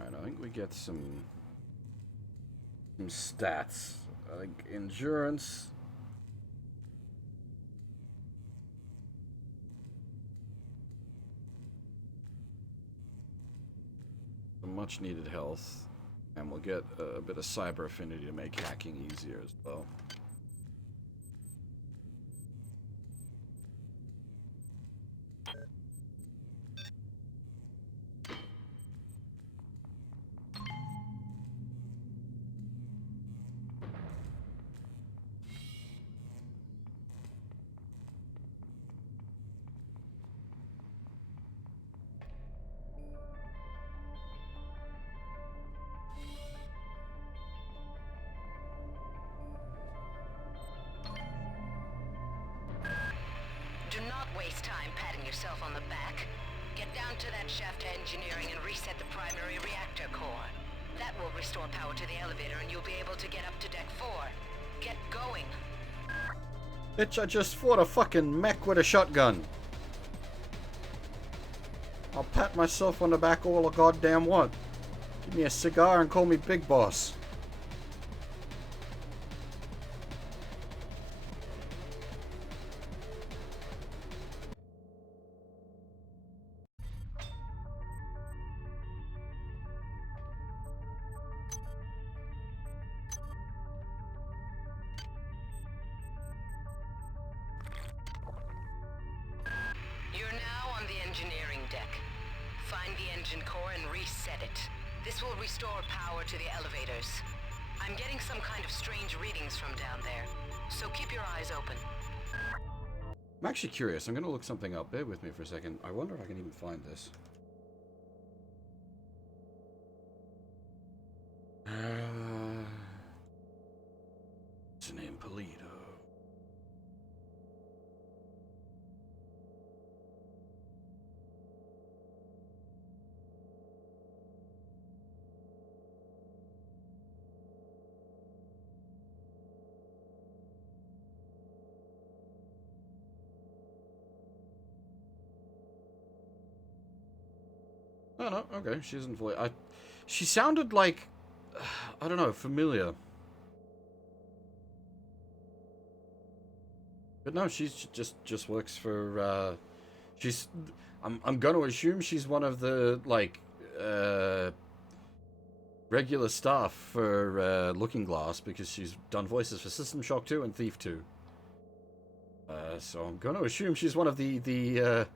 I think we get some stats. I think endurance. much needed health. And we'll get a bit of cyber affinity to make hacking easier as well. Do not waste time patting yourself on the back. Get down to that shaft to engineering and reset the primary reactor core. That will restore power to the elevator and you'll be able to get up to deck 4. Get going. Bitch, I just fought a fucking mech with a shotgun. I'll pat myself on the back all I goddamn want. Give me a cigar and call me Big Boss. You're now on the engineering deck. Find the engine core and reset it. This will restore power to the elevators. I'm getting some kind of strange readings from down there, so keep your eyes open. I'm actually curious. I'm gonna look something up. Bear with me for a second. I wonder if I can even find this. What's the name? Polito. Oh no, okay, she isn't fully. She sounded like, I don't know, familiar. But no, she's just works for. She's. I'm gonna assume she's one of the like regular staff for Looking Glass because she's done voices for System Shock 2 and Thief 2. So I'm gonna assume she's one of the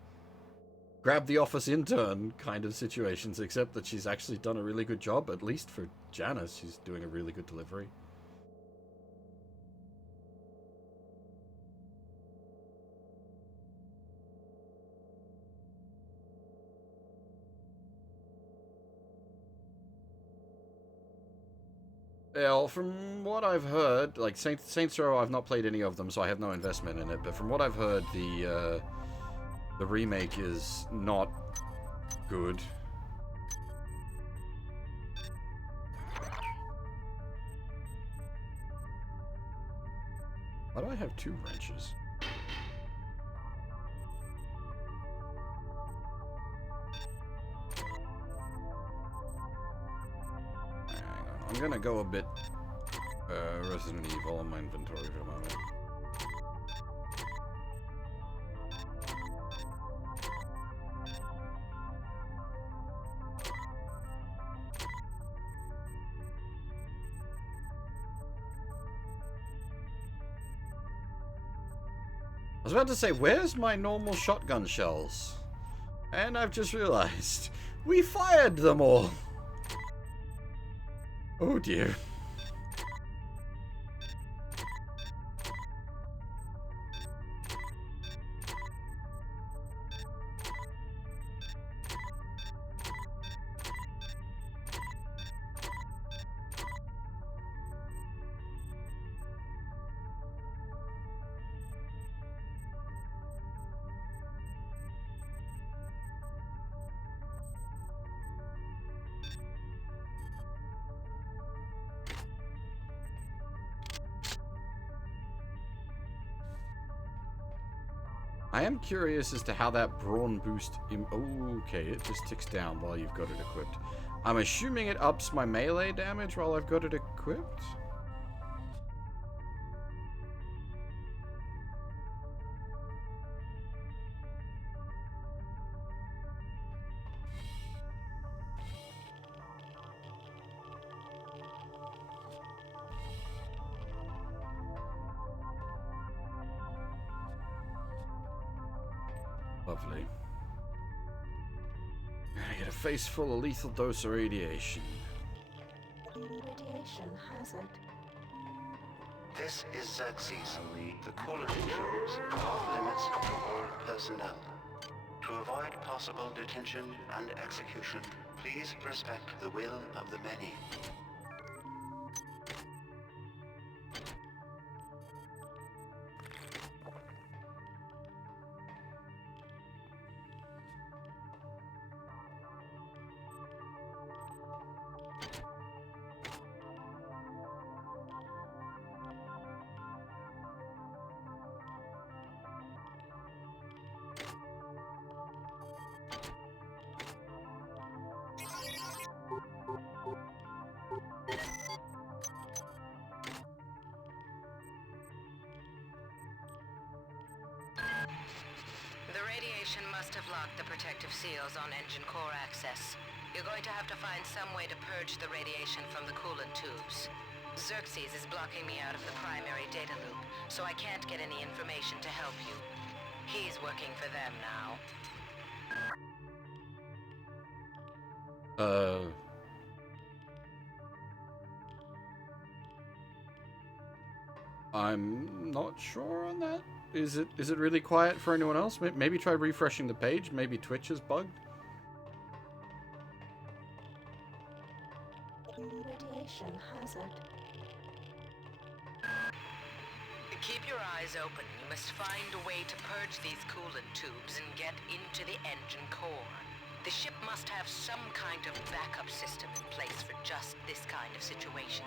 grab the office intern kind of situations, except that she's actually done a really good job, at least for Janice. She's doing a really good delivery. Well, from what I've heard, like Saints Row, I've not played any of them, so I have no investment in it, but from what I've heard, the remake is not good. Why do I have 2 wrenches? Hang on. I'm gonna go a bit Resident Evil in my inventory for a moment. I was about to say, where's my normal shotgun shells? And I've just realized, we fired them all! Oh dear. I am curious as to how that brawn boost... okay, it just ticks down while you've got it equipped. I'm assuming it ups my melee damage while I've got it equipped? Lovely. I get a face full of lethal dose of radiation. Radiation hazard. This is Xerxes. The quality assurance off-limits to all personnel. To avoid possible detention and execution, please respect the will of the many. The radiation must have locked the protective seals on engine core access. You're going to have to find some way to purge the radiation from the coolant tubes. Xerxes is blocking me out of the primary data loop, so I can't get any information to help you. He's working for them now. I'm not sure on that. Is it really quiet for anyone else? Maybe try refreshing the page. Maybe Twitch is bugged. Radiation hazard. Keep your eyes open. You must find a way to purge these coolant tubes and get into the engine core. The ship must have some kind of backup system in place for just this kind of situation.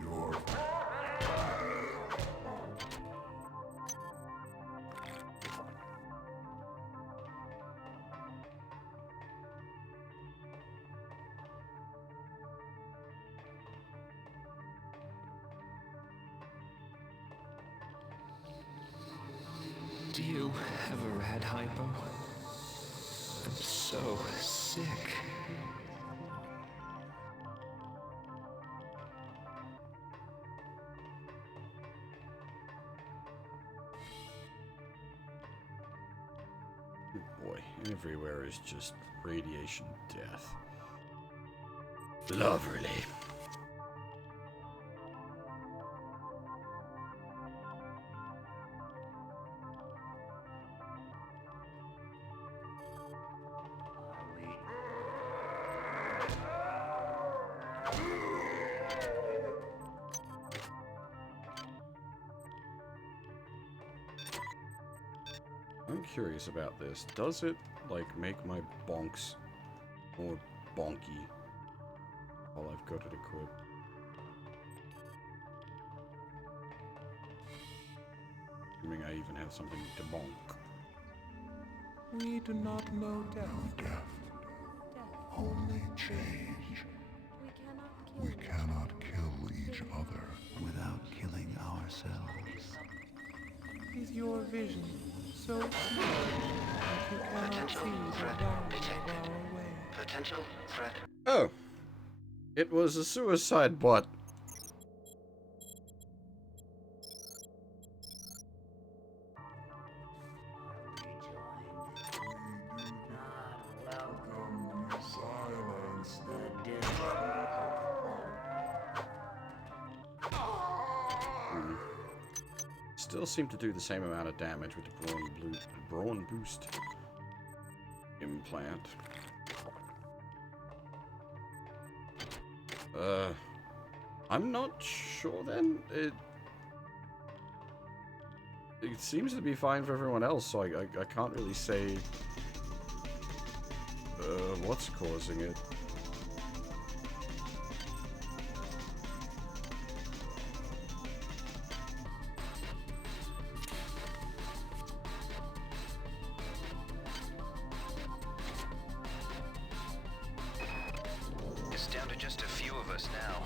Your Do you have a rad hypo? I'm so sick. Boy, everywhere is just radiation death. Lovely. I'm curious about this. Does it, like, make my bonks more bonky while I've got it equipped? Assuming I even have something to bonk. We do not know death. only change. We cannot kill each other without killing ourselves. Is your vision so clear that you cannot see the value of our way? Potential threat. Oh. It was a suicide bot. Still seem to do the same amount of damage with the brawn boost implant. I'm not sure then. It seems to be fine for everyone else, so I can't really say what's causing it. It's down to just a few of us now.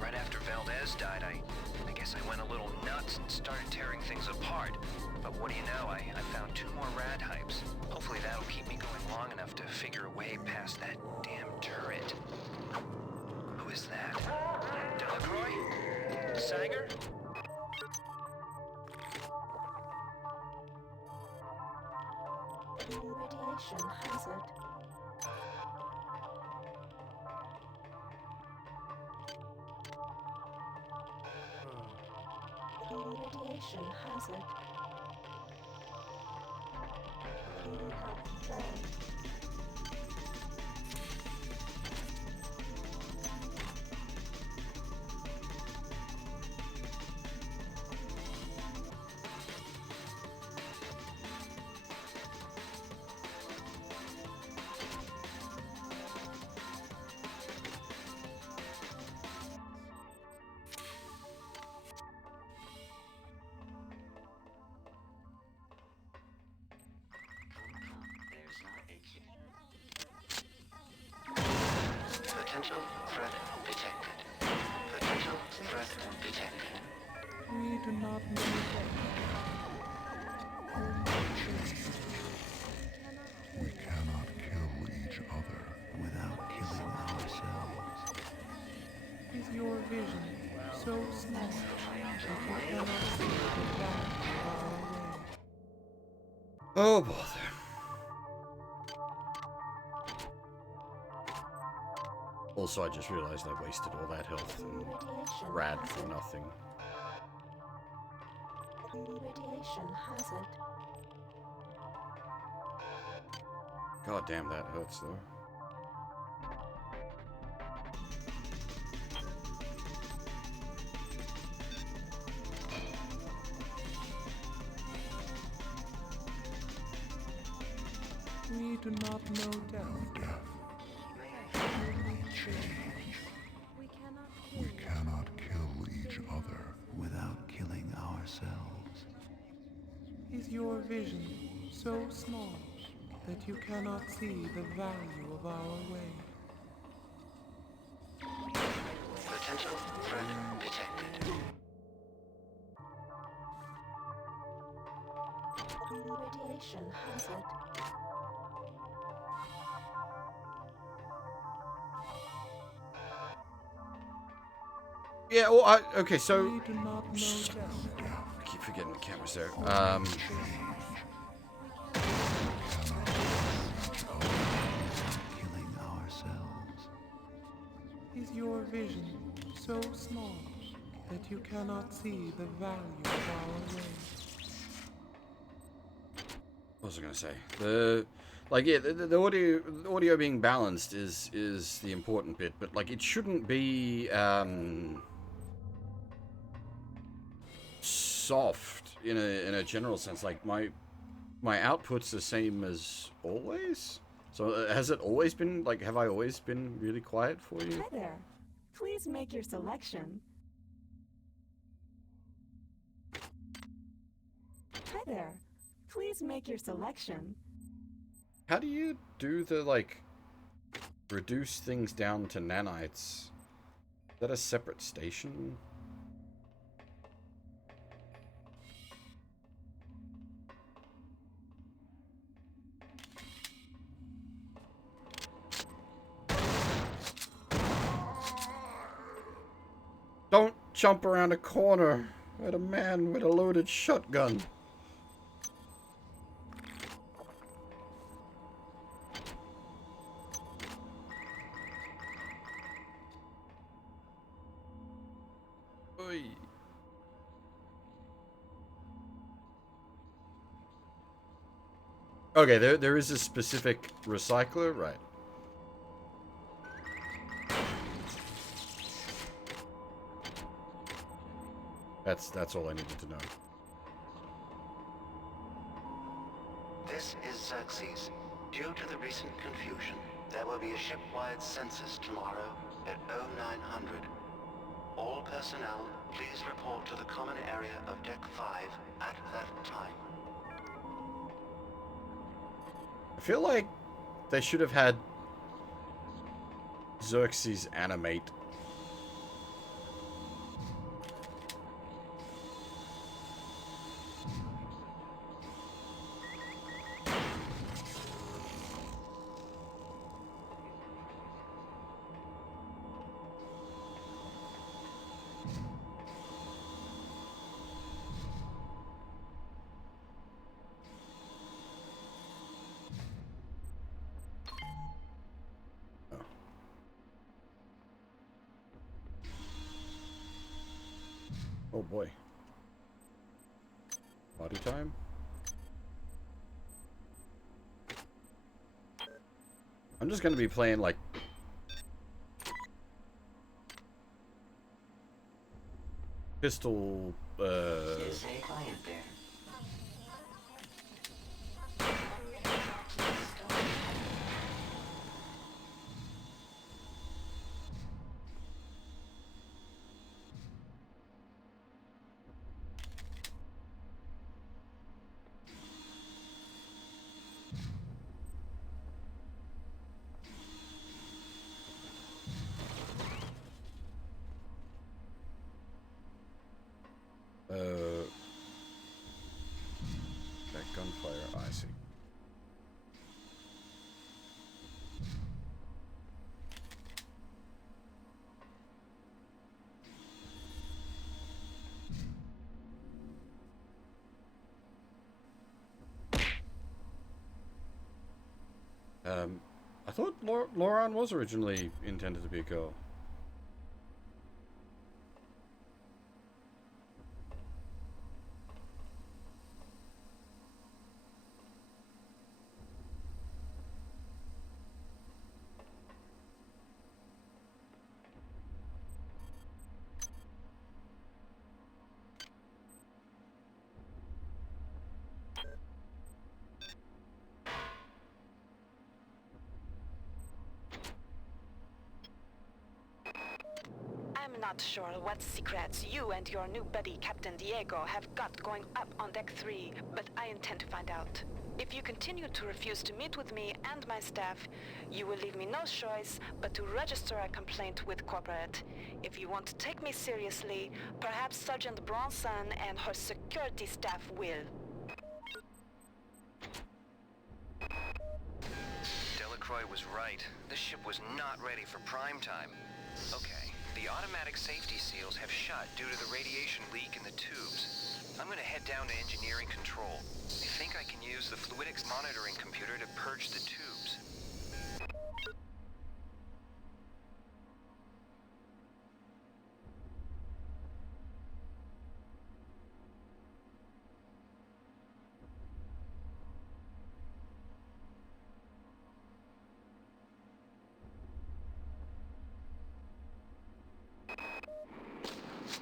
Right after Valdez died, I guess I went a little nuts and started tearing things apart. But what do you know, I found 2 more rad hypes. Hopefully that'll keep me going long enough to figure a way past that damn turret. Who is that? Delacroix? Radiation hazard. Radiation hazard. Health tray. Potential threat detected. Potential threat detected. We do not need We cannot kill each other without killing ourselves. Is your vision so small that you cannot see the back of our way? Oh, bother. Also, I just realized I wasted all that health and rad for nothing. Radiation hazard. God damn, that hurts though. We do not know death. We cannot kill each other without killing ourselves. Is your vision so small that you cannot see the value of our way? Potential threat detected. Radiation hazard. Yeah, well, okay, so... We do not know death. I keep forgetting the camera's there. Killing ourselves. Is your vision so small that you cannot see the value of our way? What was I gonna say? The audio being balanced is the important bit, but like it shouldn't be soft in a general sense. Like my output's the same as always. So has it always been like? Have I always been really quiet for you? Hi there. Please make your selection. Hi there. Please make your selection. How do you do the like reduce things down to nanites? Is that a separate station? Don't jump around a corner at a man with a loaded shotgun. Oy. Okay, there is a specific recycler, right? That's all I needed to know. This is Xerxes. Due to the recent confusion, there will be a ship-wide census tomorrow at 0900. All personnel, please report to the common area of Deck 5 at that time. I feel like they should have had Xerxes animate. Oh boy. Party time? I'm just gonna be playing like pistol CSA client there. That gunfire, I see. I thought Loran was originally intended to be a girl. I'm not sure what secrets you and your new buddy Captain Diego have got going up on Deck 3, but I intend to find out. If you continue to refuse to meet with me and my staff, you will leave me no choice but to register a complaint with Corporate. If you want to take me seriously, perhaps Sergeant Bronson and her security staff will. Delacroix was right. This ship was not ready for prime time. Okay, the automatic safety seals have shut due to the radiation leak in the tubes. I'm gonna head down to engineering control. I think I can use the fluidics monitoring computer to purge the tubes.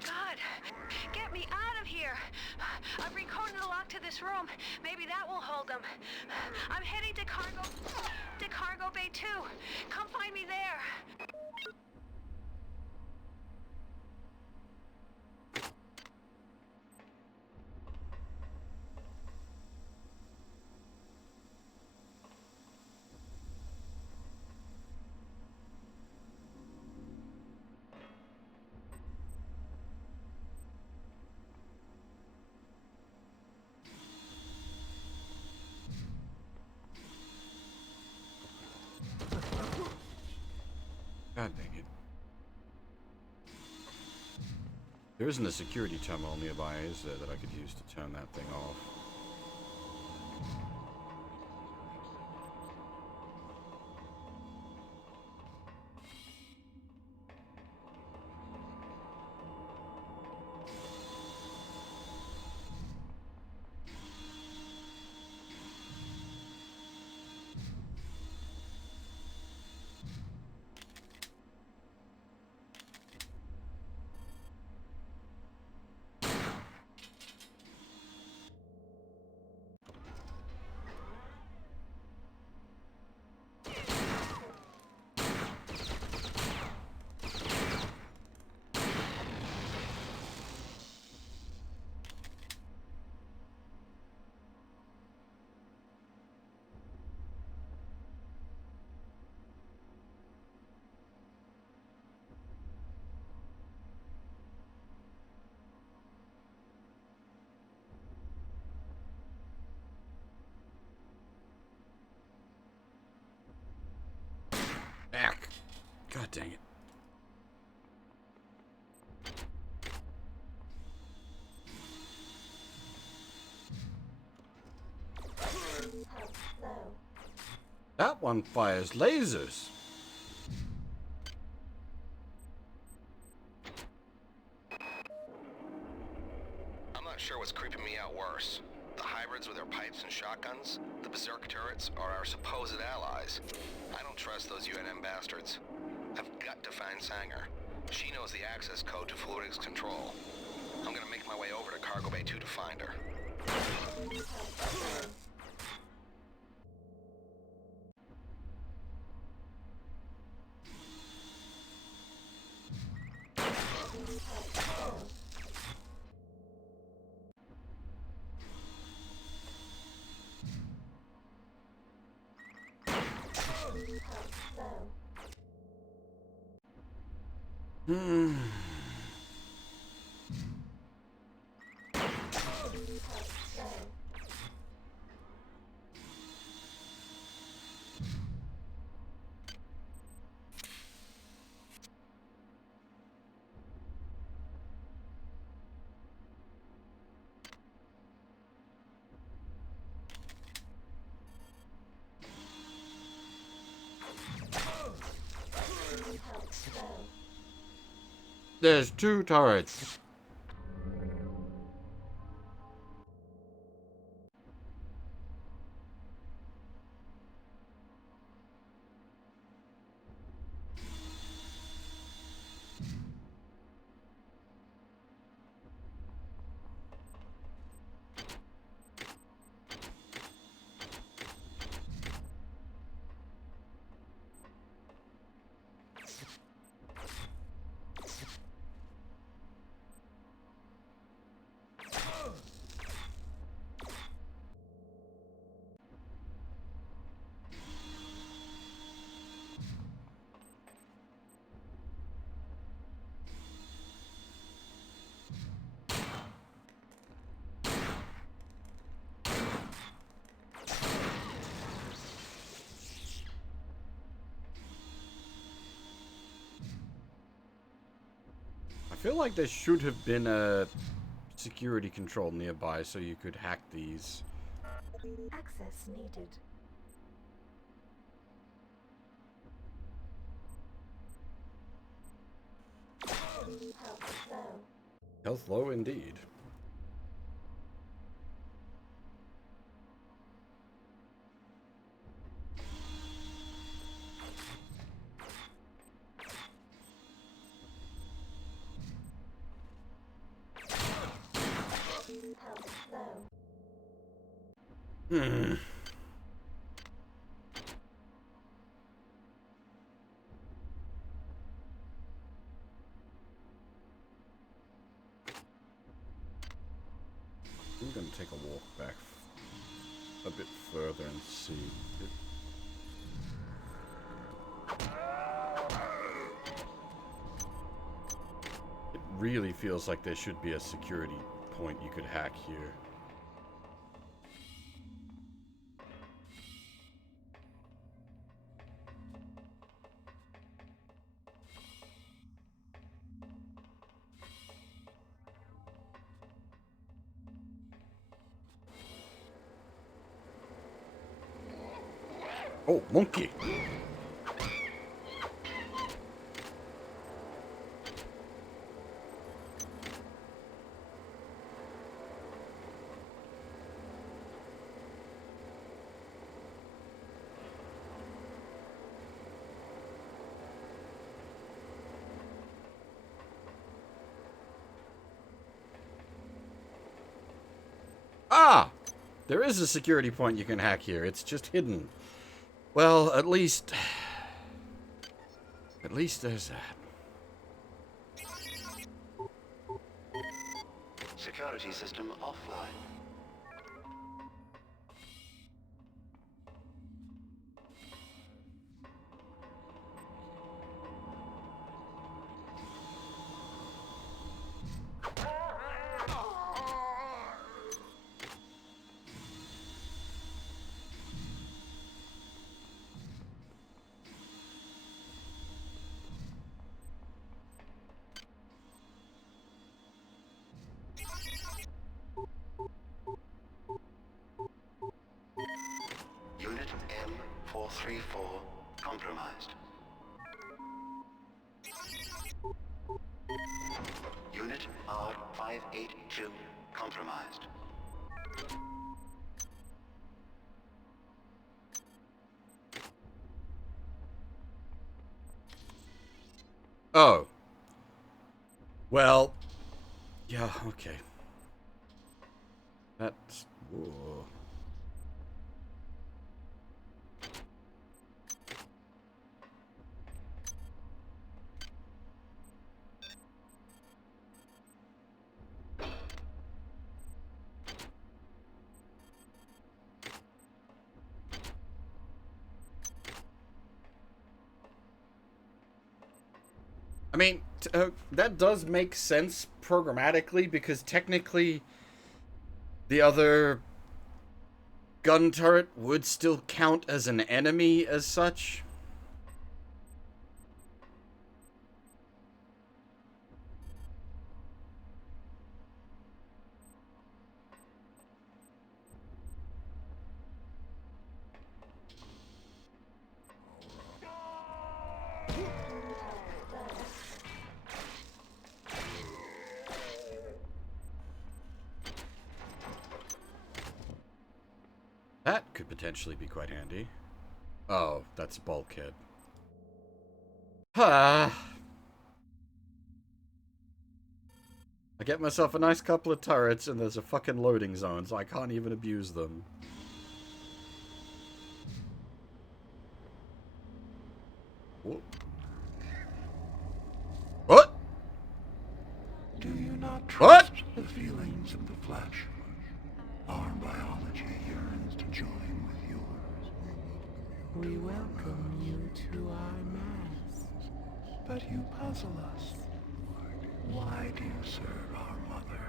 God, get me out of here. I've recoded a lock to this room. Maybe that will hold them. I'm heading to cargo bay 2. Come find me there. God dang it. There isn't a security terminal nearby, is there, that I could use to turn that thing off? Back. God dang it. That one fires lasers. shotguns, the berserk turrets, are our supposed allies. I don't trust those UNM bastards. I've got to find Sanger. She knows the access code to Fluidics Control. I'm gonna make my way over to Cargo Bay 2 to find her. There's 2 turrets. I feel like there should have been a security control nearby so you could hack these. Access needed. Health low. Health low indeed. Health low. Hmm. I'm gonna take a walk back a bit further and see. It really feels like there should be a security point you could hack here. Oh, monkey! Ah! There is a security point you can hack here. It's just hidden. Well, at least there's that. Security system offline. Unit M434 compromised. Unit R582 compromised. Oh. Well. Yeah, okay. That's... Whoa. I mean, that does make sense programmatically, because technically the other gun turret would still count as an enemy as such. That could potentially be quite handy. Oh, that's a bulkhead. Ah. I get myself a nice couple of turrets and there's a fucking loading zone, so I can't even abuse them. Whoa. What? Do you not trust the feelings of the flesh? Our biology yearns to join with yours. We welcome you to our mass. But you puzzle us. Why do you serve our mother?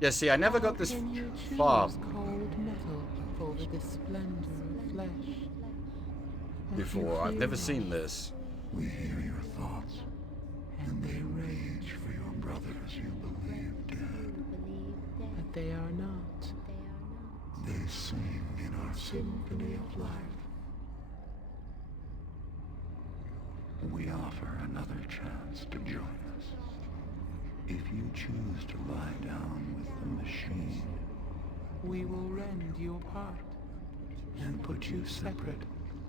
Yeah, see, I never got this far Cold metal over the splendor of flesh. before. I've never seen this. We hear your thoughts, and they rage for your brothers you believe dead. But they are not. They sing in our symphony of life. We offer another chance to join us. If you choose to lie down with the machine, We will rend you apart and put you separate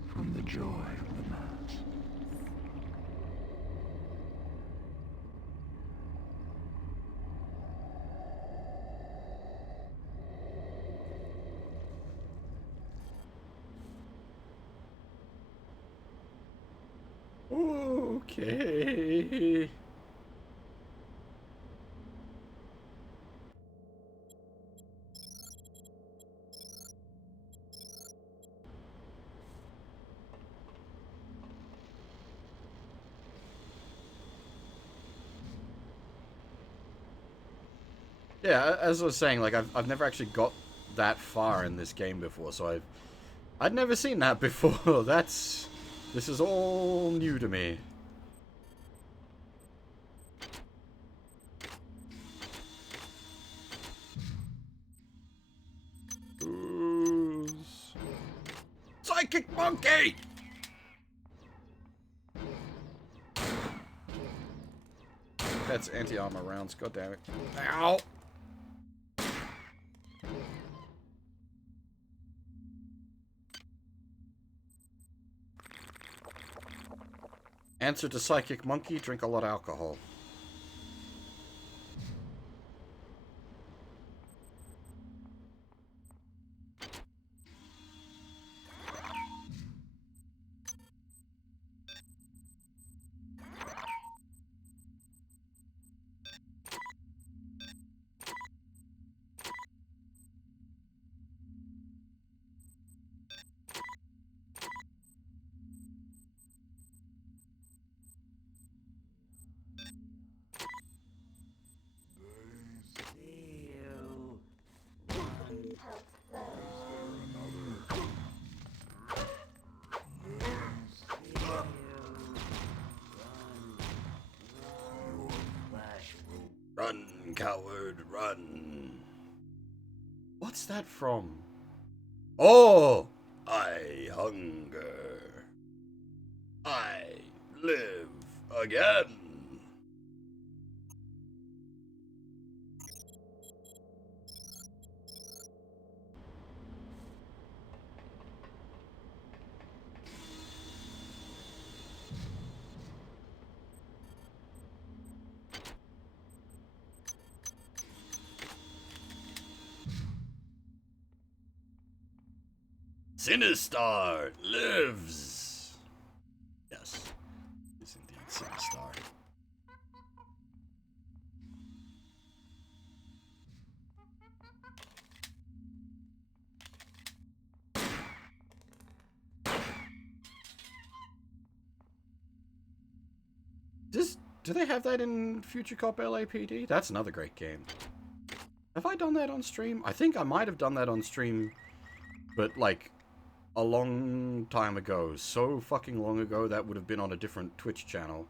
from the joy of the mass. Okay. Yeah, as I was saying, like I've never actually got that far in this game before, so I'd never seen that before. This is all new to me. Psychic monkey! That's anti-armor rounds, god damn it. Ow! Answer to Psychic Monkey, drink a lot of alcohol. Run, coward, run. What's that from? Oh, I hunger. I live again. Sinistar lives. Yes, it's indeed Sinistar. Do they have that in Future Cop LAPD? That's another great game. Have I done that on stream? I think I might have done that on stream, but like a long time ago. So fucking long ago that would have been on a different Twitch channel.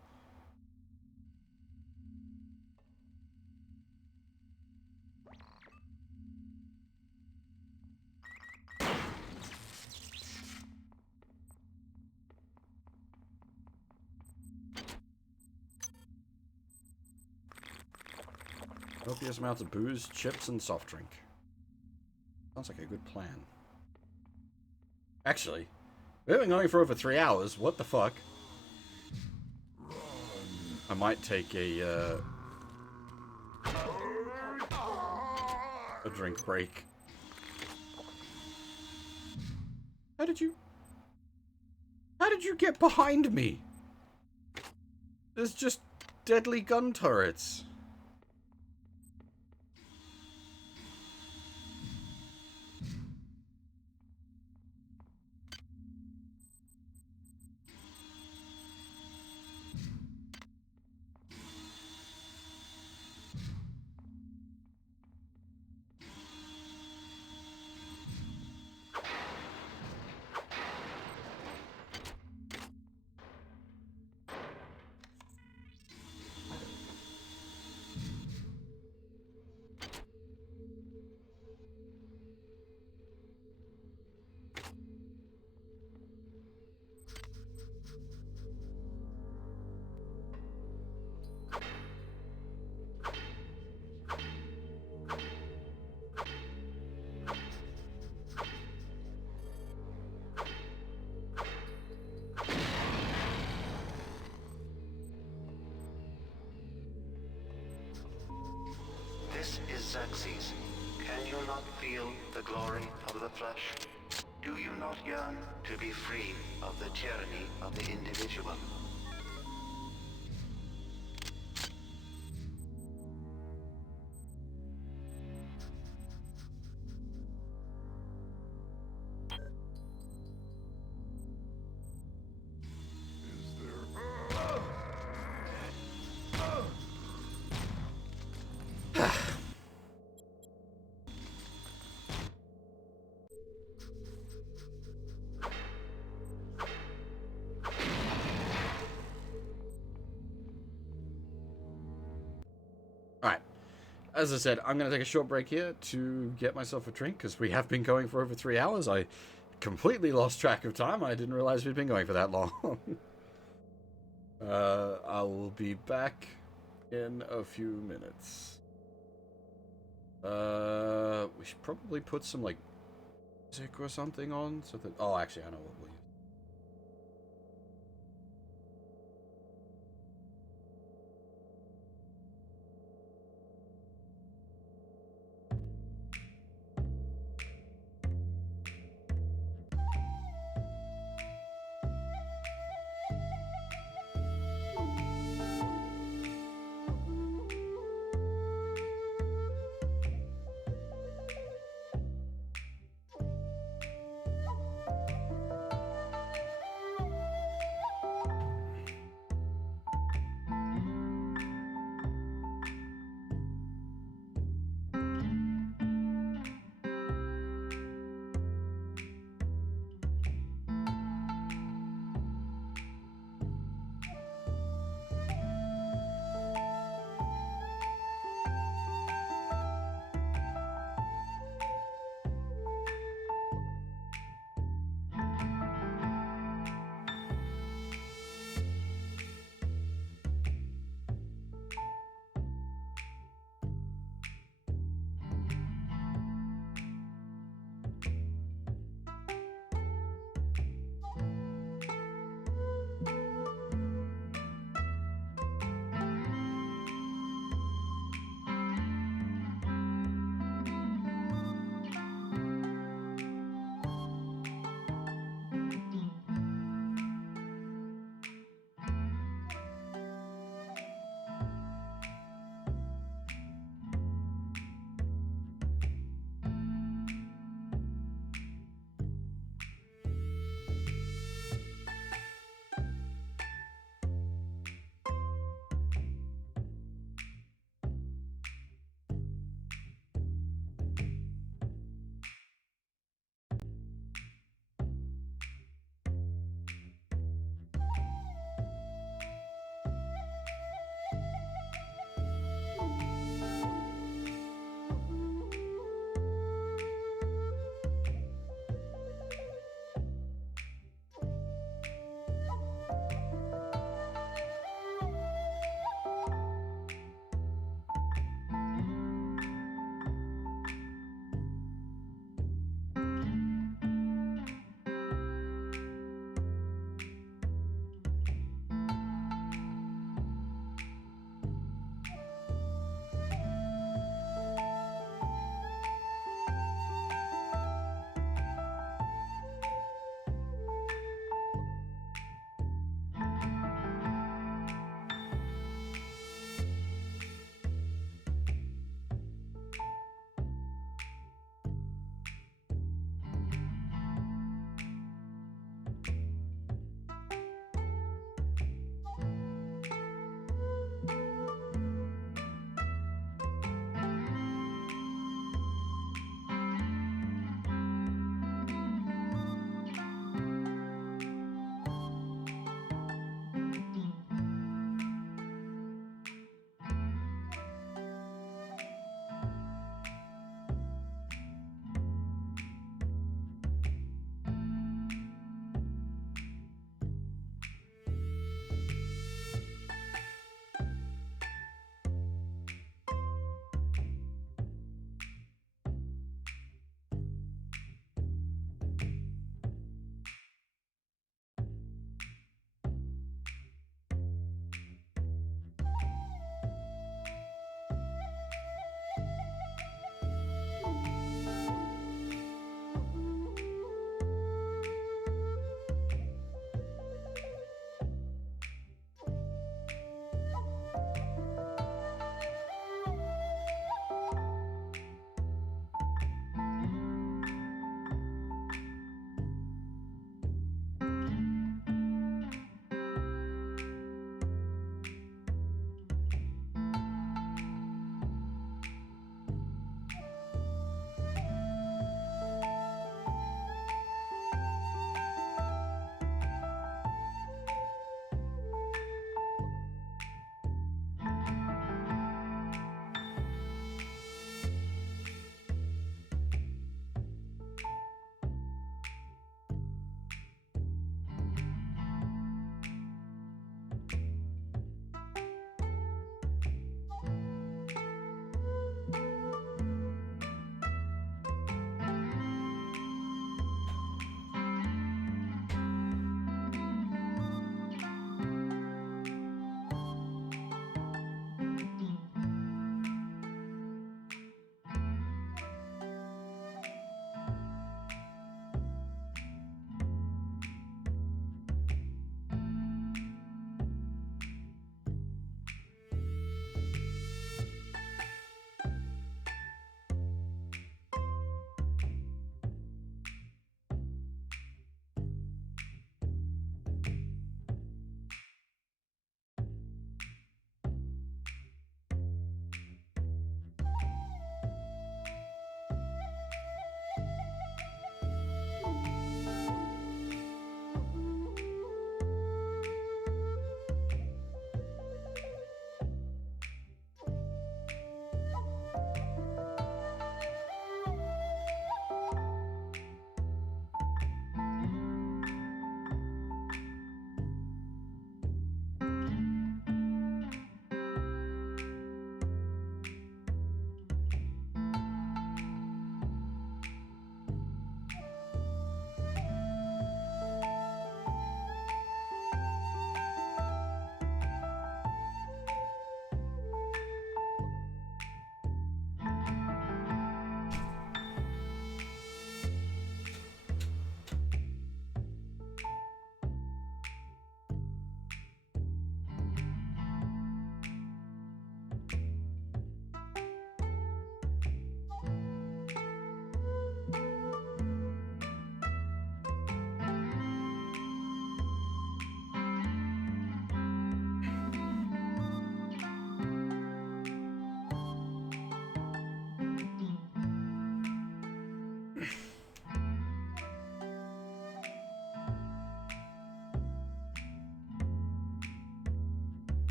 Copious amounts of booze, chips, and soft drink. Sounds like a good plan. Actually, we've been going for over 3 hours. What the fuck? I might take a drink break. How did you get behind me? There's just deadly gun turrets. This is Xerxes. Can you not feel the glory of the flesh? Do you not yearn to be free of the tyranny of the individual? As I said, I'm going to take a short break here to get myself a drink, because we have been going for over 3 hours. I completely lost track of time. I didn't realize we'd been going for that long. I will be back in a few minutes. We should probably put some, like, music or something on, so that... Oh, actually, I know what we'll use.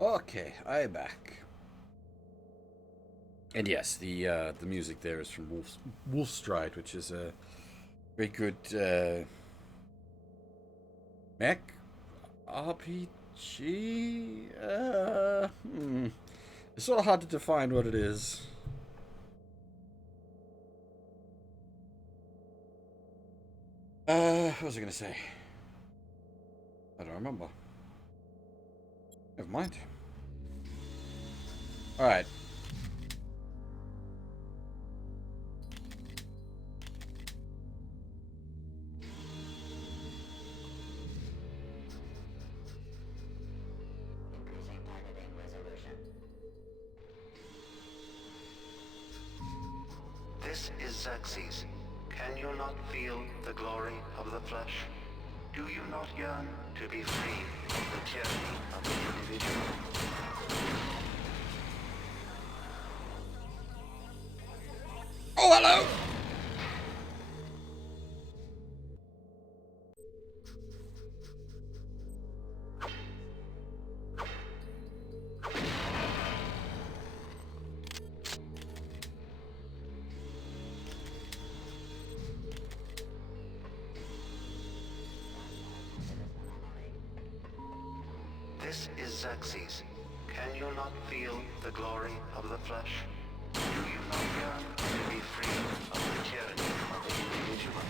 Okay, I am back. And yes, the music there is from Wolfstride, which is a very good mech RPG. It's sort of hard to define what it is. What was I gonna say? I don't remember. Never mind. Alright. This is Xerxes. Can you not feel the glory of the flesh? Do you not yearn to be free of the tyranny of the individual? Oh, hello! This is Xerxes. Can you not feel the glory of the flesh? Do you not yearn to be free of the tyranny of the individual?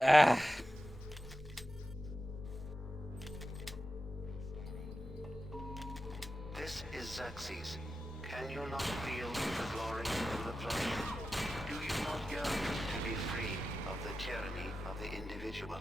Ah. This is Xerxes. Can you not feel the glory of the flesh? Do you not yearn to be free of the tyranny of the individual?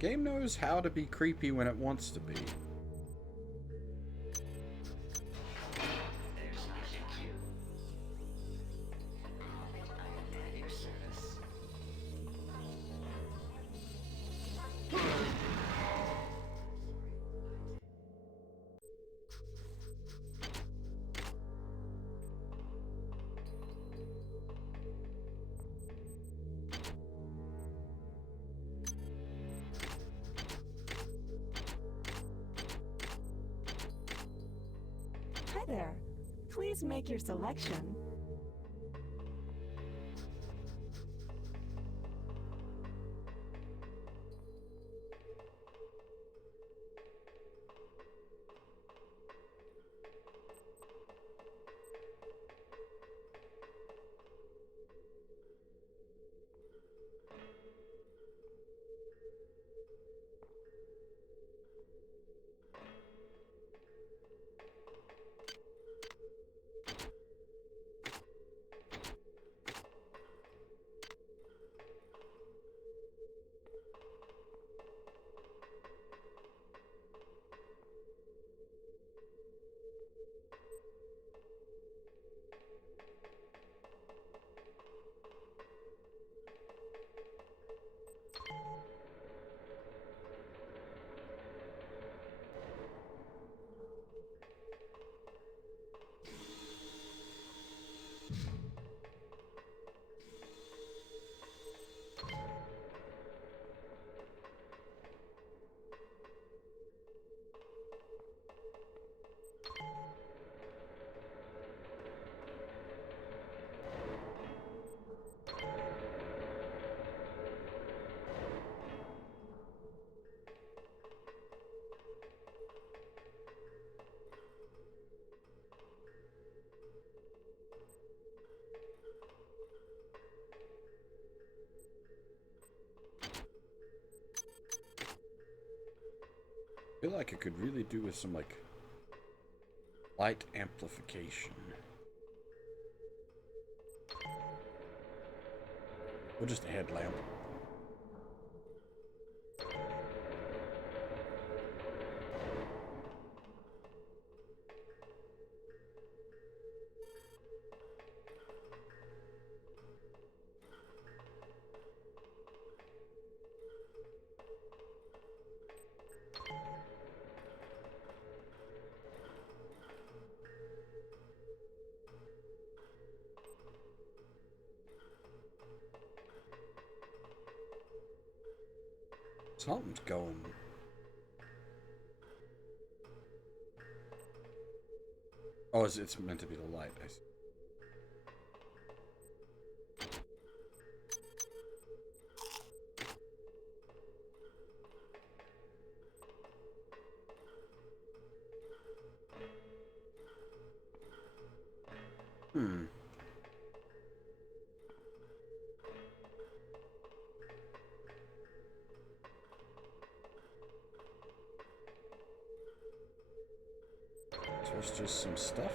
The game knows how to be creepy when it wants to be. Hi there. Please make your selection. I feel like I could really do with some, like, light amplification. Or just a headlamp. Something's going. Oh, it's meant to be the light. I see. So it's just some stuff.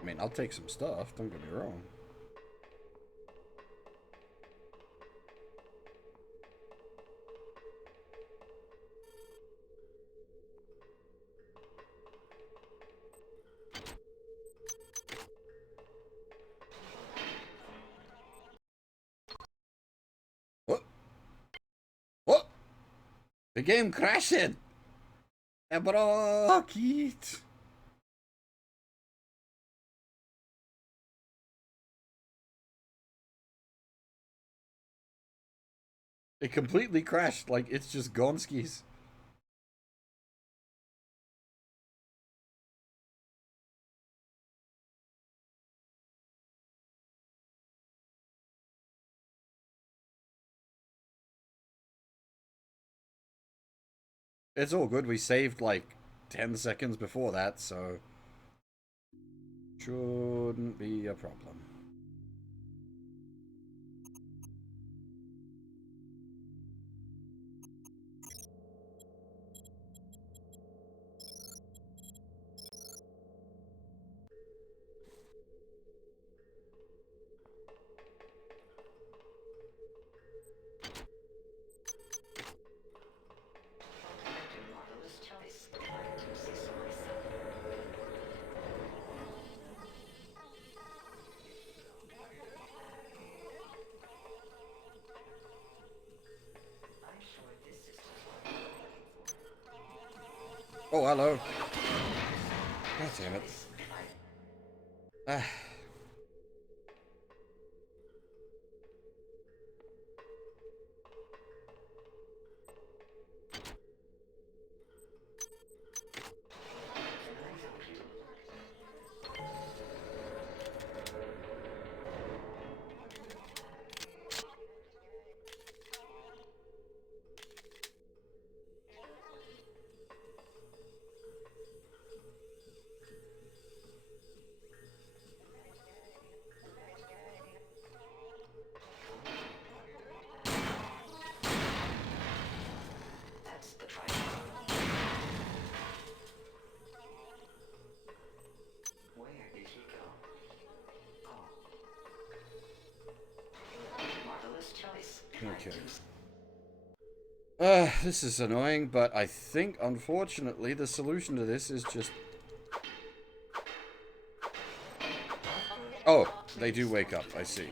I mean, I'll take some stuff, don't get me wrong. What? What? The game crashed! Ebrockit! It completely crashed, like it's just gone skis. It's all good, we saved like 10 seconds before that, so shouldn't be a problem. Oh, hello. God damn it. Ah. Okay. This is annoying, but I think, unfortunately, the solution to this is just... Oh, they do wake up, I see.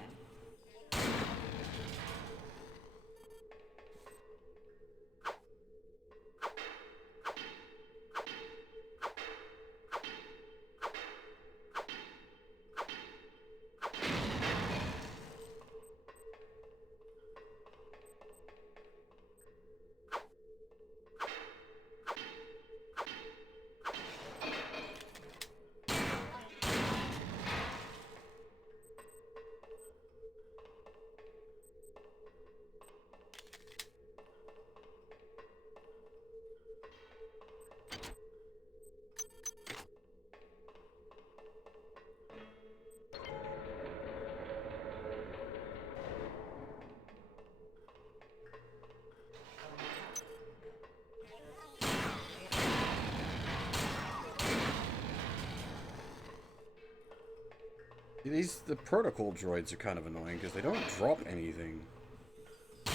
The protocol droids are kind of annoying because they don't drop anything. My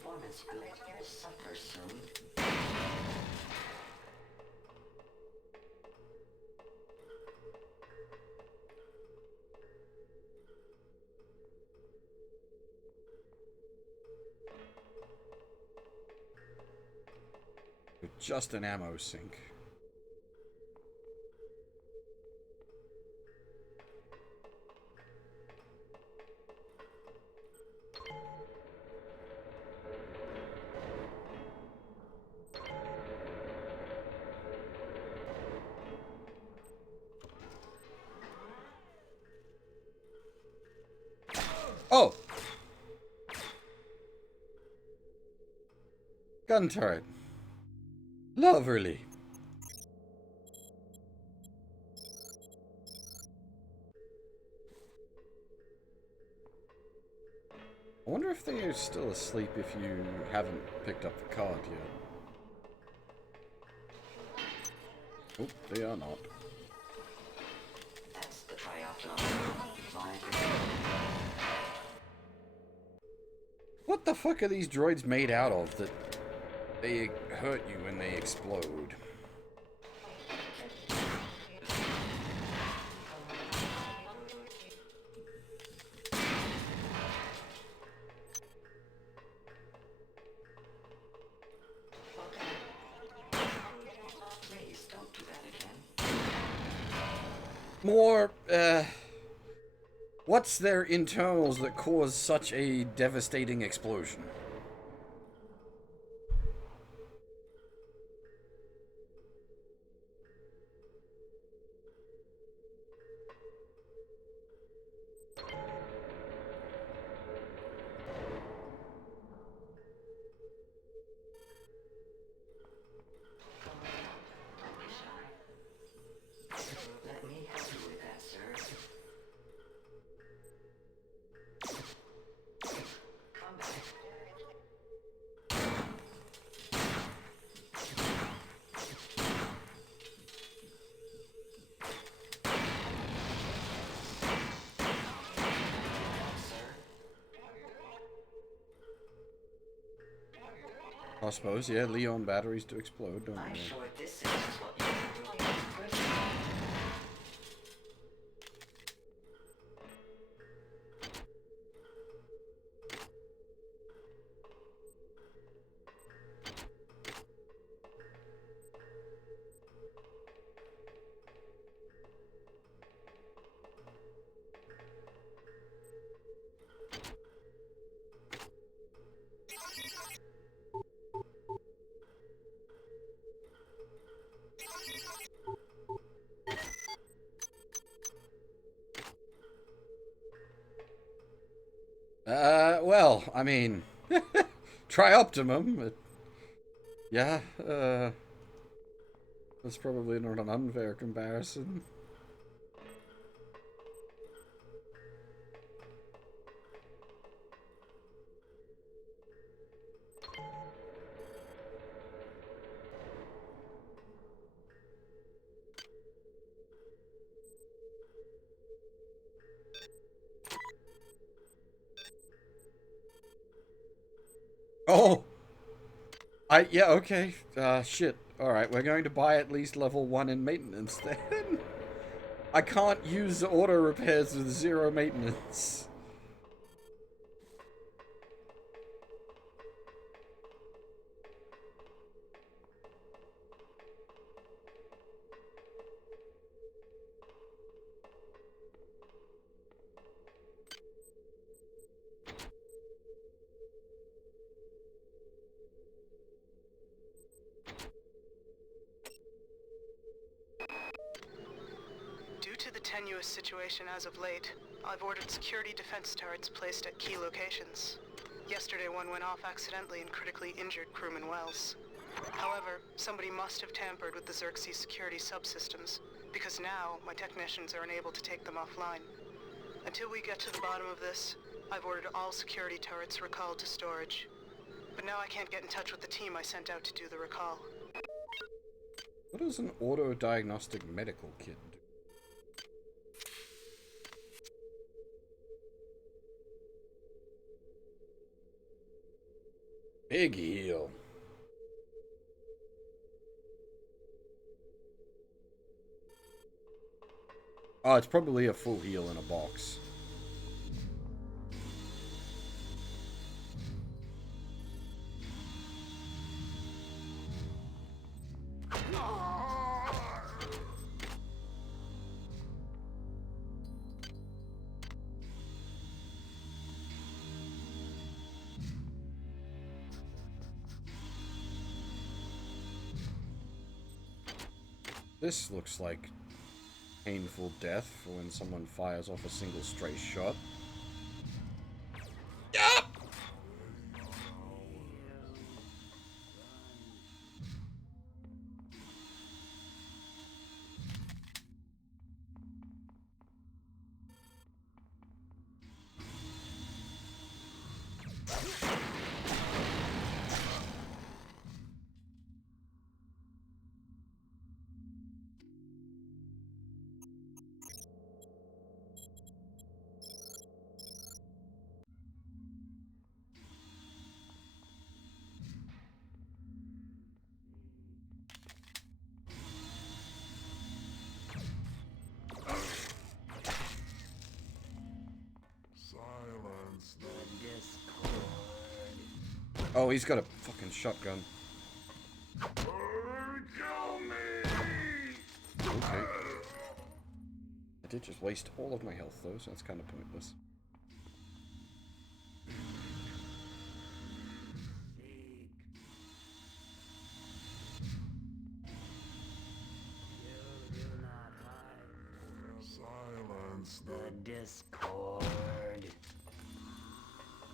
performance will suffer soon. With just an ammo sink. Oh! Gun turret. Lovely. I wonder if they are still asleep if you haven't picked up the card yet. Oh, they are not. That's the triathlon. What the fuck are these droids made out of that they hurt you when they explode? Please don't do that again. More, what's their internals that cause such a devastating explosion? Let me help you with that, sir. Come back. I suppose, yeah, Leon batteries do explode, don't I'm they? sure this is what you Well, I mean, try Optimum. But yeah, that's probably not an unfair comparison. Oh! Yeah, okay. Shit. Alright, we're going to buy at least level 1 in maintenance then. I can't use auto repairs with 0 maintenance. Due to the tenuous situation as of late, I've ordered security defense turrets placed at key locations. Yesterday one went off accidentally and critically injured crewman Wells. However, somebody must have tampered with the Xerxes security subsystems, because now my technicians are unable to take them offline. Until we get to the bottom of this, I've ordered all security turrets recalled to storage. But now I can't get in touch with the team I sent out to do the recall. What does an auto-diagnostic medical kit do? Big heal. Oh, it's probably a full heal in a box. This looks like painful death for when someone fires off a single stray shot. Yup! Oh, he's got a fucking shotgun. Okay. I did just waste all of my health though, so that's kind of pointless. Silence the discord.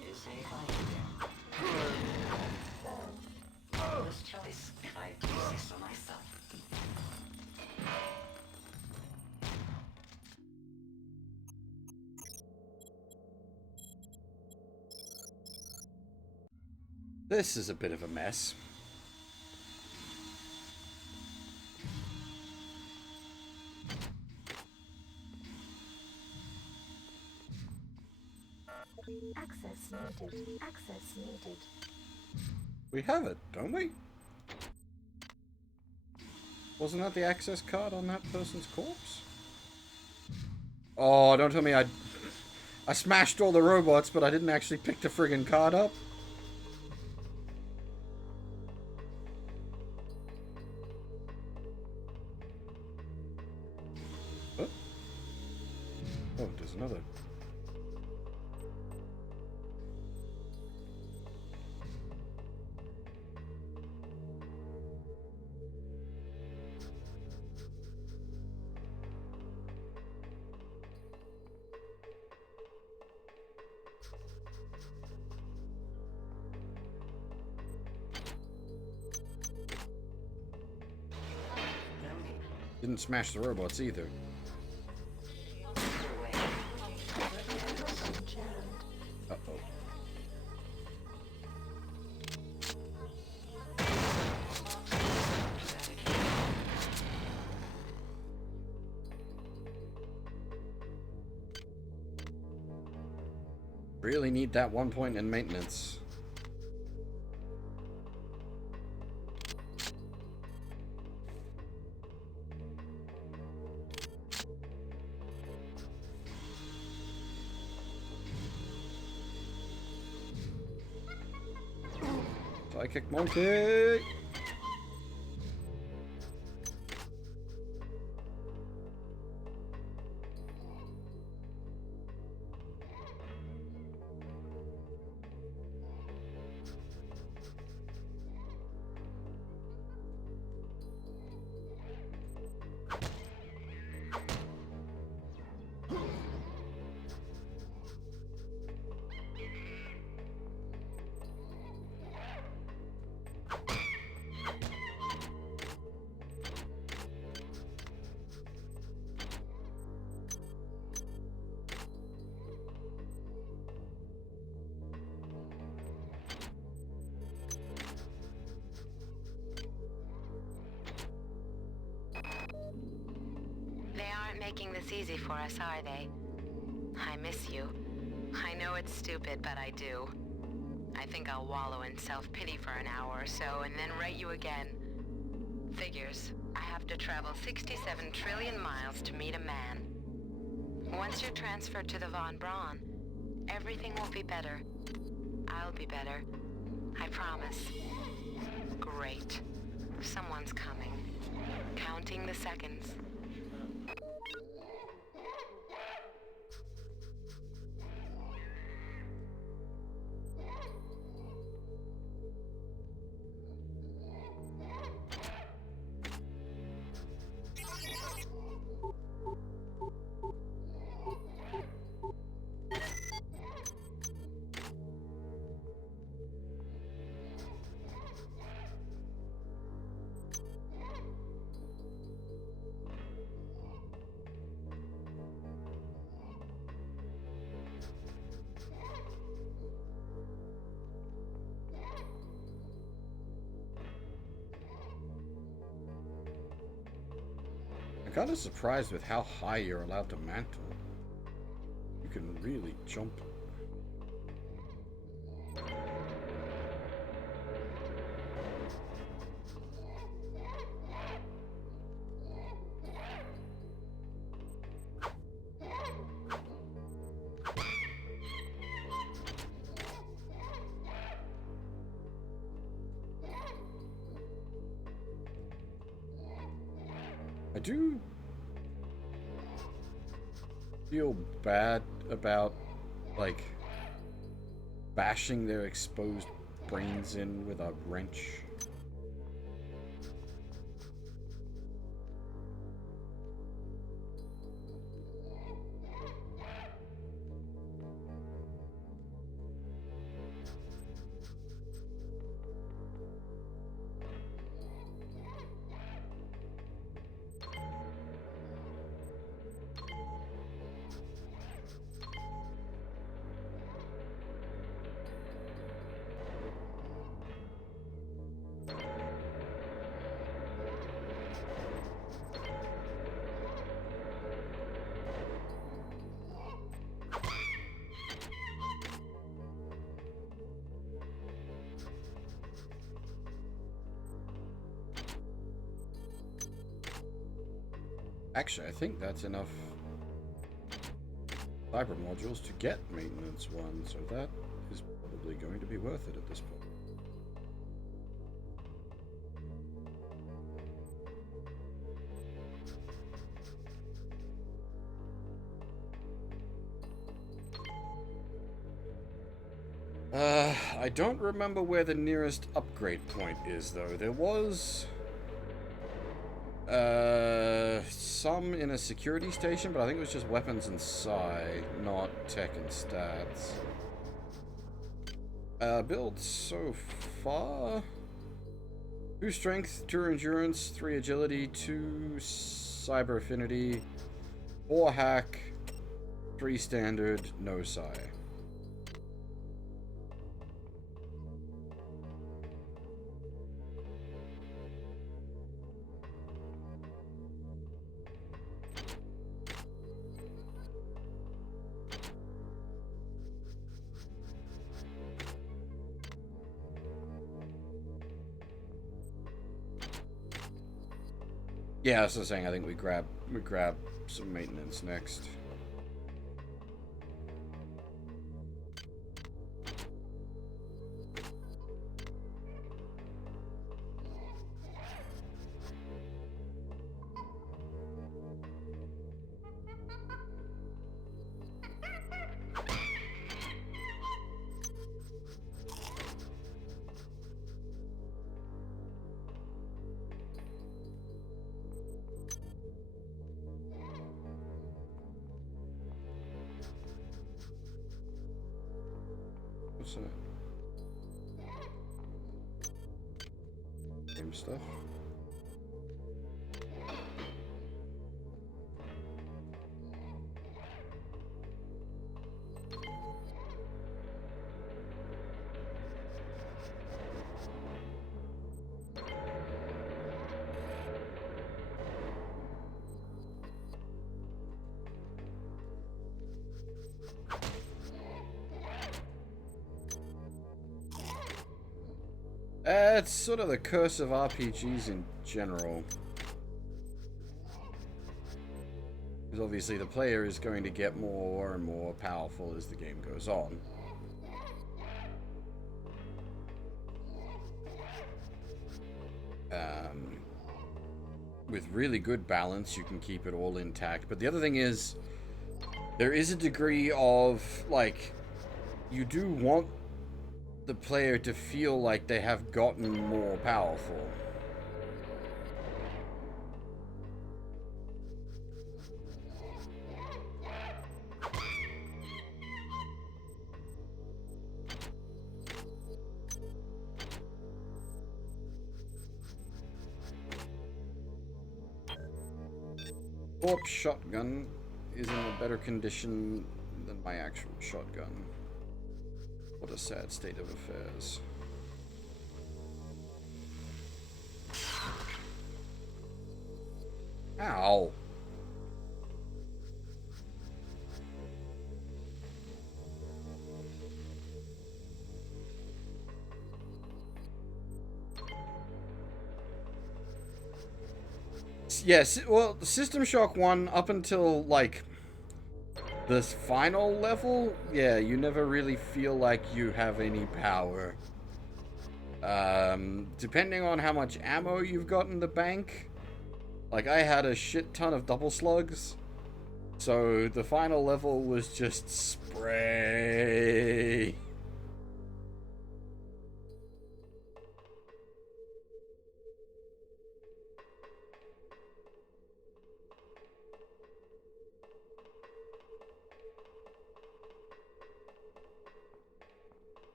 You say hi. This choice, if I do say so myself. This is a bit of a mess. Access needed. Access needed. We have it, don't we? Wasn't that the access card on that person's corpse? Oh, don't tell me I smashed all the robots, but I didn't actually pick the friggin' card up. Oh, there's another. Didn't smash the robots either. Uh-oh. Really need that 1 point in maintenance. Psychic monkey! Making this easy for us, are they? I miss you. I know it's stupid, but I do. I think I'll wallow in self-pity for an hour or so and then write you again. Figures. I have to travel 67 trillion miles to meet a man. Once you're transferred to the Von Braun, everything will be better. I'll be better. I promise. Great. Someone's coming. Counting the seconds. I'm kind of surprised with how high you're allowed to mantle. You can really jump. I do feel bad about, like, bashing their exposed brains in with a wrench. Actually, I think that's enough cyber modules to get maintenance 1, so that is probably going to be worth it at this point. I don't remember where the nearest upgrade point is, though. There was some in a security station, but I think it was just weapons and psi, not tech and stats. Builds so far: 2 strength, 2 endurance, 3 agility, 2 cyber affinity, 4 hack, 3 standard, no psi. Yeah, that's what I'm saying. I think we grab some maintenance next. What's that? Game stuff. It's sort of the curse of RPGs in general. Because obviously the player is going to get more and more powerful as the game goes on. With really good balance, you can keep it all intact. But the other thing is, there is a degree of, like, you do want the player to feel like they have gotten more powerful. Warp shotgun is in a better condition than my actual shotgun. What a sad state of affairs. Ow. Yes, well, System Shock 1, up until, like, this final level, yeah, you never really feel like you have any power. Depending on how much ammo you've got in the bank, like, I had a shit ton of double slugs, so the final level was just spray.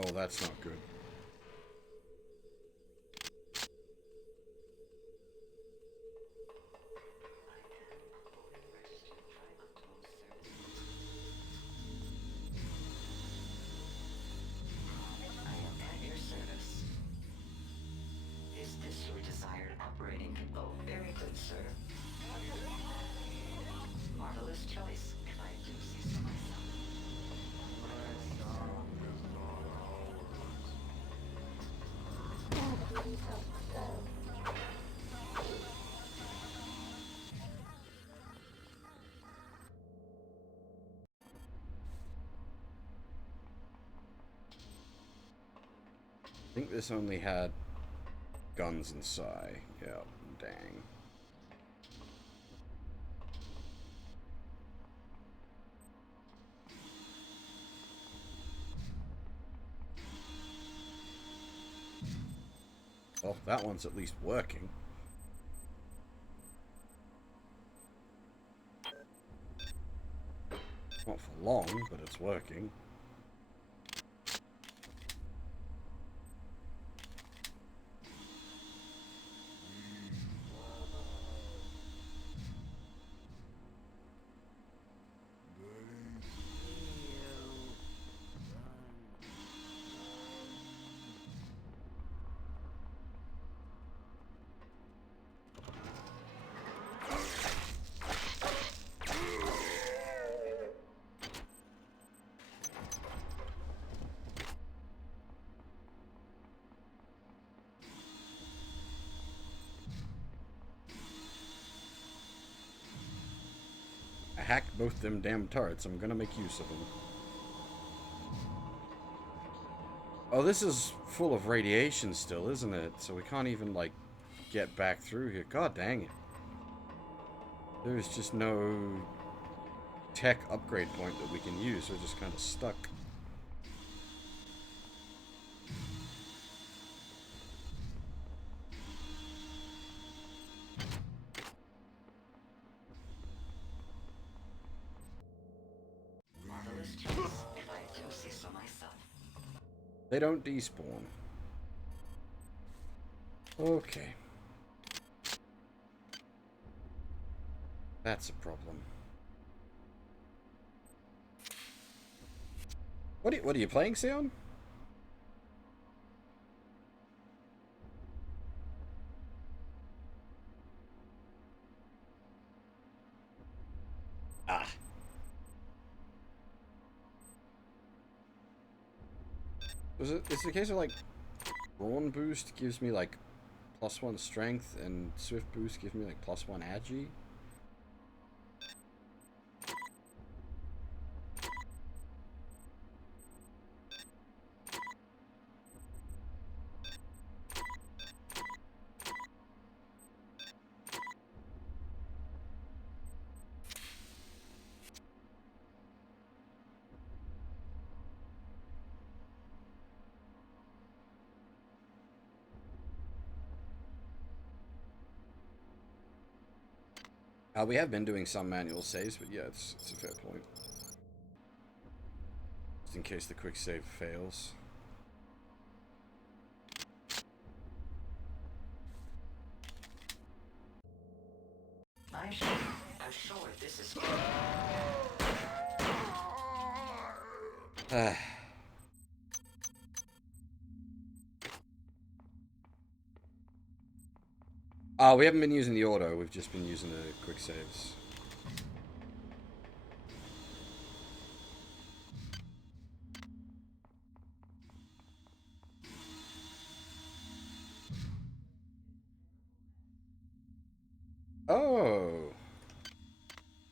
Oh, that's not good. I think this only had guns and psi. Yeah, dang. Well, that one's at least working. Not for long, but it's working. Hacked both them damn turrets. I'm gonna make use of them. Oh, this is full of radiation still, isn't it? So we can't even, like, get back through here. God dang it. There's just no tech upgrade point that we can use. We're just kind of stuck. They don't despawn. Okay. That's a problem. What are you playing, Sion? Ah. Is it the case of like Brawn boost gives me like +1 strength and Swift boost gives me like +1 agi? We have been doing some manual saves, but yeah, it's a fair point. Just in case the quick save fails. I'm sure this is... We haven't been using the auto, we've just been using the quick saves. Oh,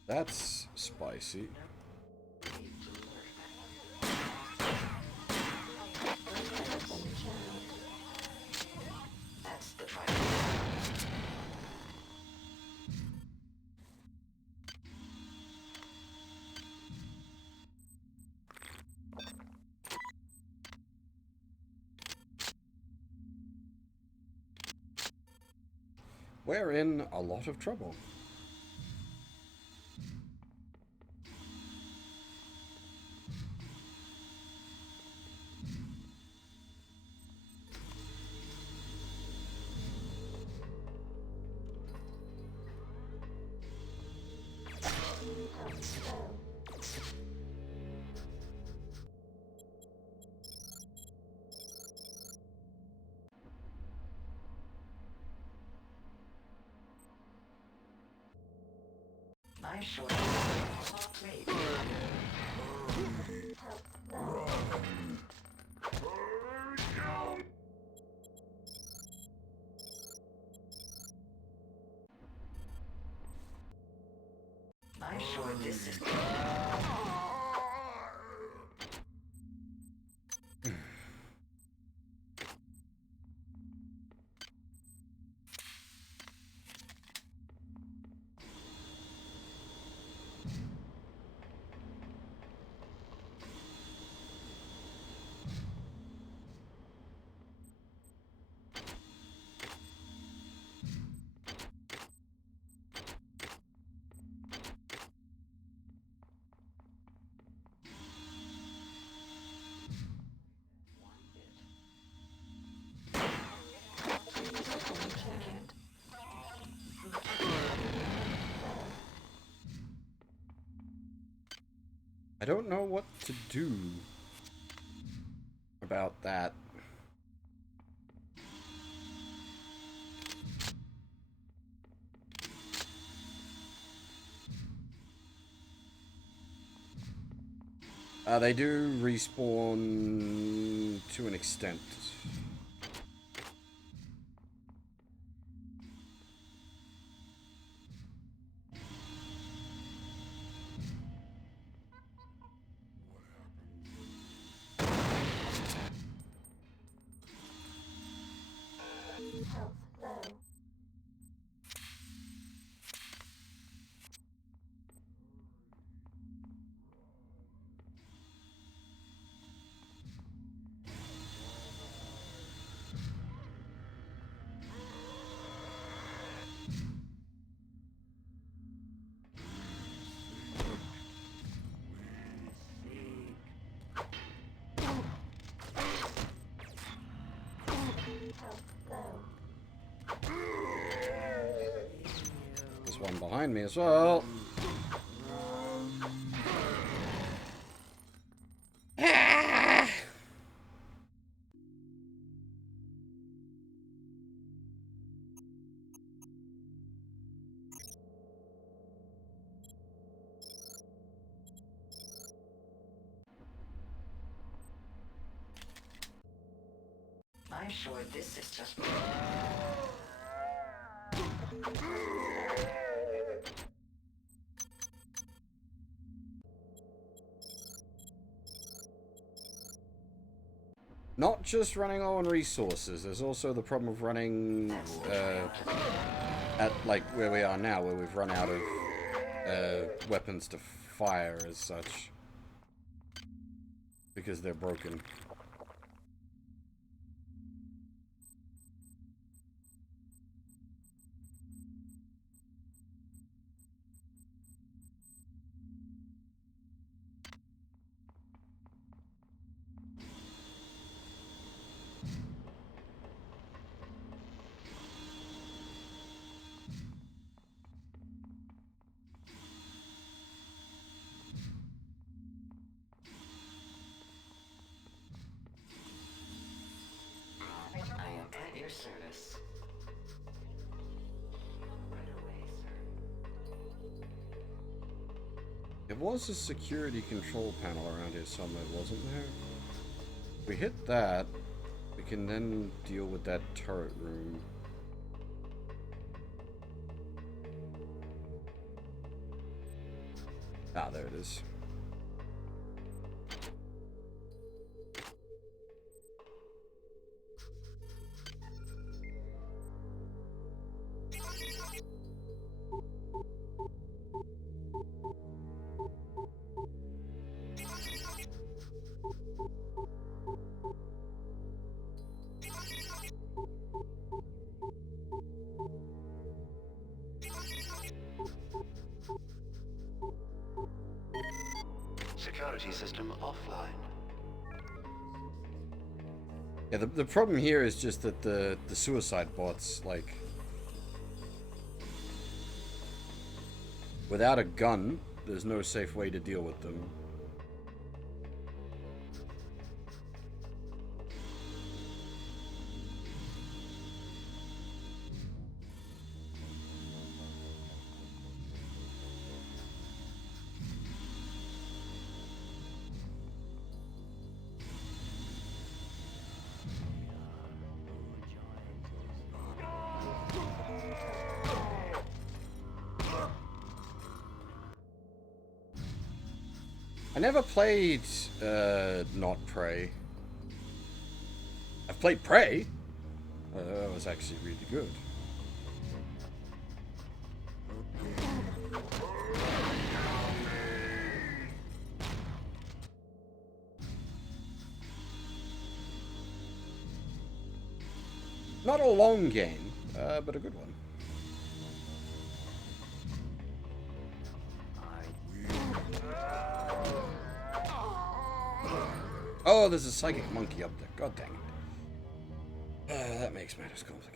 that's spicy. That's the try. We're in a lot of trouble. I'm sure. Wait. I'm sure this is... I don't know what to do about that. They do respawn to an extent. there's one behind me as well. Ah! I'm sure this is just... Not just running low on resources, there's also the problem of running at like where we are now, where we've run out of weapons to fire as such. Because they're broken. I am at your service. Right away, sir. There was a security control panel around here somewhere, wasn't there? If we hit that, we can then deal with that turret room. Ah, there it is. Security system offline. Yeah, the problem here is just that the suicide bots, like... Without a gun, there's no safe way to deal with them. I never played, not Prey. I've played Prey. That was actually really good. Not a long game, but a good one. Oh, there's a psychic monkey up there. God dang it. That makes matters complicated.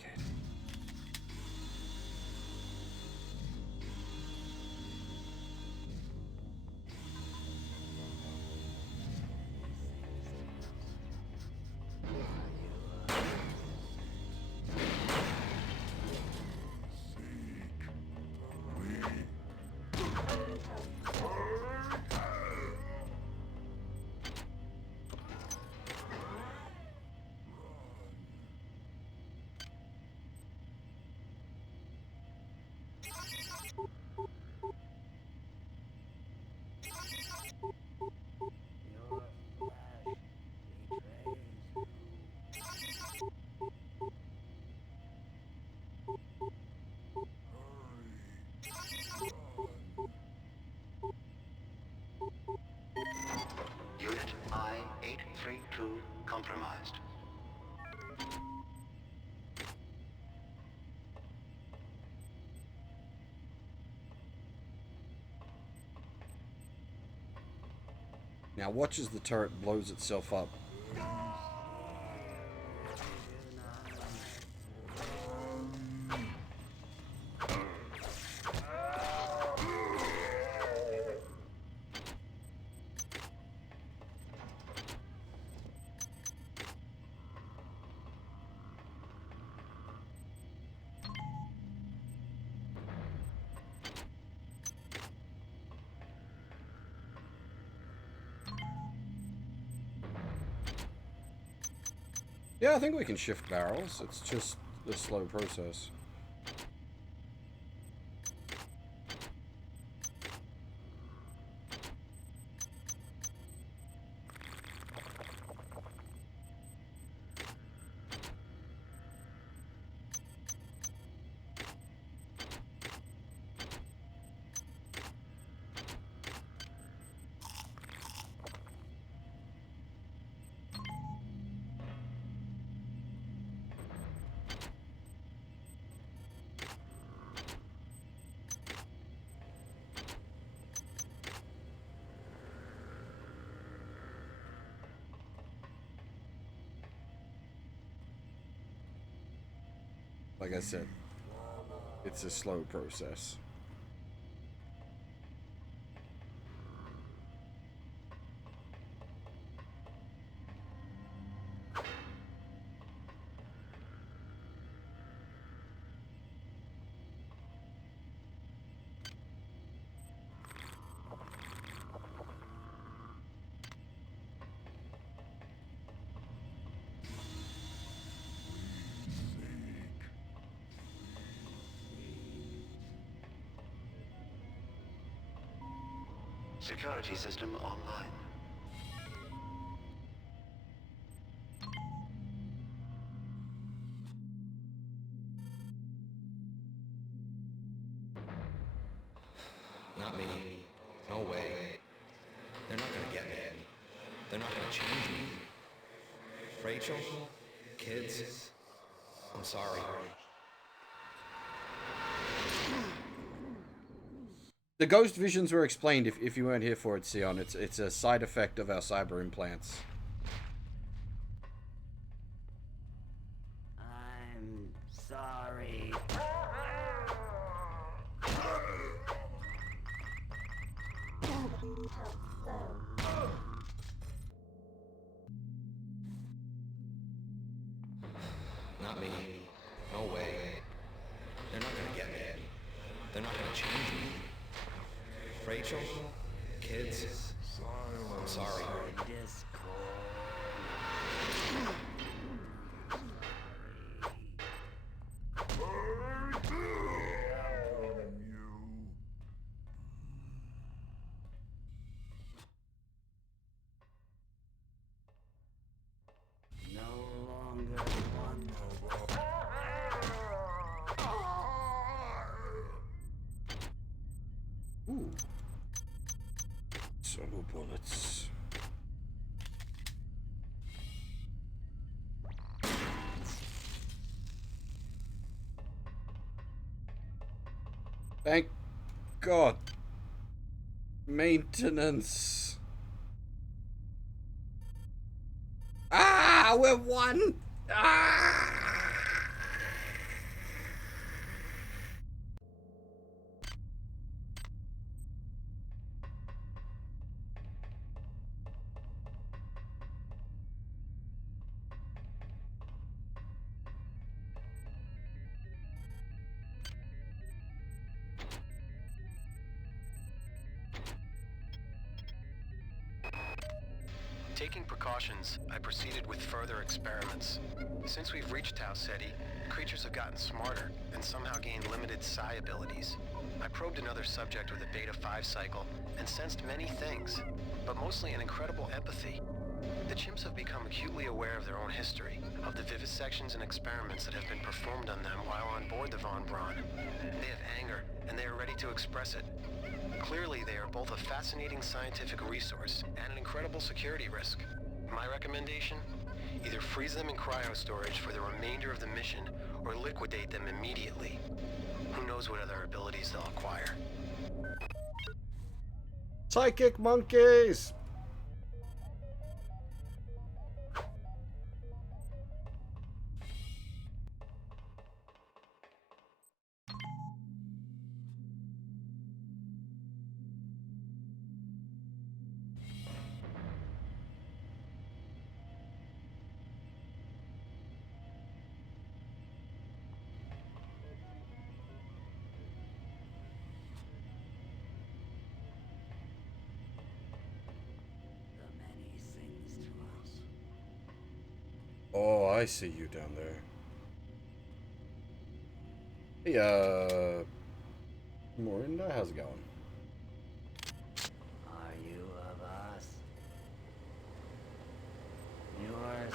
Unit I-832 compromised. Now watch as the turret blows itself up. Yeah, I think we can shift barrels. It's just a slow process. Like I said, it's a slow process. Security system online. Not me. No way. They're not gonna get me. They're not gonna change me. Rachel? Kids? I'm sorry. The ghost visions were explained if you weren't here for it, Sion. It's a side effect of our cyber implants. I'm sorry. Not me. No way. They're not gonna get me. They're not gonna change me. Rachel? Kids? I'm sorry. Ooh. Solo bullets. Thank God. Maintenance. Ah, we're one. Ah! Taking precautions, I proceeded with further experiments. Since we've reached Tau Ceti, creatures have gotten smarter and somehow gained limited psi abilities. I probed another subject with a Beta 5 cycle and sensed many things, but mostly an incredible empathy. The chimps have become acutely aware of their own history, of the vivisections and experiments that have been performed on them while on board the Von Braun. They have anger, and they are ready to express it. Clearly, they are both a fascinating scientific resource and an incredible security risk. My recommendation? Either freeze them in cryo-storage for the remainder of the mission, or liquidate them immediately. Who knows what other abilities they'll acquire. Psychic monkeys! I see you down there. Hey, Morinda, how's it going? Are you of us? Yours?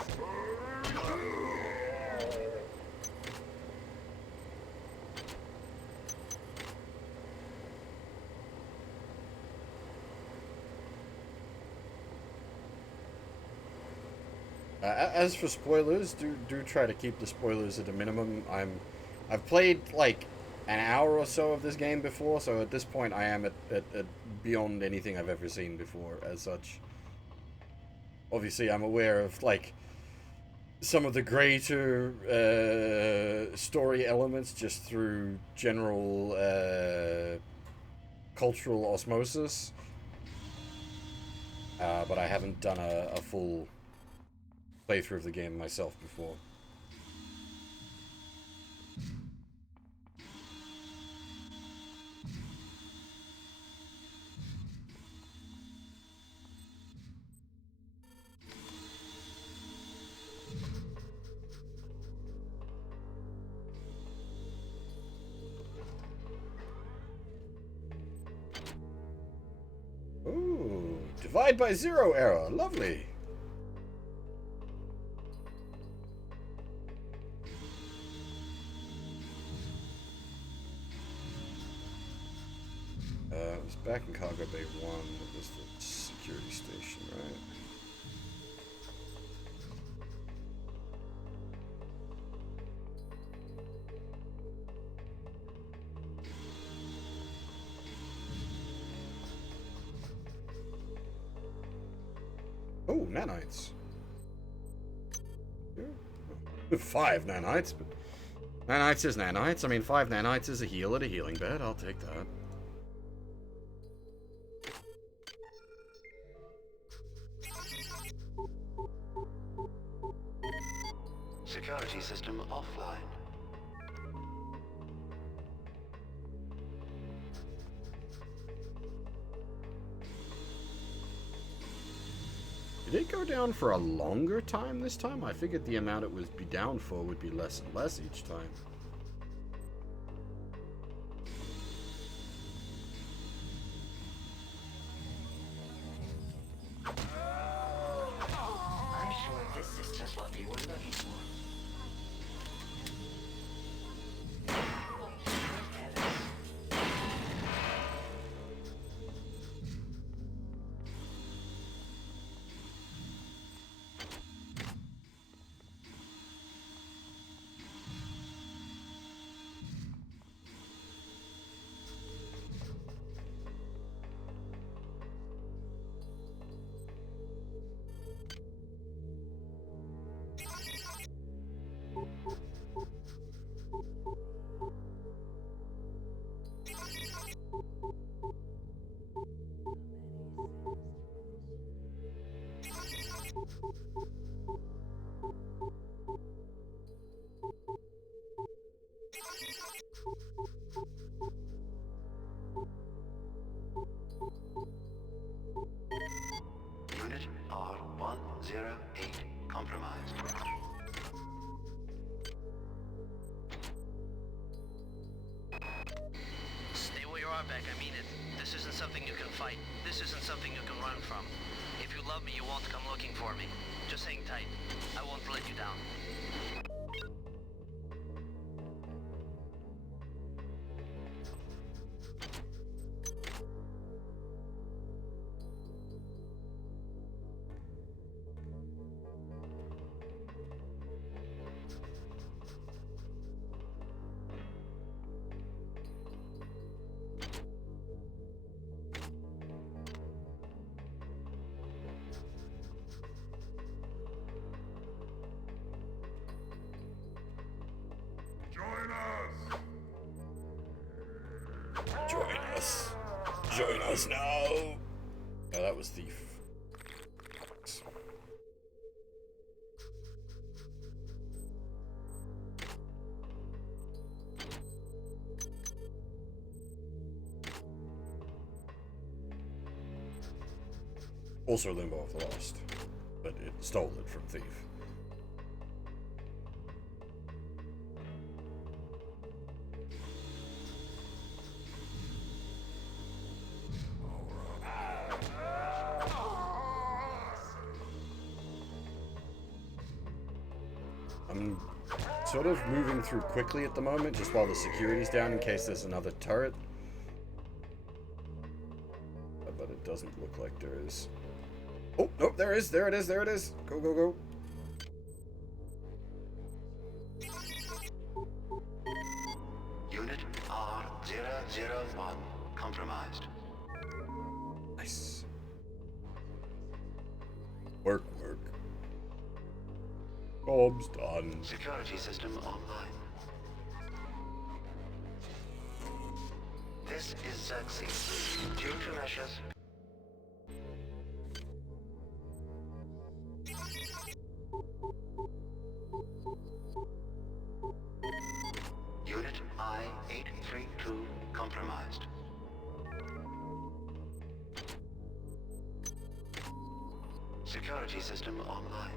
As for spoilers, do try to keep the spoilers at a minimum. I've played like an hour or so of this game before, so at this point I am at beyond anything I've ever seen before as such. Obviously I'm aware of like some of the greater story elements just through general cultural osmosis, but I haven't done a full playthrough of the game myself before. Ooh, divide by zero error, lovely. It was back in Cargo Bay 1, it was the security station, right? Oh, nanites. Yeah. 5 nanites, but nanites is nanites. I mean, 5 nanites is a heal at a healing bed. I'll take that. Security system offline. Did it go down for a longer time this time? I figured the amount it would be down for would be less and less each time. I'm sure this is just what we were looking for. Unit R108 compromised. Stay where you are, Beck. I mean it. This isn't something you can fight. This isn't something you can run from. If you love me, you won't come looking for me. Just hang tight. I won't let you down. Join us. Join us now. Oh, that was Thief. Also Limbo of the Lost, but it stole it from Thief. I'm sort of moving through quickly at the moment, just while the security's down in case there's another turret. But it doesn't look like there is. Oh, nope, there is. There it is. There it is. Go, go, go. Unit R001 compromised. Nice. Work, work. Job's done. Security system online. This is Xerxes. Due to measures. Unit I-832 compromised. Security system online.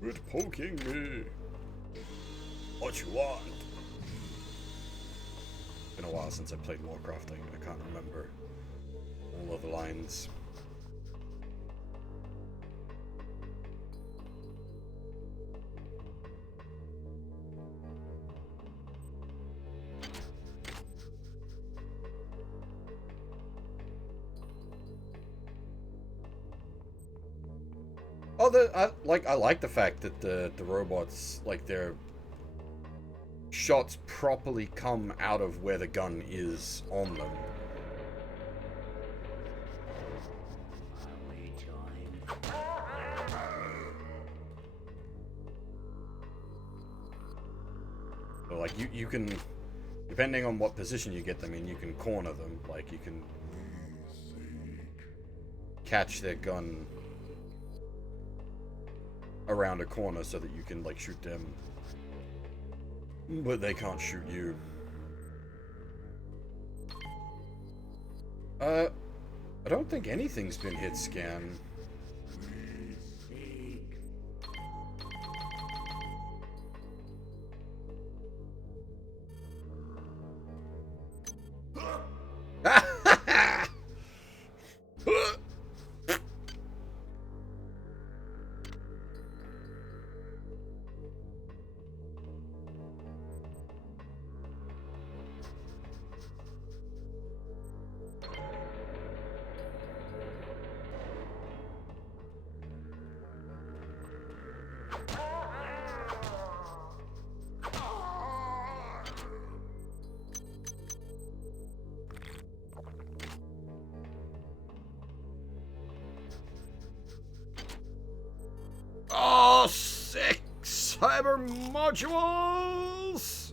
Quit poking me. What you want? Been a while since I played Warcraft. I can't remember all of the lines. Oh, I like the fact that the robots, like, their shots properly come out of where the gun is on them. So, like, you can, depending on what position you get them in, you can corner them. Like, you can catch their gun around a corner so that you can, like, shoot them, but they can't shoot you. I don't think anything's been hit scan. Oh, 6 cyber modules!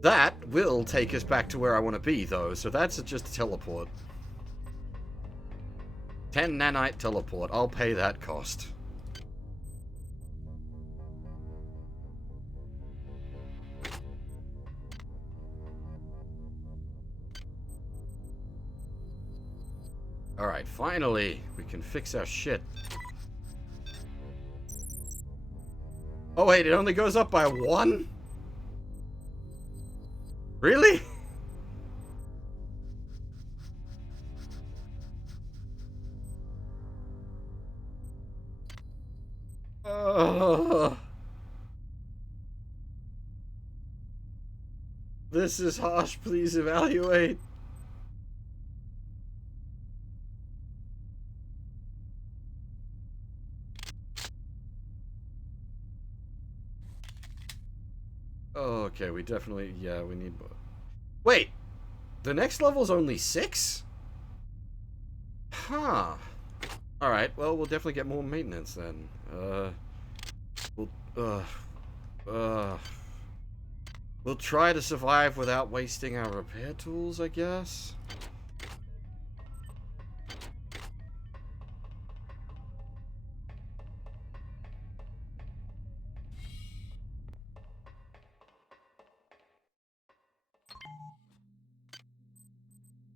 That will take us back to where I want to be, though, so that's just a teleport. 10 nanite teleport, I'll pay that cost. Alright, finally, we can fix our shit. Oh wait, it only goes up by 1? Really? This is harsh, please evaluate. Okay, we definitely, yeah, we need more. Wait, the next level's only 6? Huh. Alright, well, we'll definitely get more maintenance then. We'll try to survive without wasting our repair tools, I guess.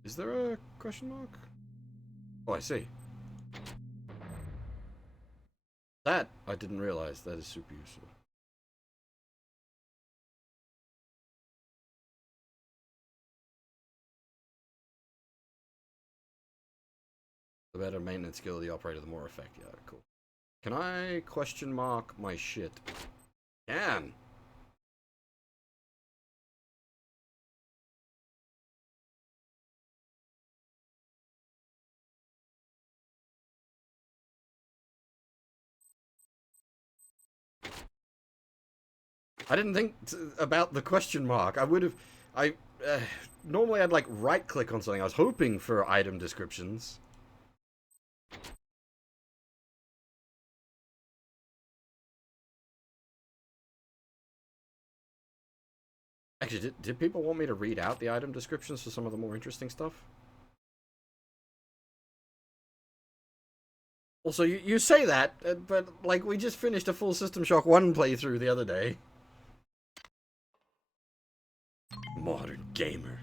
Is there a question mark? Oh, I see. That I didn't realize. That is super useful. The better maintenance skill of the operator, the more effect. Yeah, cool. Can I question mark my shit? Can. I didn't think about the question mark. I would have... normally I'd like right click on something. I was hoping for item descriptions. Actually, did people want me to read out the item descriptions for some of the more interesting stuff? Also, you say that, but like we just finished a full System Shock 1 playthrough the other day. Modern gamer.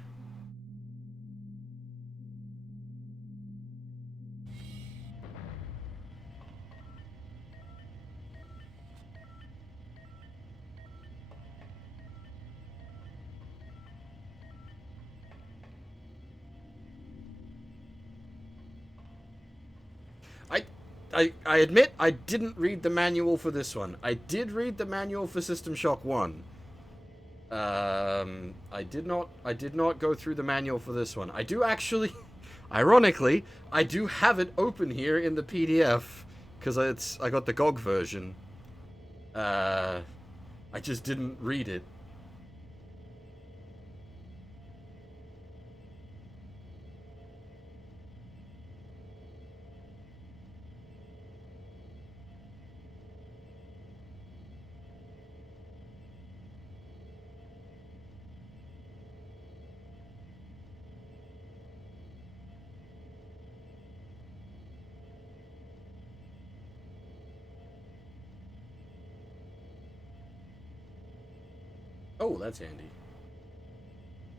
I admit I didn't read the manual for this one. I did read the manual for System Shock 1. I did not go through the manual for this one. I do actually, ironically, I do have it open here in the PDF because I got the GOG version. I just didn't read it. Oh, that's handy.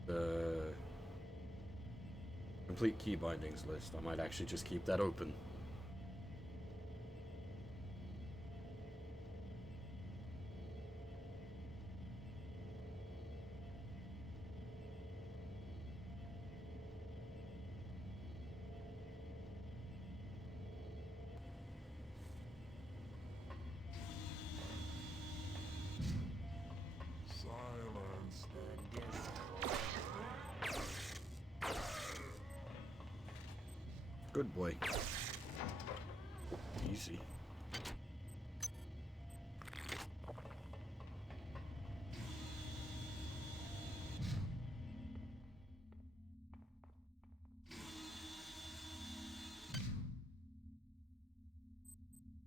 The complete key bindings list. I might actually just keep that open. Good boy. Easy.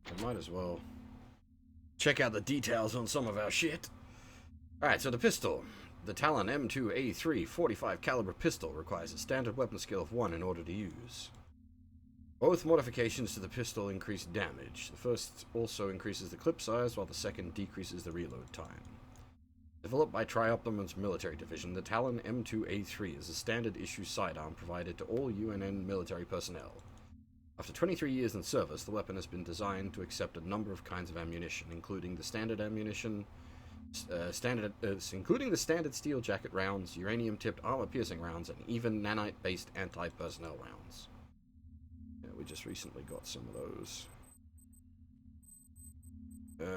I might as well check out the details on some of our shit. Alright, so the pistol. The Talon M2A3 45 caliber pistol requires a standard weapon skill of 1 in order to use. Both modifications to the pistol increase damage. The first also increases the clip size, while the second decreases the reload time. Developed by Trioptimus Military Division, the Talon M2A3 is a standard issue sidearm provided to all UNN military personnel. After 23 years in service, the weapon has been designed to accept a number of kinds of ammunition, including the standard ammunition, including the standard steel jacket rounds, uranium-tipped armor-piercing rounds, and even nanite-based anti-personnel rounds. We just recently got some of those.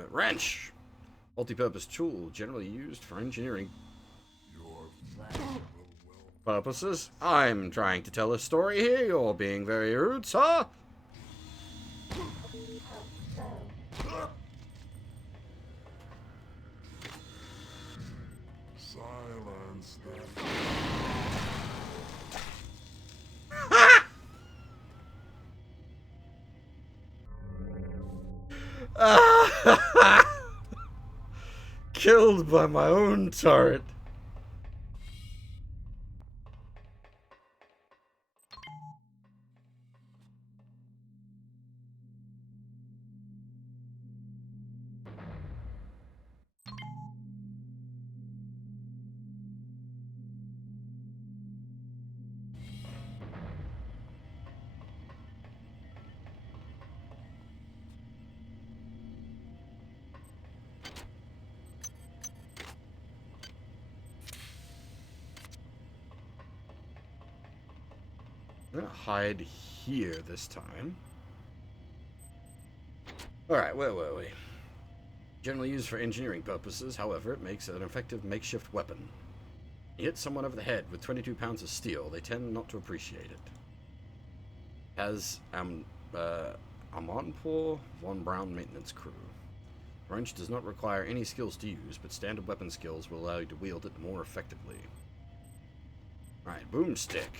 Wrench! Multi-purpose tool, generally used for engineering purposes. I'm trying to tell a story here. You're being very rude, sir. Silence them. Killed by my own turret. I'm gonna hide here this time. Alright, where were we? Generally used for engineering purposes, however, it makes an effective makeshift weapon. You hit someone over the head with 22 pounds of steel, they tend not to appreciate it. Has Amanpour Von Braun maintenance crew. Wrench does not require any skills to use, but standard weapon skills will allow you to wield it more effectively. Alright, boomstick.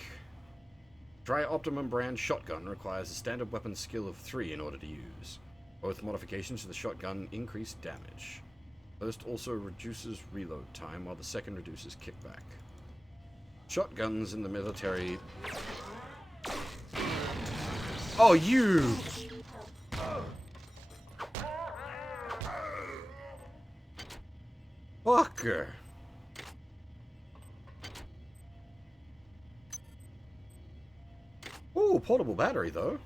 Tri-Optimum brand shotgun requires a standard weapon skill of 3 in order to use. Both modifications to the shotgun increase damage. First also reduces reload time, while the second reduces kickback. Shotguns in the military... Oh, you! Fucker! Ooh, portable battery, though.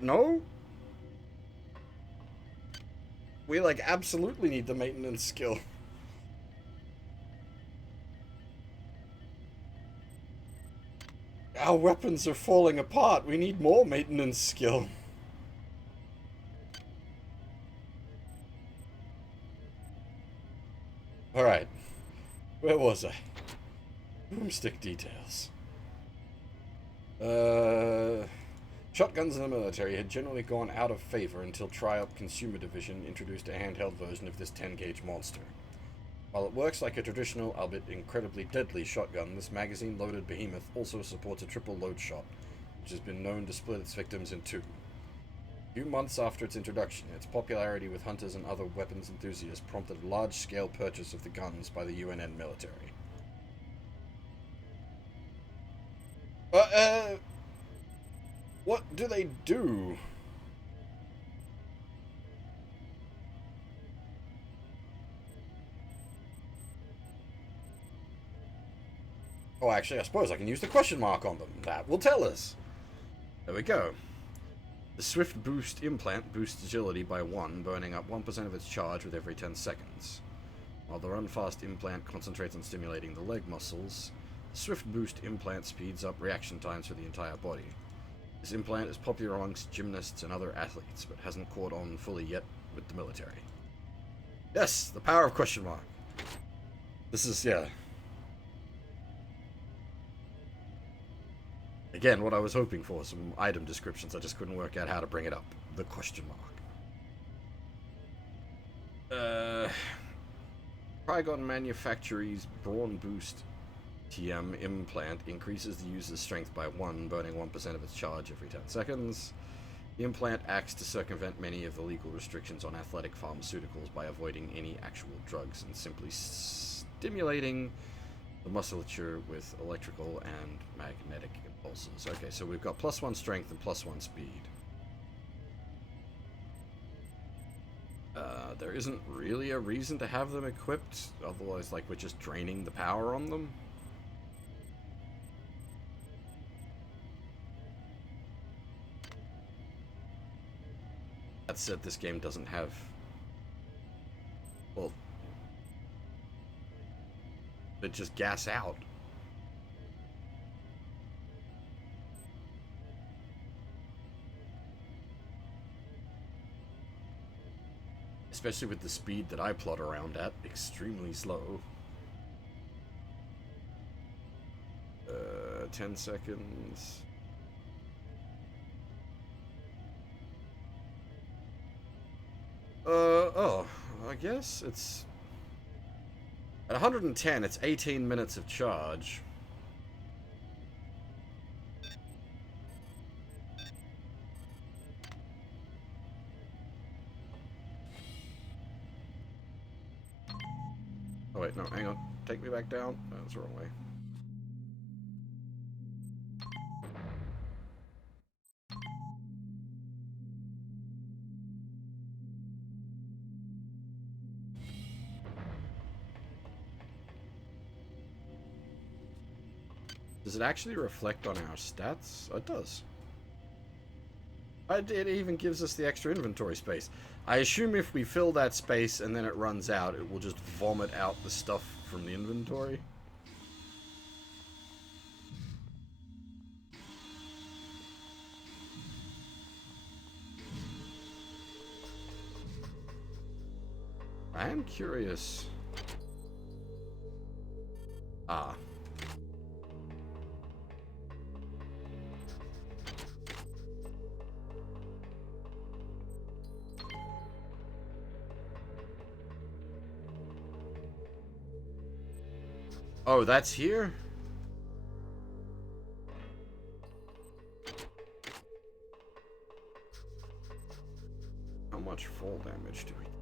No? We, like, absolutely need the maintenance skill. Our weapons are falling apart. We need more maintenance skill. Alright. Where was I? Boomstick details. Shotguns in the military had generally gone out of favor until Tri-Op Consumer Division introduced a handheld version of this 10-gauge monster. While it works like a traditional, albeit incredibly deadly shotgun, this magazine-loaded behemoth also supports a triple load shot, which has been known to split its victims in two. A few months after its introduction, its popularity with hunters and other weapons enthusiasts prompted a large-scale purchase of the guns by the UNN military. What do they do? Oh, actually, I suppose I can use the question mark on them. That will tell us. There we go. The Swift Boost implant boosts agility by 1, burning up 1% of its charge with every 10 seconds. While the Run Fast implant concentrates on stimulating the leg muscles, the Swift Boost implant speeds up reaction times for the entire body. This implant is popular amongst gymnasts and other athletes, but hasn't caught on fully yet with the military. Yes, the power of question mark. This is, yeah. Again, what I was hoping for, some item descriptions, I just couldn't work out how to bring it up. The question mark. Trigon Manufactory's Brawn Boost TM implant increases the user's strength by 1, burning 1% of its charge every 10 seconds. The implant acts to circumvent many of the legal restrictions on athletic pharmaceuticals by avoiding any actual drugs and simply stimulating the musculature with electrical and magnetic impulses. Okay, so we've got +1 strength and +1 speed. There isn't really a reason to have them equipped, otherwise, like, we're just draining the power on them. That said, this game doesn't have... Well... They just gas out. Especially with the speed that I plot around at, extremely slow. 10 seconds. Oh, I guess it's... At 110, it's 18 minutes of charge. Oh wait, no, hang on. Take me back down. No, that's the wrong way. Does it actually reflect on our stats? Oh, it does. It even gives us the extra inventory space. I assume if we fill that space and then it runs out, it will just vomit out the stuff from the inventory. I am curious. Ah. Oh, that's here? How much fall damage do we take?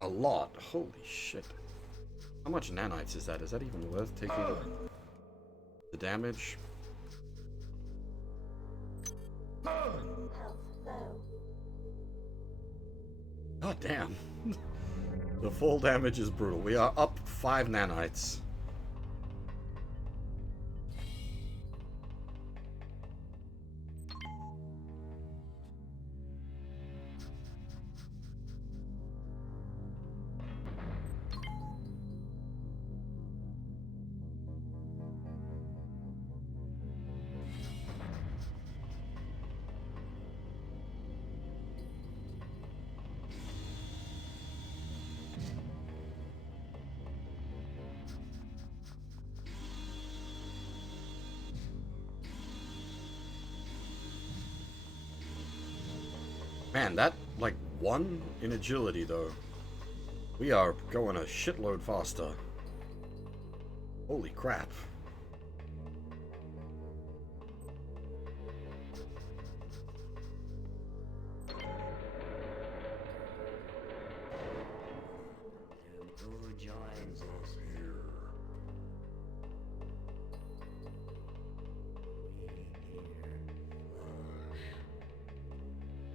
A lot. Holy shit. How much nanites is that? Is that even worth taking the damage? God damn. The full damage is brutal. We are up 5 nanites. Man, that, like, 1 in agility, though. We are going a shitload faster. Holy crap. Who joins us here?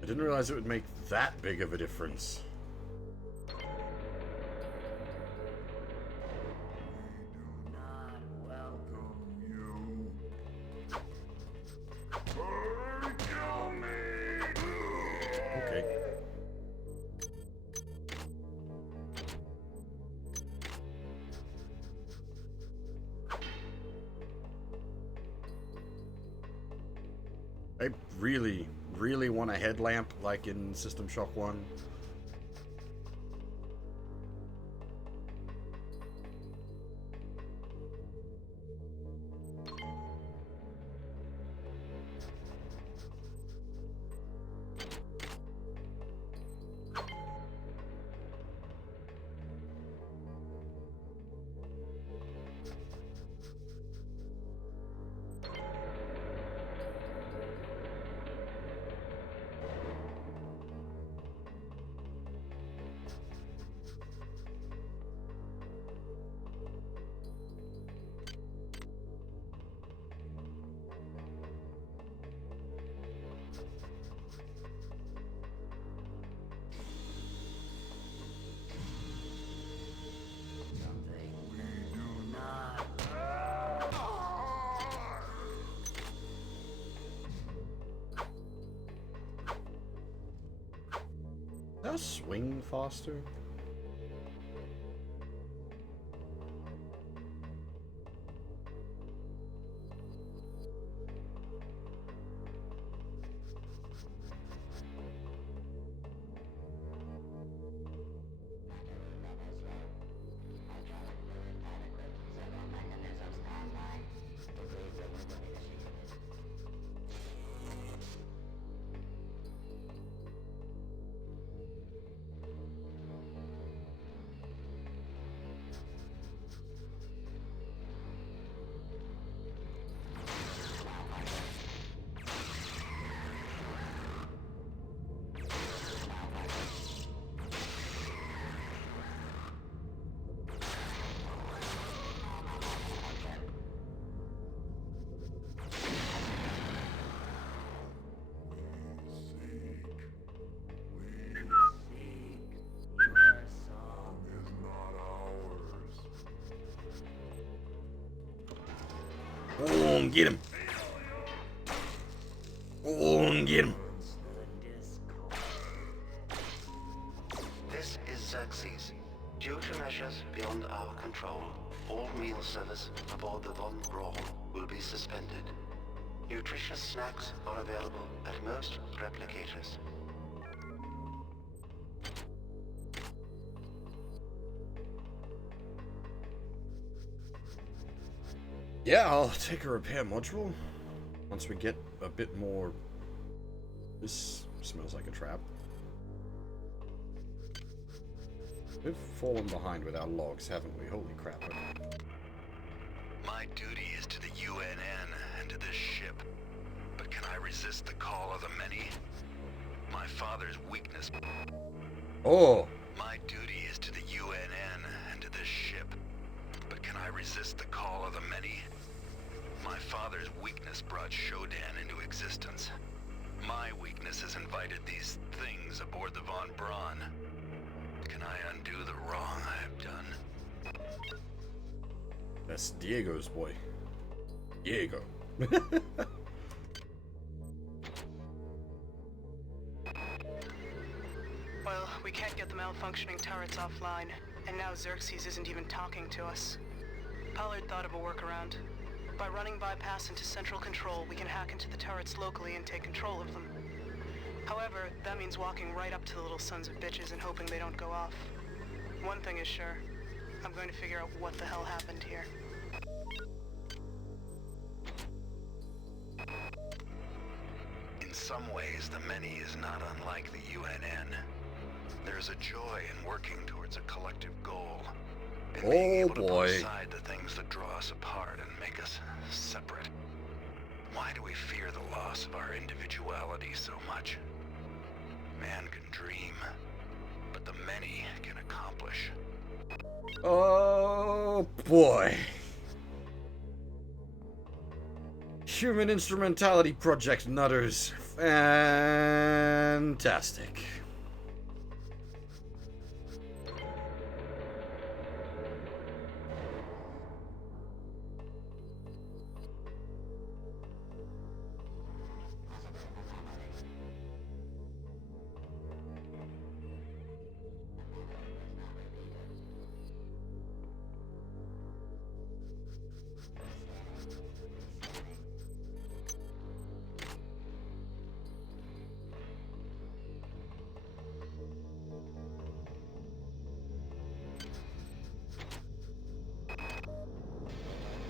I didn't realize it would make that big of a difference. Okay. I really want a headlamp like in System Shock 1. Does swing faster? Oh, get him. Oh, get him. This is Xerxes. Due to measures beyond our control, all meal service aboard the Von Braun will be suspended. Nutritious snacks are available at most replicators. Yeah, I'll take a repair module once we get a bit more. This smells like a trap. We've fallen behind with our logs, haven't we? Holy crap. My duty is to the UNN and to this ship. But can I resist the call of the many? My father's weakness... Oh! My duty is to the UNN and to this ship. But can I resist the call of the many? My father's weakness brought Shodan into existence. My weakness has invited these things aboard the Von Braun. Can I undo the wrong I've done? That's Diego's boy. Diego. Well, we can't get the malfunctioning turrets offline, and now Xerxes isn't even talking to us. Pollard thought of a workaround. By running bypass into central control, we can hack into the turrets locally and take control of them. However, that means walking right up to the little sons of bitches and hoping they don't go off. One thing is sure, I'm going to figure out what the hell happened here. In some ways, the many is not unlike the UNN. There's a joy in working towards a collective goal. And being able to put aside the things that draw us apart and make us separate. Why do we fear the loss of our individuality so much? Man can dream, but the many can accomplish. Oh boy. Human Instrumentality Project Nutters. Fantastic.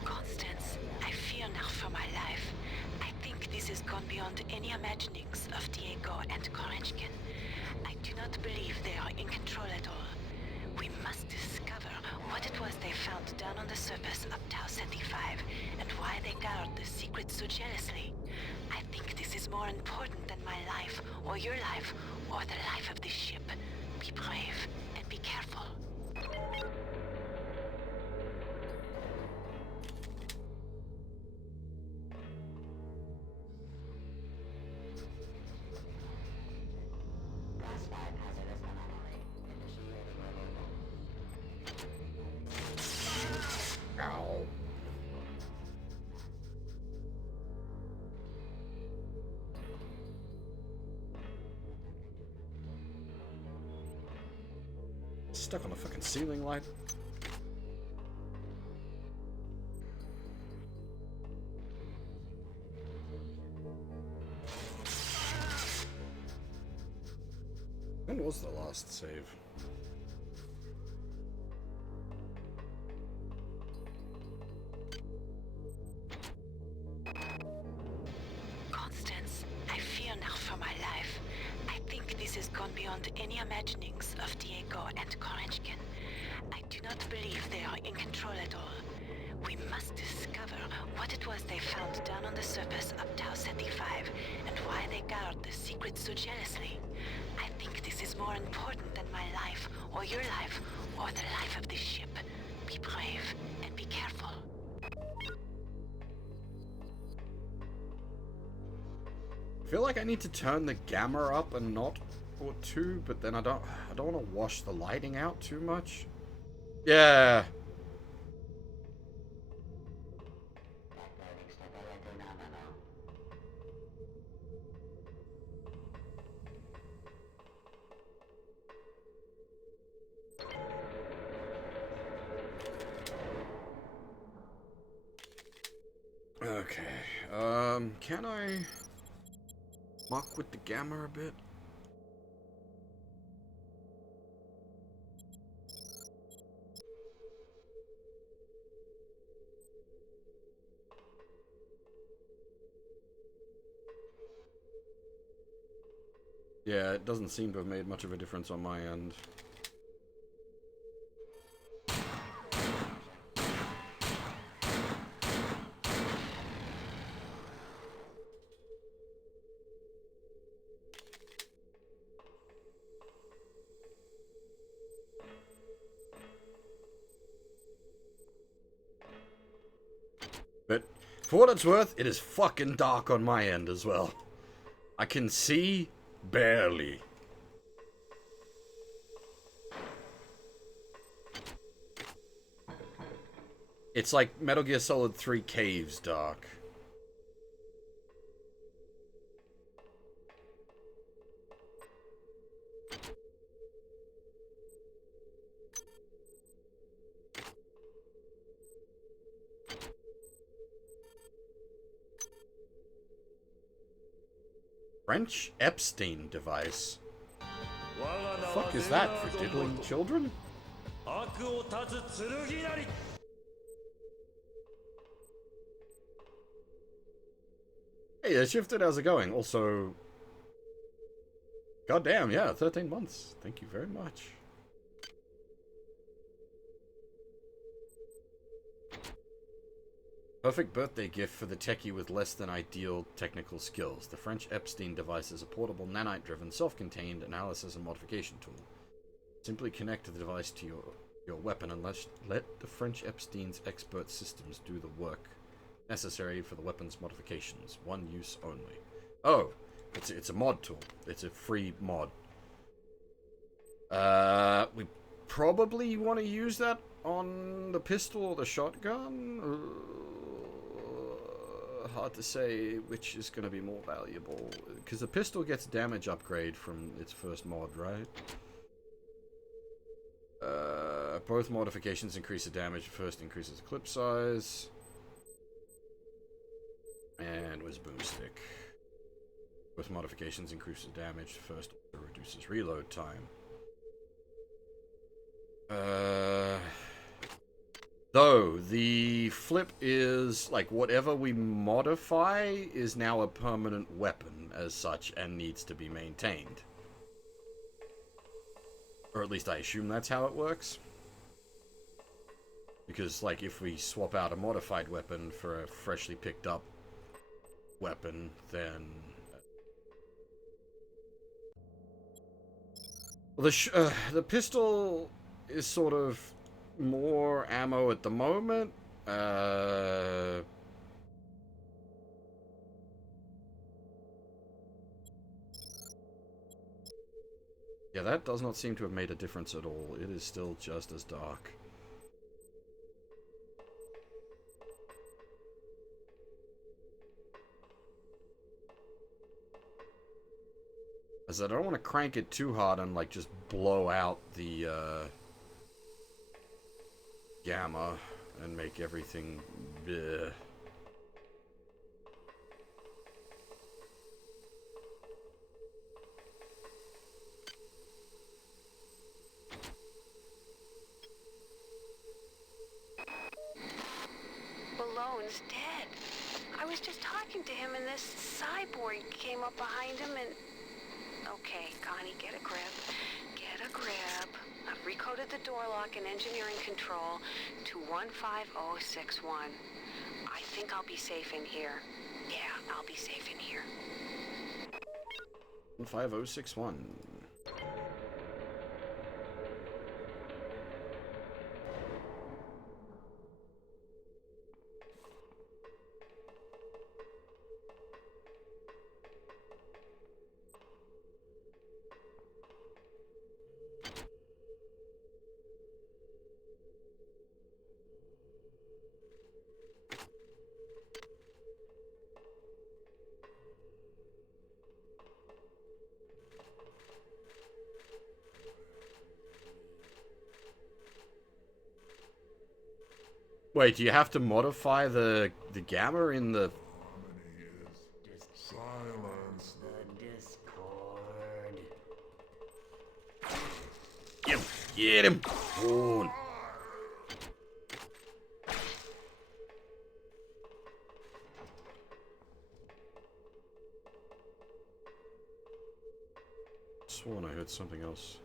Constance, I fear now for my life. I think this has gone beyond any imaginings of Diego and Korenchkin. I do not believe they are in control at all. We must discover what it was they found down on the surface of Tau Ceti 5 and why they guard the secret so jealously. I think this is more important than my life, or your life, or the life of this ship. Be brave and be careful. Ow. Stuck on a fucking ceiling light. When was the last save? Constance, I fear now for my life. I think this has gone beyond any imaginings of Diego and Korenchkin. I do not believe they are in control at all. We must discover what it was they found down on the surface of Tau Ceti 5 and why they guard the secret so jealously. I think this is more important than my life, or your life, or the life of this ship. Be brave and be careful. I feel like I need to turn the gamma up a knot or two, but then I don't want to wash the lighting out too much. Yeah. Okay. Can I muck with the gamma a bit? Yeah, it doesn't seem to have made much of a difference on my end. But for what it's worth, it is fucking dark on my end as well. I can see barely. It's like Metal Gear Solid 3 Caves dark. French Epstein device. The fuck is that for diddling children? Hey, Shifted, how's it going? Also, goddamn, yeah, 13 months. Thank you very much. Perfect birthday gift for the techie with less than ideal technical skills. The French Epstein device is a portable nanite-driven, self-contained analysis and modification tool. Simply connect the device to your weapon and let the French Epstein's expert systems do the work necessary for the weapon's modifications. One use only. Oh, it's a mod tool. It's a free mod. We probably want to use that on the pistol or the shotgun. Hard to say which is going to be more valuable, because the pistol gets damage upgrade from its first mod, right? Both modifications increase the damage. First increases the clip size. And was boomstick. Both modifications increase the damage. First also reduces reload time. Though, the flip is, like, whatever we modify is now a permanent weapon as such and needs to be maintained. Or at least I assume that's how it works. Because, like, if we swap out a modified weapon for a freshly picked up weapon, then... Well, the pistol is sort of more ammo at the moment. Yeah, that does not seem to have made a difference at all. It is still just as dark. As I don't want to crank it too hard and like just blow out the gamma and make everything bleh. Malone's dead. I was just talking to him and this cyborg came up behind him and... Okay, Connie, get a grip. Get a grip. I've recoded the door lock and engineering control to 15061. I think I'll be safe in here. Yeah, I'll be safe in here. 15061. Wait, do you have to modify the gamma in the... Silence. The Discord. Get him! Oh. Sworn I heard something else.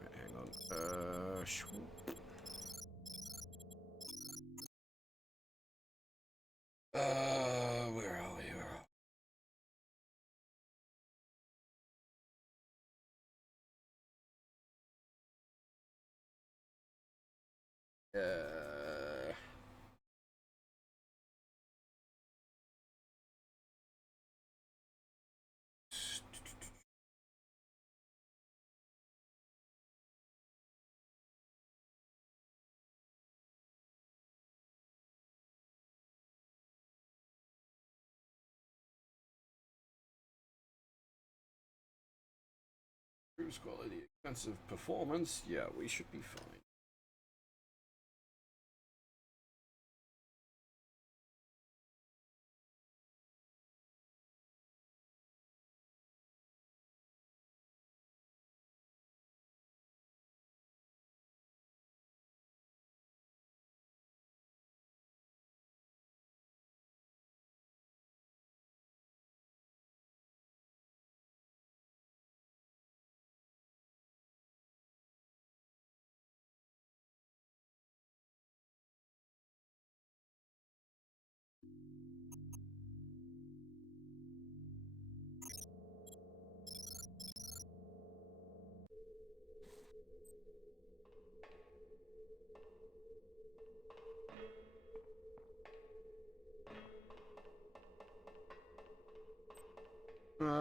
Hang on. Where are we? Cruise quality, expensive performance. Yeah, we should be fine.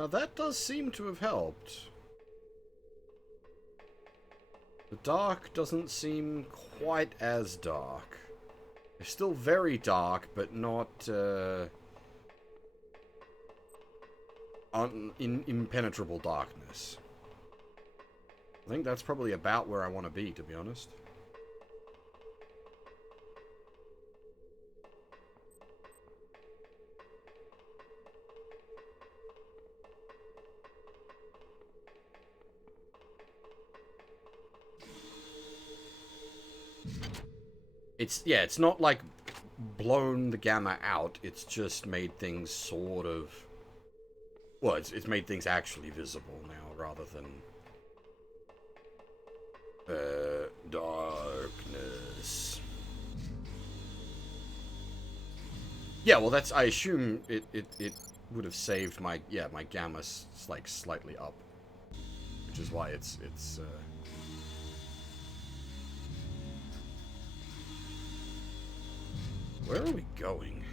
That does seem to have helped. The dark doesn't seem quite as dark. It's still very dark, but not impenetrable darkness. I think that's probably about where I want to be, to be honest. It's not like blown the gamma out, it's just made things sort of... Well, it's made things actually visible now, rather than... darkness. Yeah, well that's... I assume it would have saved my... Yeah, my gamma's like slightly up. Which is why it's where are we going?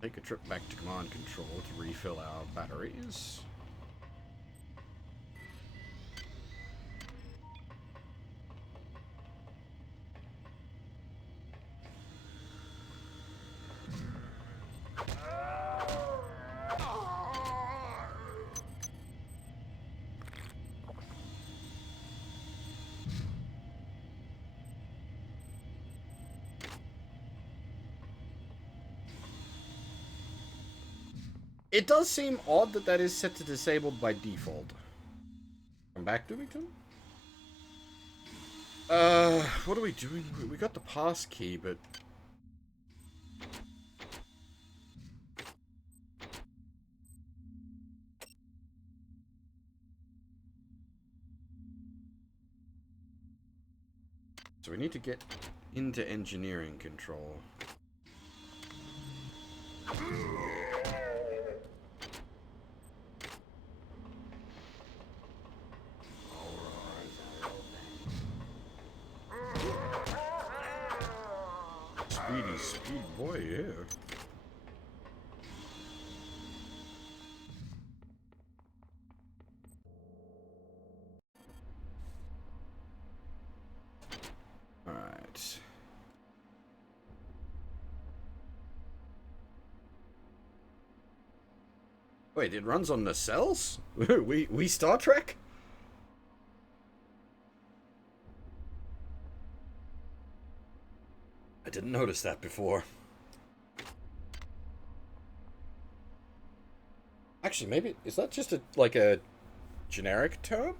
Take a trip back to command control to refill our batteries. It does seem odd that that is set to disabled by default. Come back, Doomington? What are we doing? We got the pass key, but... So we need to get into engineering control. Speedy, speed boy, yeah. Alright. Wait, it runs on nacelles? we Star Trek? I didn't notice that before. Actually, maybe, is that just like a generic term?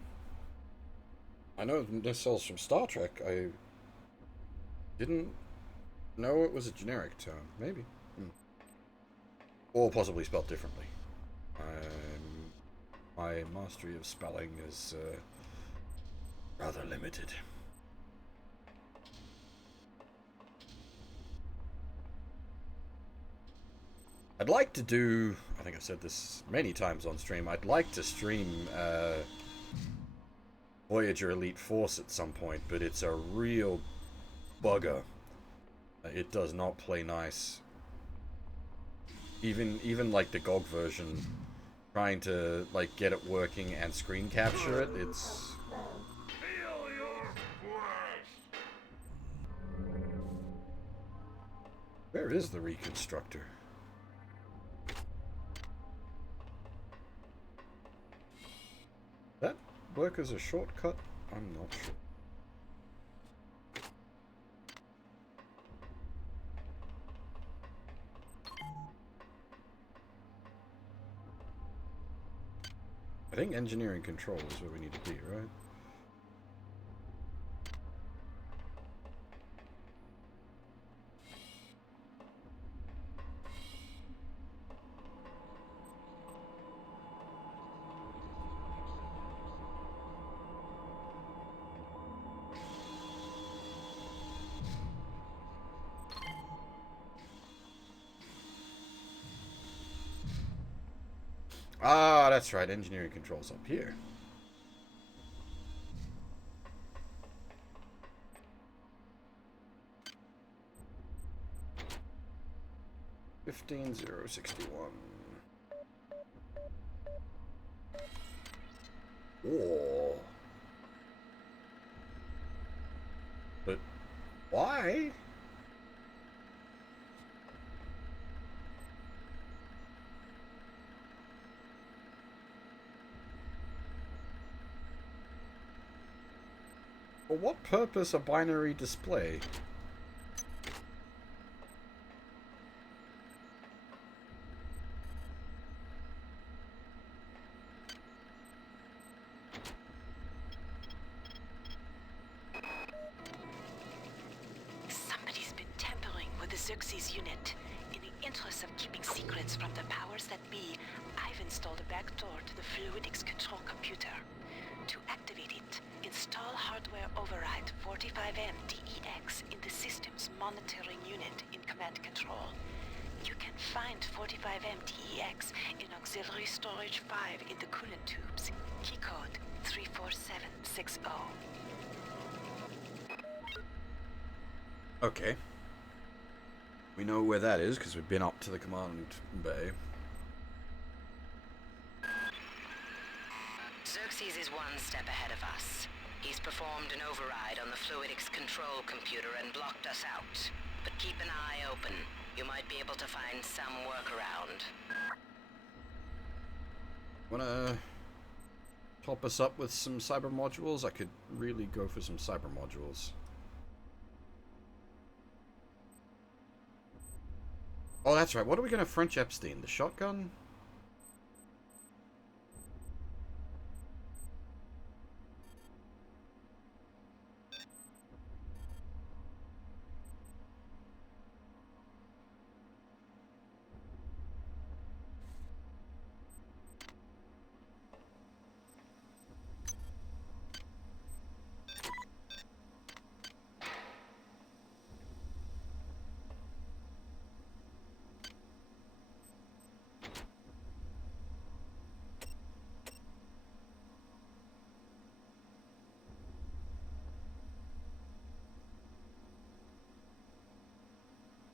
I know nacelles from Star Trek. I didn't know it was a generic term. Maybe. Or possibly spelled differently. My mastery of spelling is rather limited. I'd like to do, I think I've said this many times on stream, I'd like to stream Voyager Elite Force at some point, but it's a real bugger. It does not play nice. Even like the GOG version, trying to like get it working and screen capture it, it's... Where is the reconstructor? That work as a shortcut? I'm not sure. I think engineering control is where we need to be, right? Ah, that's right. Engineering controls up here. $15,061. Oh. But why? For what purpose a binary display? Somebody's been tampering with the Xerxes unit. In the interest of keeping secrets from the powers that be, I've installed a backdoor to the fluidics control computer. To activate it, install hardware override 45M DEX in the system's monitoring unit in command control. You can find 45M DEX in auxiliary storage 5 in the coolant tubes. Keycode 34760. Okay. We know where that is because we've been up to the command bay. Xerxes is one step ahead of us. He's performed an override on the fluidics control computer and blocked us out. But keep an eye open. You might be able to find some workaround. Wanna top us up with some cyber modules? I could really go for some cyber modules. Oh, that's right. What are we gonna French Epstein? The shotgun?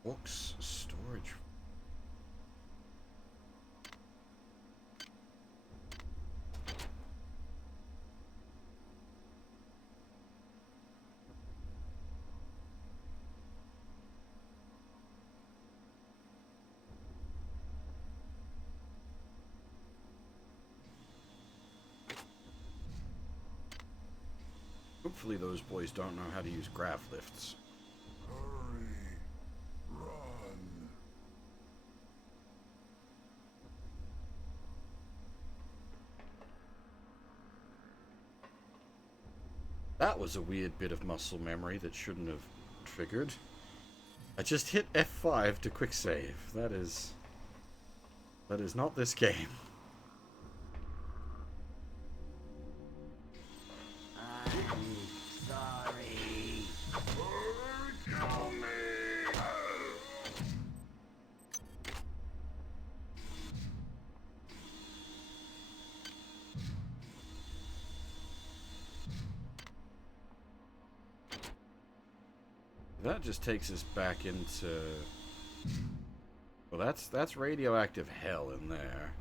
Books storage. Hopefully those boys don't know how to use grav lifts. Hurry! Run! That was a weird bit of muscle memory that shouldn't have triggered. I just hit F5 to quick save. That is not this game. Sorry. Kill me! That just takes us back into... Well, that's radioactive hell in there.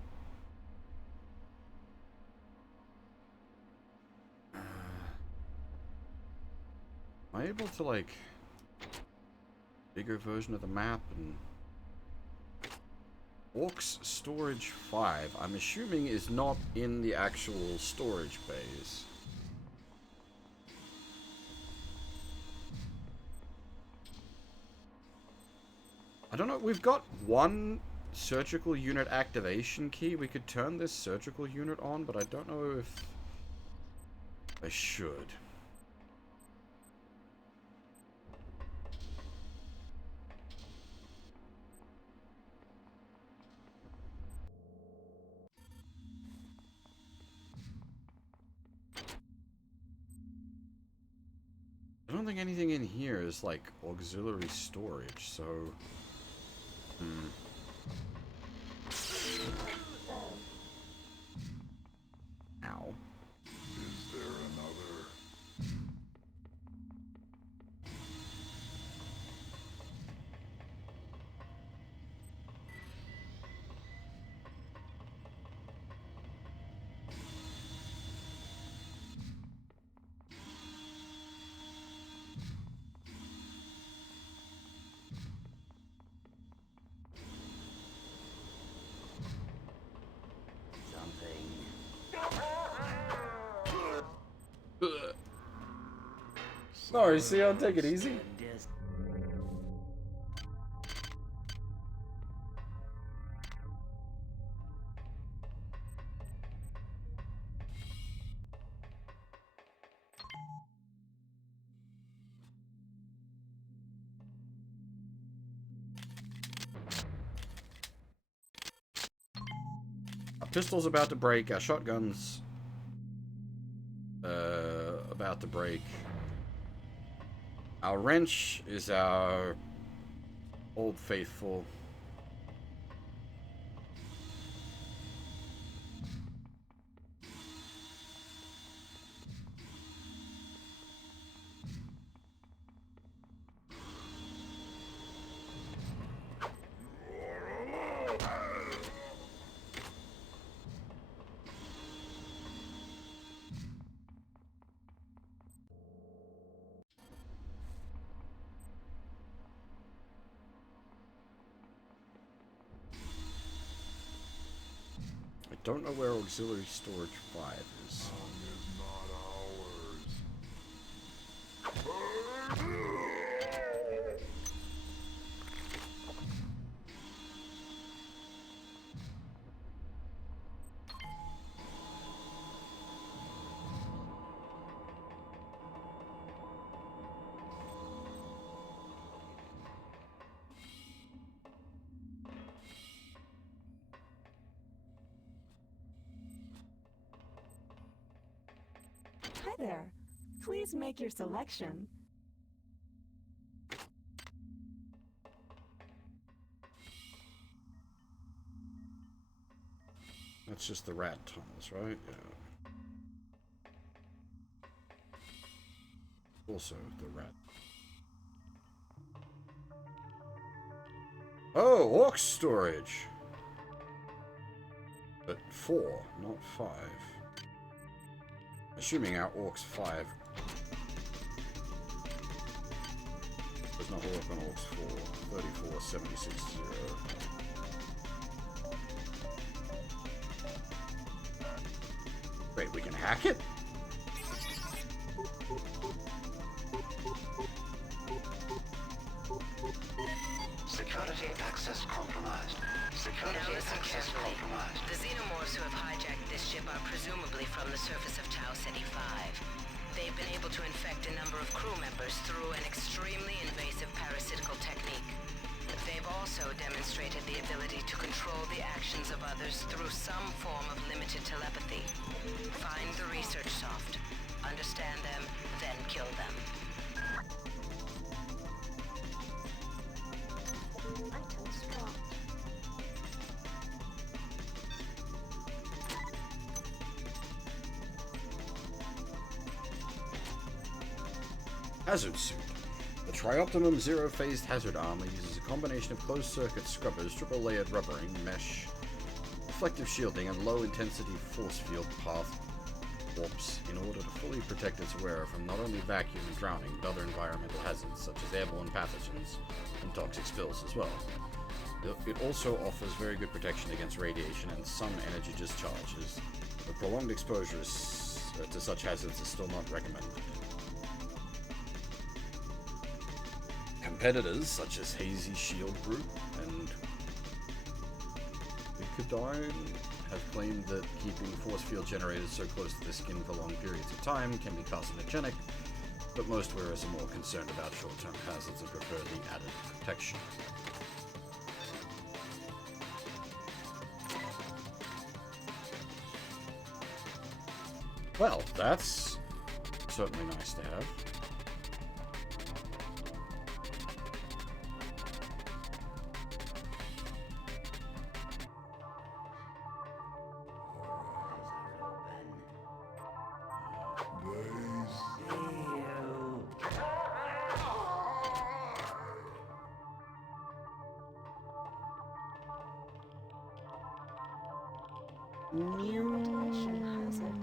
Am I able to, like... bigger version of the map and... Orcs Storage 5, I'm assuming is not in the actual storage bays. I don't know, we've got one surgical unit activation key. We could turn this surgical unit on, but I don't know if I should. I don't think anything in here is like auxiliary storage, so... Ow. Is there another? Sorry, Sion, take it easy. Our pistol's about to break, our shotgun's about to break. Our wrench is our old faithful. Don't know where auxiliary storage 5 is. Hi there. Please make your selection. That's just the rat tunnels, right? Yeah. Also the rat. Oh, orc storage. But 4, not 5. Assuming our orcs 5. There's not orc on orcs 4. 34, 76, 0. Wait, we can hack it? Security access compromised. Security Now listen access carefully. compromised. The xenomorphs who have hijacked this ship are presumably from the surface of Tau Ceti 5. They've been able to infect a number of crew members through an extremely invasive parasitical technique. They've also demonstrated the ability to control the actions of others through some form of limited telepathy. Find the research soft, understand them, then kill them. Items dropped. Hazard suit. The Trioptimum zero-phased hazard armor uses a combination of closed-circuit scrubbers, triple-layered rubbering, mesh, reflective shielding, and low-intensity force field path warps in order to fully protect its wearer from not only vacuum and drowning, but other environmental hazards such as airborne pathogens and toxic spills as well. It also offers very good protection against radiation and some energy discharges, but prolonged exposure to such hazards is still not recommended. Competitors such as Hazy Shield Group and Icodine have claimed that keeping force field generators so close to the skin for long periods of time can be carcinogenic, but most wearers are more concerned about short-term hazards and prefer the added protection. Well, that's certainly nice to have. Decontamination hazard.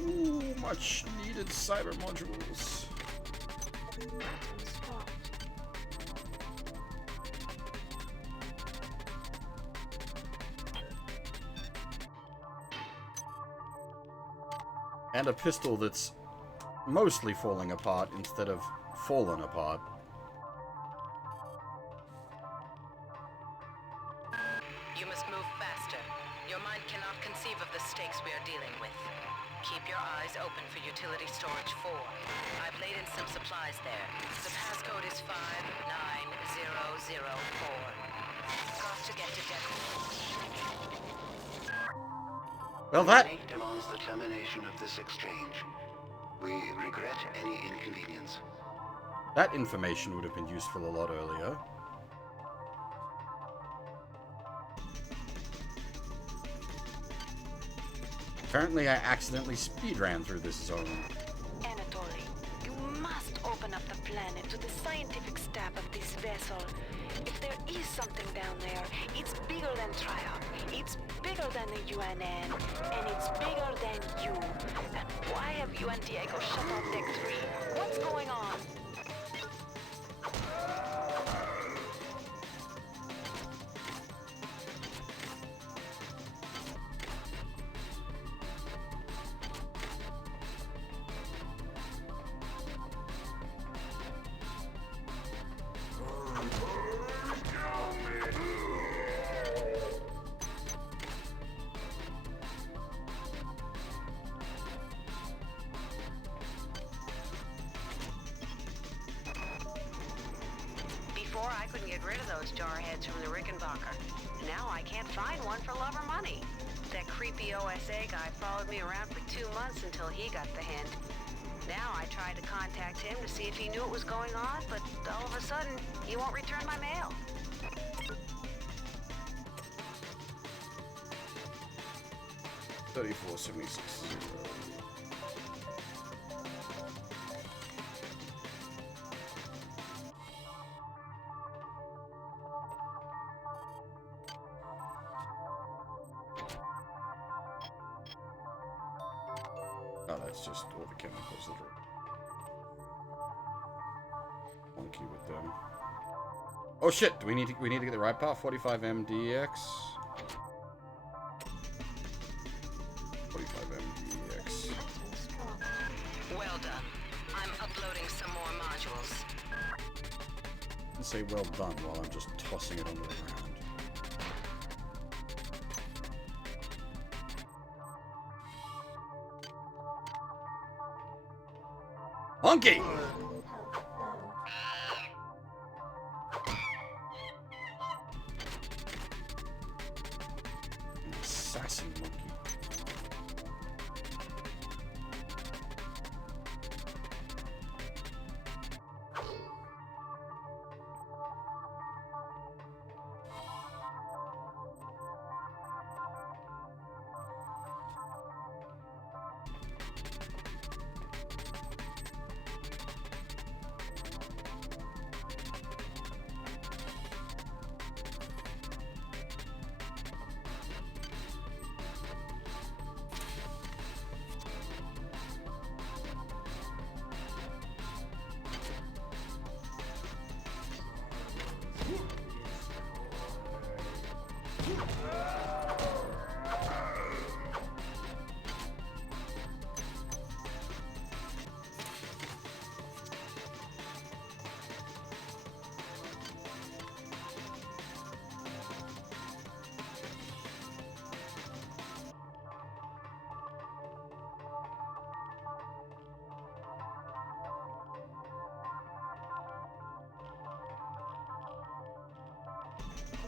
Ooh, much needed cyber modules. Items dropped. And a pistol that's mostly falling apart instead of fallen apart. You must move faster. Your mind cannot conceive of the stakes we are dealing with. Keep your eyes open for utility storage 4. I've laid in some supplies there. The passcode is 59004. Got to get to Deadpool. Well, that Humanity demands the termination of this exchange. We regret any inconvenience. that information would have been useful a lot earlier. Apparently I accidentally speedran through this zone. Anatoly, you must open up the planet to the scientific staff of this vessel. If there is something down there, it's bigger than Triumph, it's bigger than the UNN, and it's bigger than you. And why have you and Diego shut off Deck 3? What's going on? Before, I couldn't get rid of those jarheads from the Rickenbacker. Now I can't find one for love or money. That creepy OSA guy followed me around for 2 months until he got the hint. Now I tried to contact him to see if he knew what was going on, but all of a sudden, he won't return my mail. 3476. Oh, that's just all the chemicals that are funky with them. Oh shit! Do we need to get the right part? 45 MDX. 45 MDX. Well done. I'm uploading some more modules. And say well done while I'm just tossing it onto the ground. Monkey! An assassin monkey.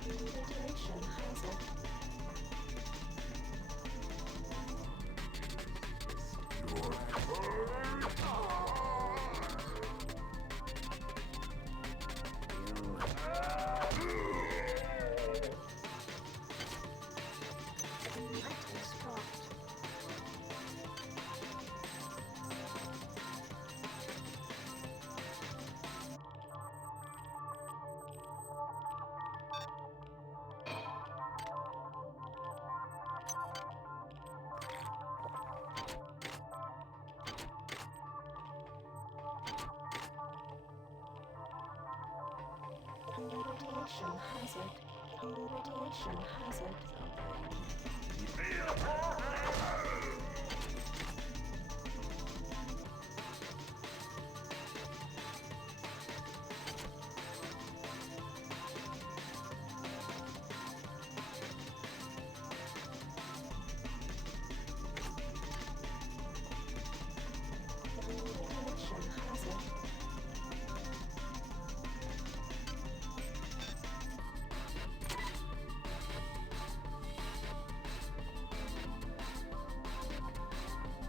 Radiation hazard. Items dropped. Radiation hazard. Radiation hazard. Radiation hazard.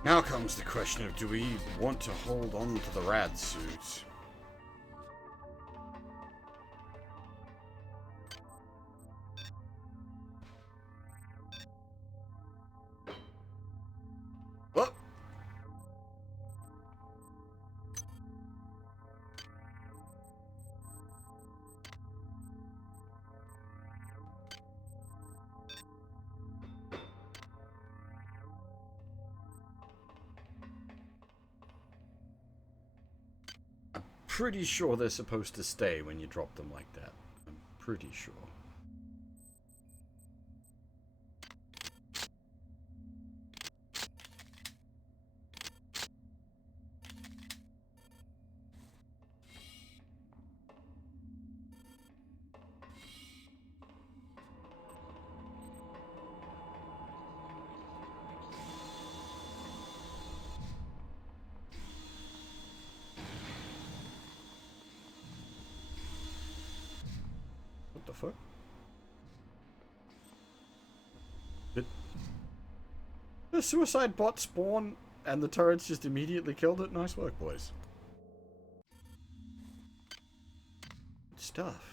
Now comes the question of, do we want to hold on to the rad suit? What? Pretty sure they're supposed to stay when you drop them like that. I'm pretty sure. What the fuck? Did the suicide bot spawn and the turrets just immediately killed it? Nice work, boys. Good stuff.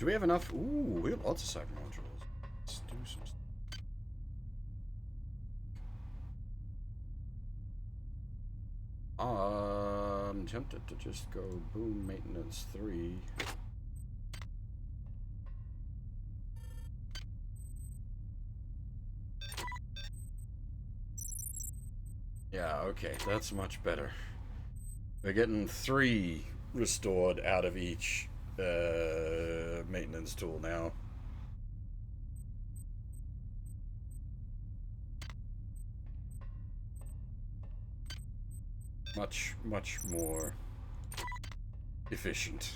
Do we have enough? Ooh, we have lots of cyber modules. Let's do some stuff. I'm tempted to just go boom maintenance 3. Yeah, okay, that's much better. We're getting 3 restored out of each maintenance tool now. Much more efficient.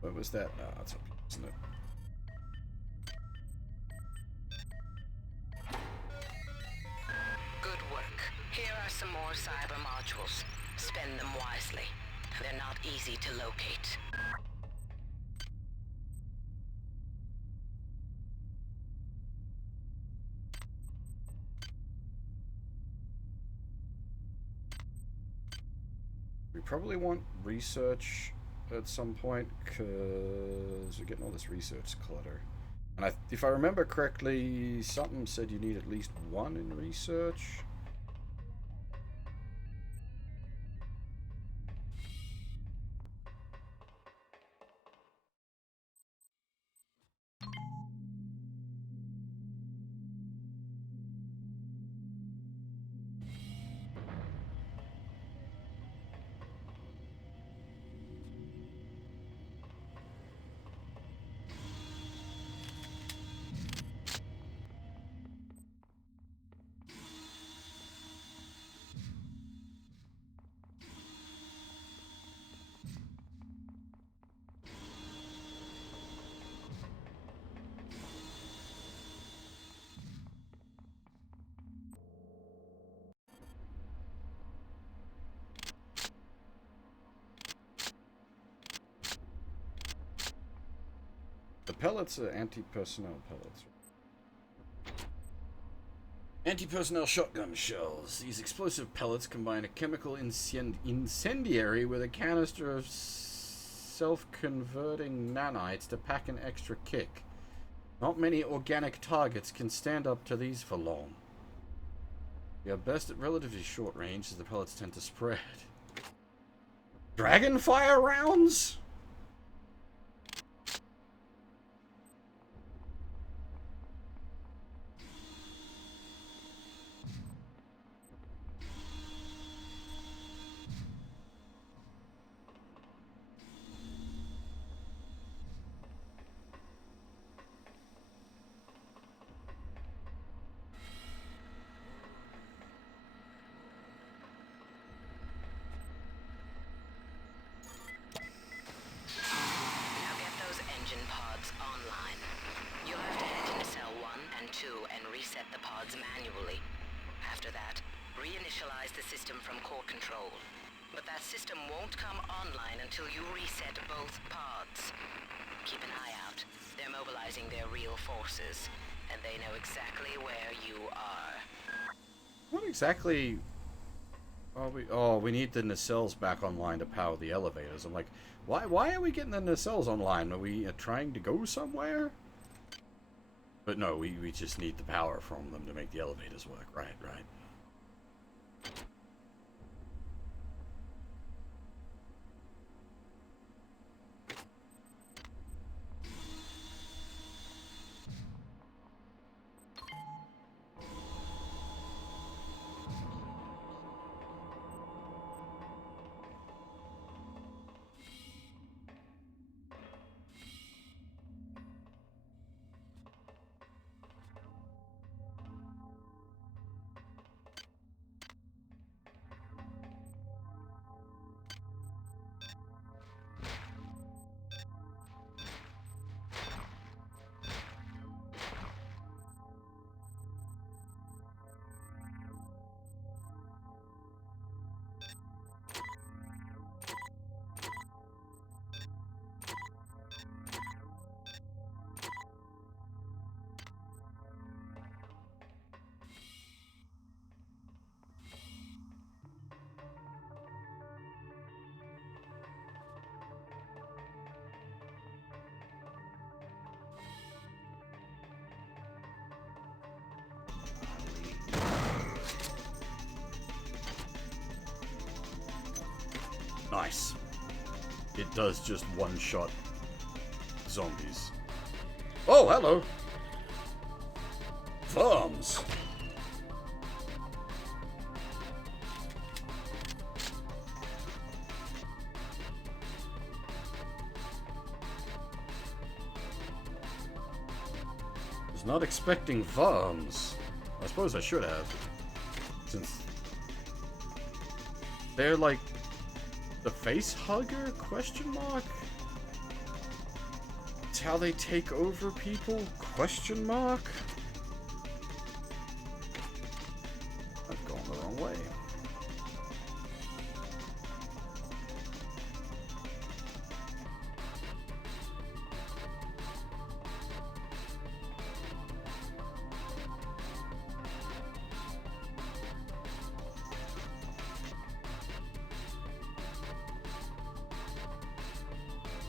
What was that? No, that's up here, isn't it? Good work. Here are some more cyber modules. Spend them wisely. They're not easy to locate. We probably want research at some point, because we're getting all this research clutter. And if I remember correctly, something said you need at least 1 in research. The pellets are anti-personnel pellets. Anti-personnel shotgun shells. These explosive pellets combine a chemical incendiary with a canister of self-converting nanites to pack an extra kick. Not many organic targets can stand up to these for long. They are best at relatively short range as the pellets tend to spread. Dragonfire rounds? Now get those engine pods online. You'll have to head into cell 1 and 2 and reset the pods manually. After that, reinitialize the system from core control. But that system won't come online until you reset both pods. Keep an eye out. They're mobilizing their real forces, and they know exactly where you are. What exactly are we... Oh, we need the nacelles back online to power the elevators. I'm like, why are we getting the nacelles online? Are we trying to go somewhere? But no, we just need the power from them to make the elevators work. Right. Nice. It does just one-shot zombies. Oh, hello! Farms! Was not expecting farms. I suppose I should have. Since they're like the face hugger? Question mark? It's how they take over people? Question mark? I've gone the wrong way.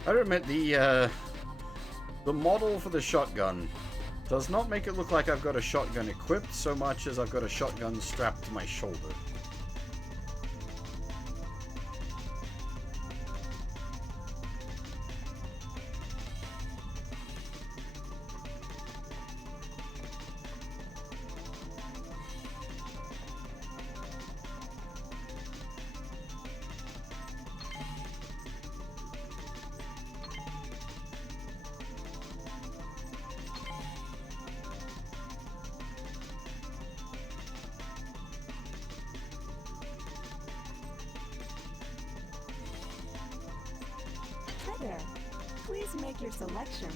I admit the model for the shotgun does not make it look like I've got a shotgun equipped so much as I've got a shotgun strapped to my shoulder. Hi there. Please make your selection.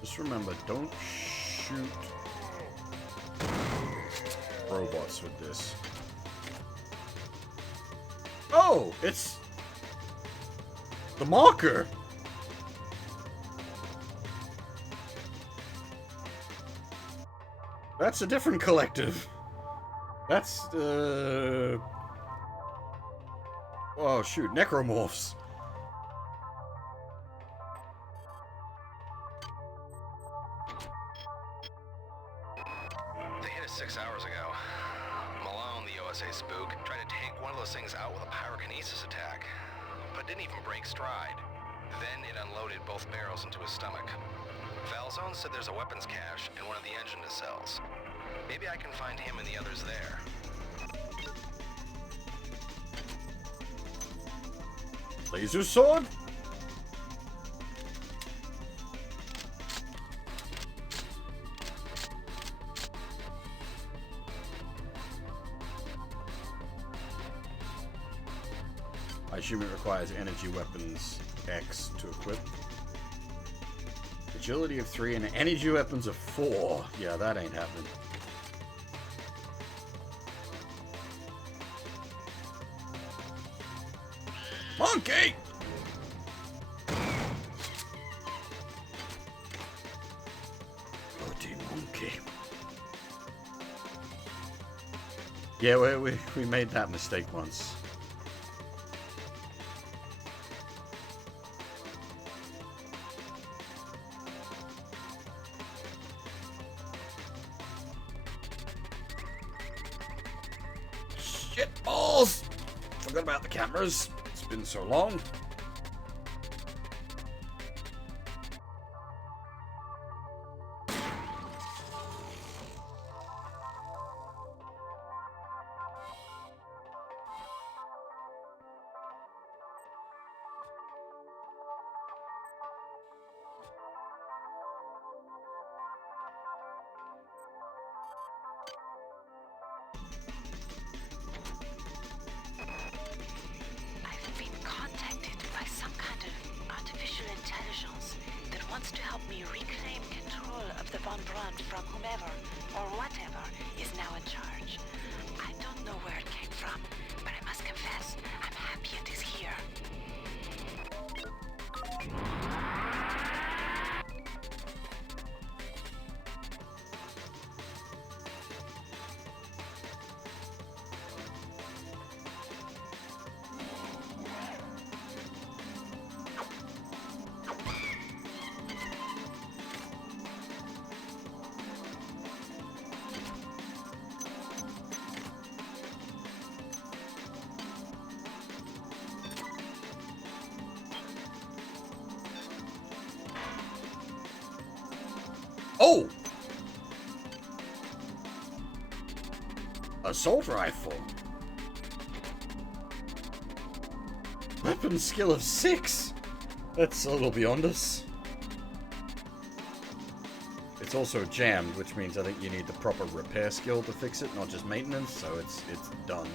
Just remember, don't shoot robots with this. Oh, it's the marker. That's a different collective. That's oh shoot, necromorphs. They hit us 6 hours ago. Malone, the OSA spook, tried to take one of those things out with a pyrokinesis attack, but didn't even break stride. Then it unloaded both barrels into his stomach. Valzone said there's a weapons cache in one of the engine nacelles. Maybe I can find him and the others there. Laser sword? I assume it requires energy weapons X to equip. Agility of 3 and energy weapons of 4. Yeah, that ain't happening. Monkey! Bloody monkey. Yeah, we made that mistake once. Shit balls! Forgot about the cameras. It's been so long. I've been contacted Oh! Assault rifle. Weapon skill of 6. That's a little beyond us. It's also jammed, which means I think you need the proper repair skill to fix it, not just maintenance, so it's done.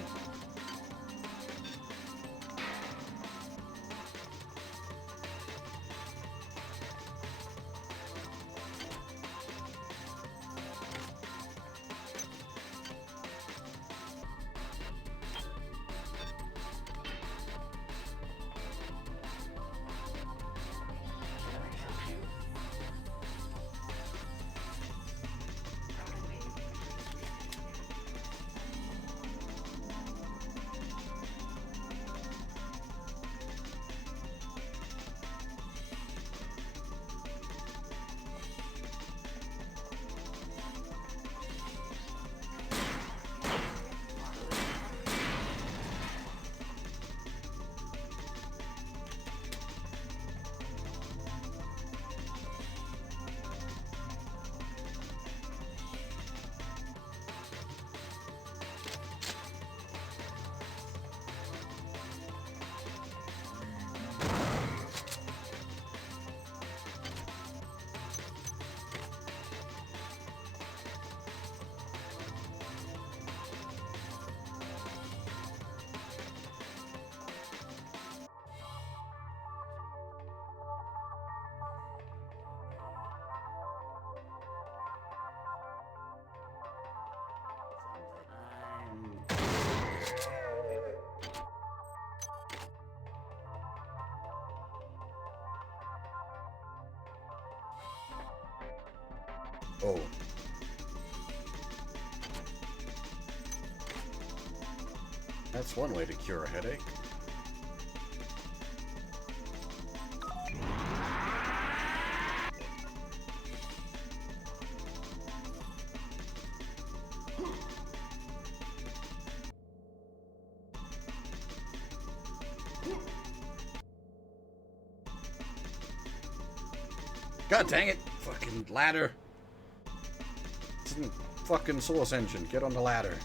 Oh. That's one way to cure a headache. God dang it! Fucking ladder. It's in the fucking Source Engine. Get on the ladder.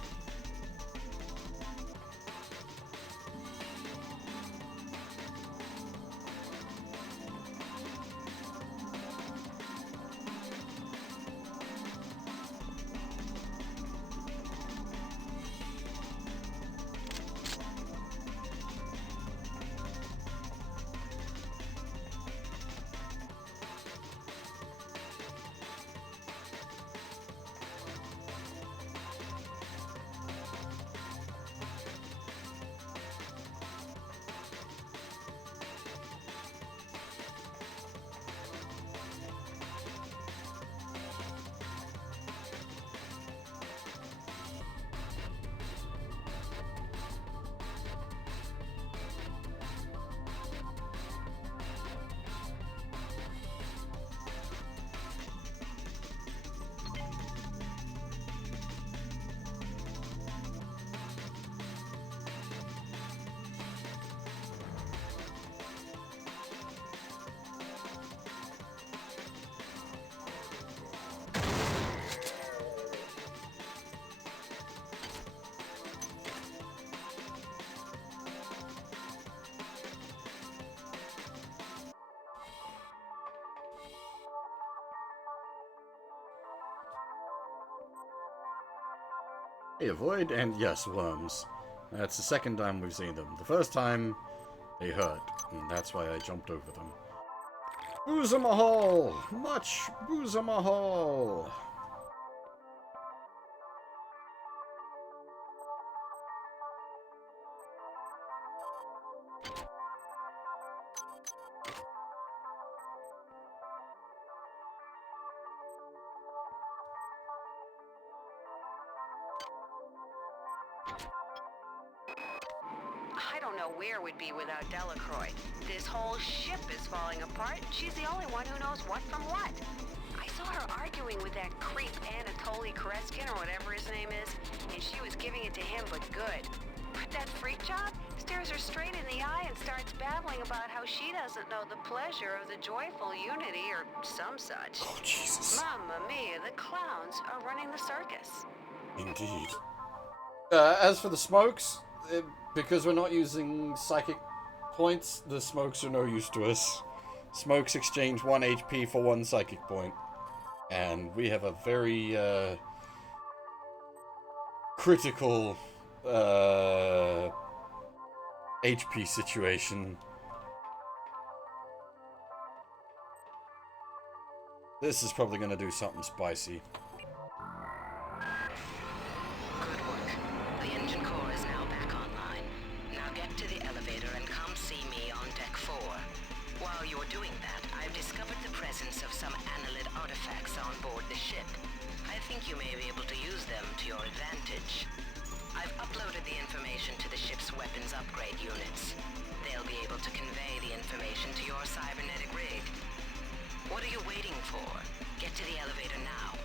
They avoid, and yes, worms. That's the second time we've seen them. The first time, they hurt, and that's why I jumped over them. Booza Mahal! Much Booza Mahal! I don't know where we'd be without Delacroix. This whole ship is falling apart. She's the only one who knows what from what. I saw her arguing with that creep Anatoly Koreskin, or whatever his name is, and she was giving it to him, but good. But that freak job stares her straight in the eye and starts babbling babbling about how she doesn't know the pleasure of the joyful unity or some such. Oh, Jesus. Mamma mia, the clowns are running the circus. Indeed. As for the smokes, because we're not using psychic points, the smokes are no use to us. Smokes exchange 1 HP for 1 psychic point. And we have a very, critical, HP situation. This is probably going to do something spicy. Good work. The engine core is now back online. Now get to the elevator and come see me on deck 4. While you're doing that, I've discovered the presence of some annelid artifacts on board the ship. I think you may be able to use them to your advantage. I've uploaded the information to the ship's weapons upgrade units. They'll be able to convey the information to your cybernetic rig. What are you waiting for? Get to the elevator now.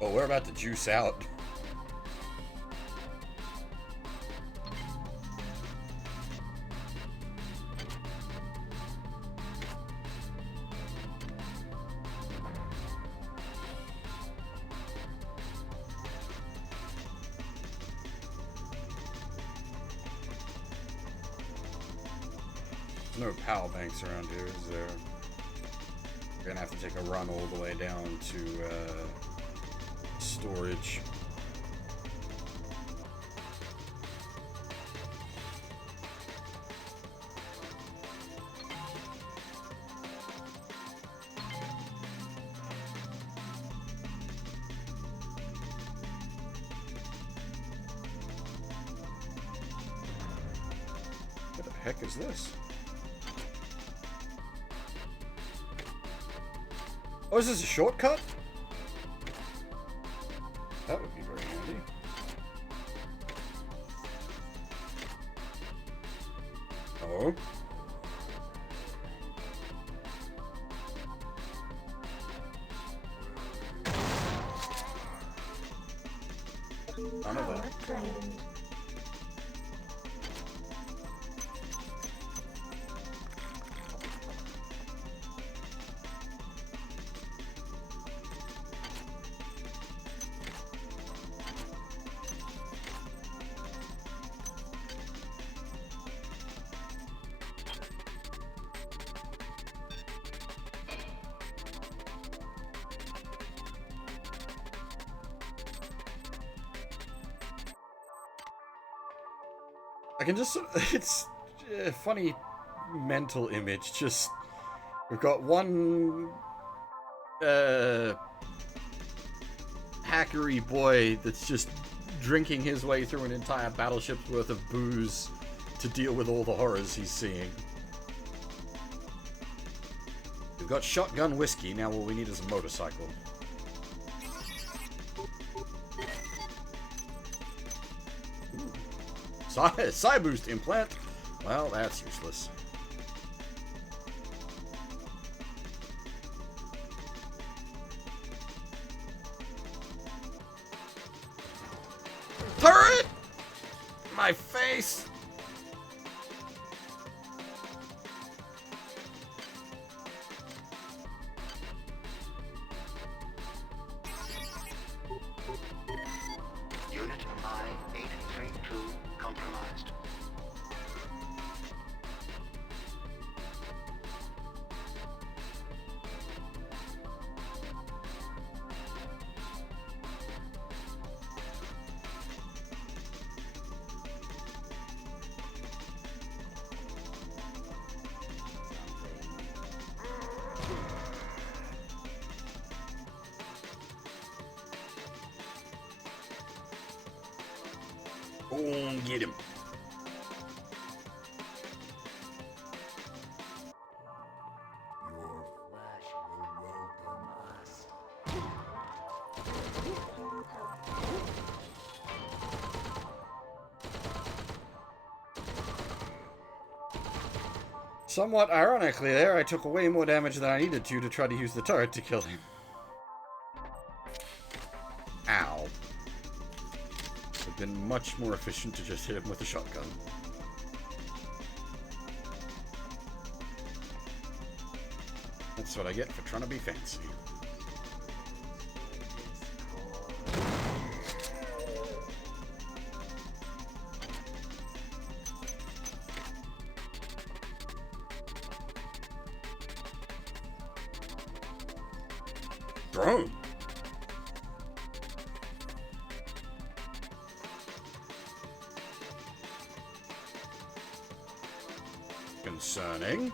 Oh, we're about to juice out. No power banks around here, is there? We're gonna have to take a run all the way down to storage. What the heck is this? Oh, is this a shortcut? That would be very handy. Oh. None of that. I can just, it's a funny mental image, just, we've got one, hackery boy that's just drinking his way through an entire battleship's worth of booze to deal with all the horrors he's seeing. We've got shotgun whiskey, now all we need is a motorcycle. Psy-boost implant? Well, that's useless. Turret! My face! Unit I-832 compromised. Oh, get him. Your flesh will welcome us. Somewhat ironically there, I took way more damage than I needed to try to use the turret to kill him. Ow. It would have been much more efficient to just hit him with a shotgun. That's what I get for trying to be fancy. Drone. Concerning.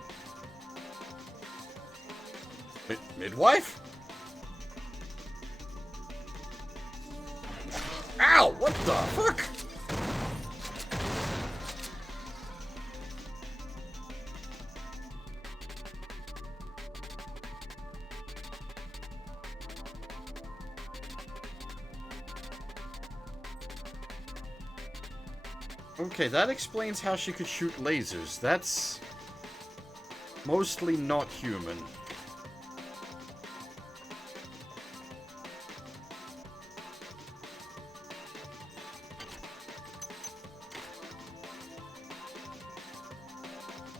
Midwife? Ow! What the fuck? Okay, that explains how she could shoot lasers. That's mostly not human.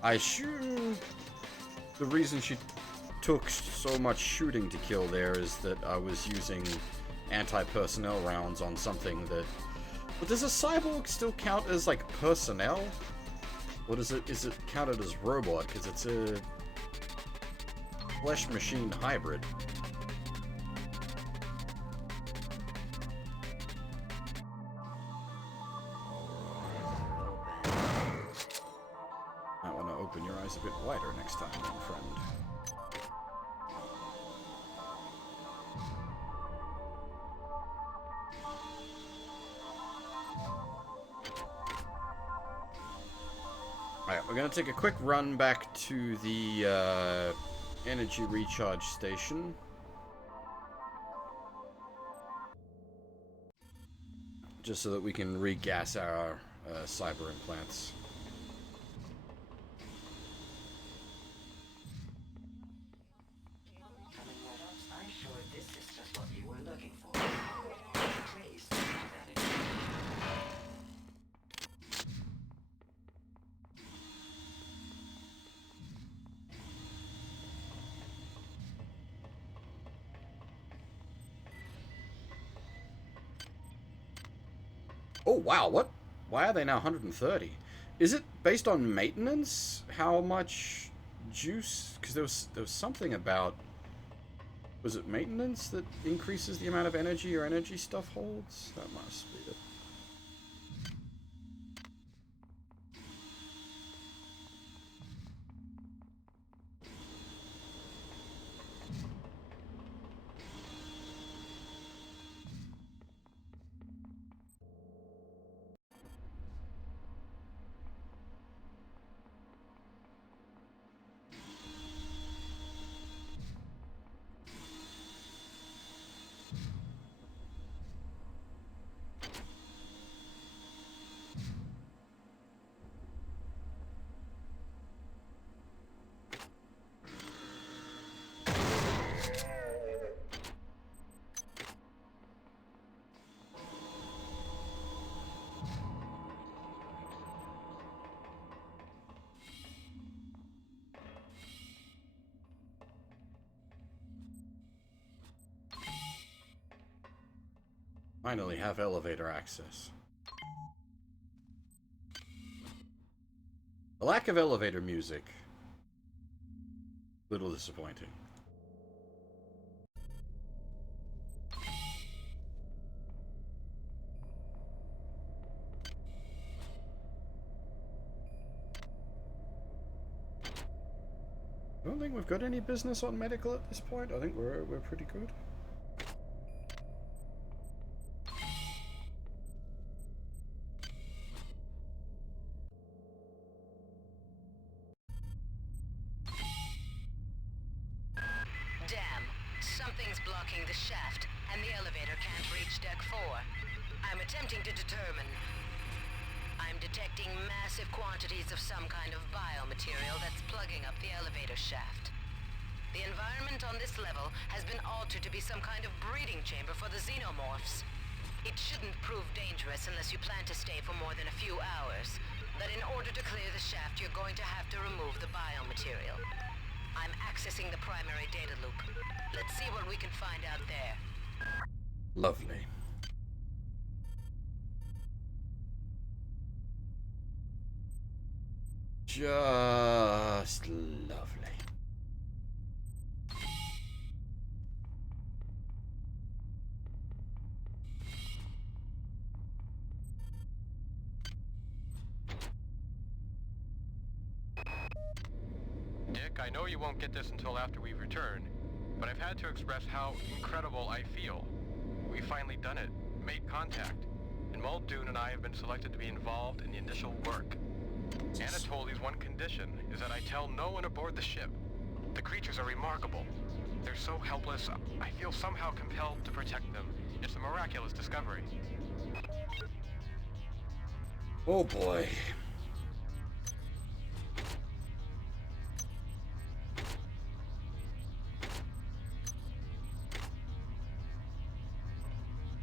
I assume the reason she took so much shooting to kill there is that I was using anti-personnel rounds on something that... But does a cyborg still count as, like, personnel? Or is it counted as robot? Because it's a flesh-machine hybrid. Might want to open your eyes a bit wider next time, then, friend. Alright, we're gonna take a quick run back to the energy recharge station. Just so that we can regas our cyber implants. I'm sure this is just what you were looking for. Trace. Oh, wow, what? Why are they now 130? Is it based on maintenance? How much juice? Because there was something about... Was it maintenance that increases the amount of energy your energy stuff holds? That must be it. Finally have elevator access. The lack of elevator music. Little disappointing. I don't think we've got any business on medical at this point. I think we're pretty good. Damn, something's blocking the shaft, and the elevator can't reach deck 4. I'm attempting to determine. I'm I'm detecting massive quantities of some kind of biomaterial that's plugging up the elevator shaft. The environment on this level has been altered to be some kind of breeding chamber for the xenomorphs. It shouldn't prove dangerous unless you plan to stay for more than a few hours. But in order to clear the shaft, you're going to have to remove the biomaterial. I'm accessing the primary data loop. Let's see what we can find out there. Lovely. Just lovely. Dick, I know you won't get this until after we return, but I've had to express how incredible I feel. We've finally done it, made contact, and Muldoon and I have been selected to be involved in the initial work. Anatoly's one condition is that I tell no one aboard the ship. The creatures are remarkable. They're so helpless, I feel somehow compelled to protect them. It's a miraculous discovery. Oh boy.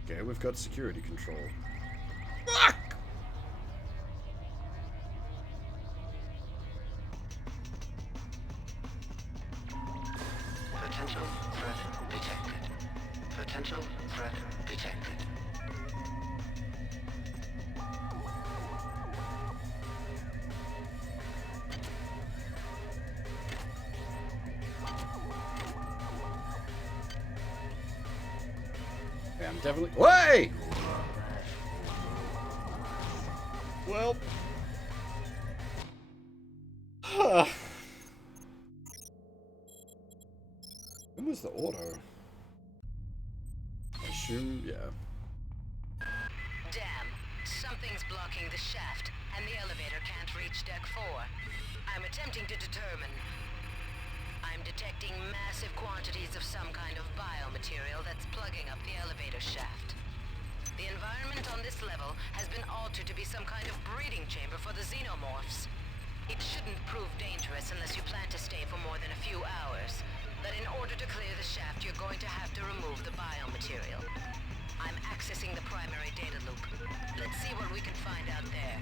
Okay, we've got security control. Fuck! Potential threat detected. Potential threat detected. Yeah, I'm definitely. Way! Well. When was the auto? I assume, yeah. Damn. Something's blocking the shaft, and the elevator can't reach Deck 4. I'm attempting to determine. I'm detecting massive quantities of some kind of biomaterial that's plugging up the elevator shaft. The environment on this level has been altered to be some kind of breeding chamber for the xenomorphs. It shouldn't prove dangerous unless you plan to stay for more than a few hours. But in order to clear the shaft, you're going to have to remove the biomaterial. I'm accessing the primary data loop. Let's see what we can find out there.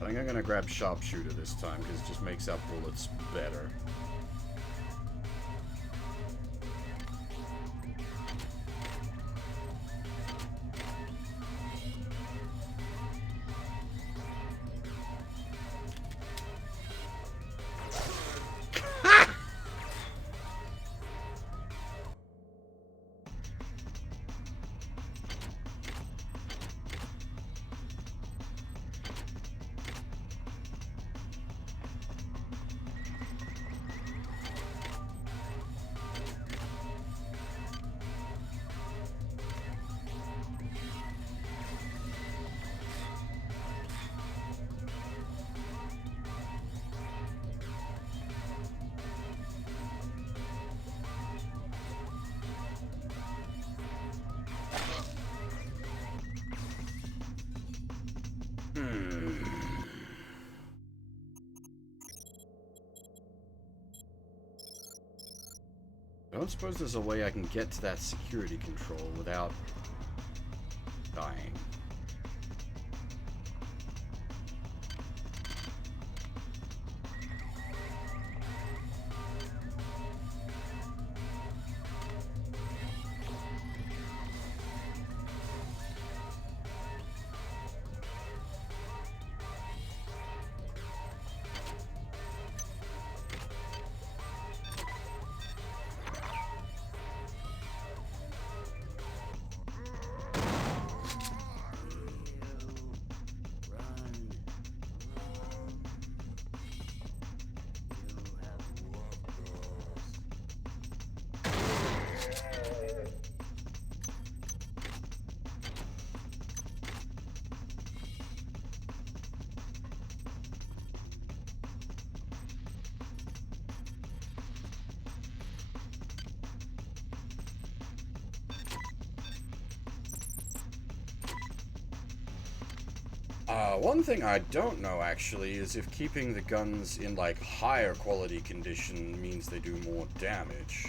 I think I'm gonna grab Sharpshooter this time because it just makes our bullets better. I don't suppose there's a way I can get to that security control without dying. One thing I don't know actually is if keeping the guns in like higher quality condition means they do more damage.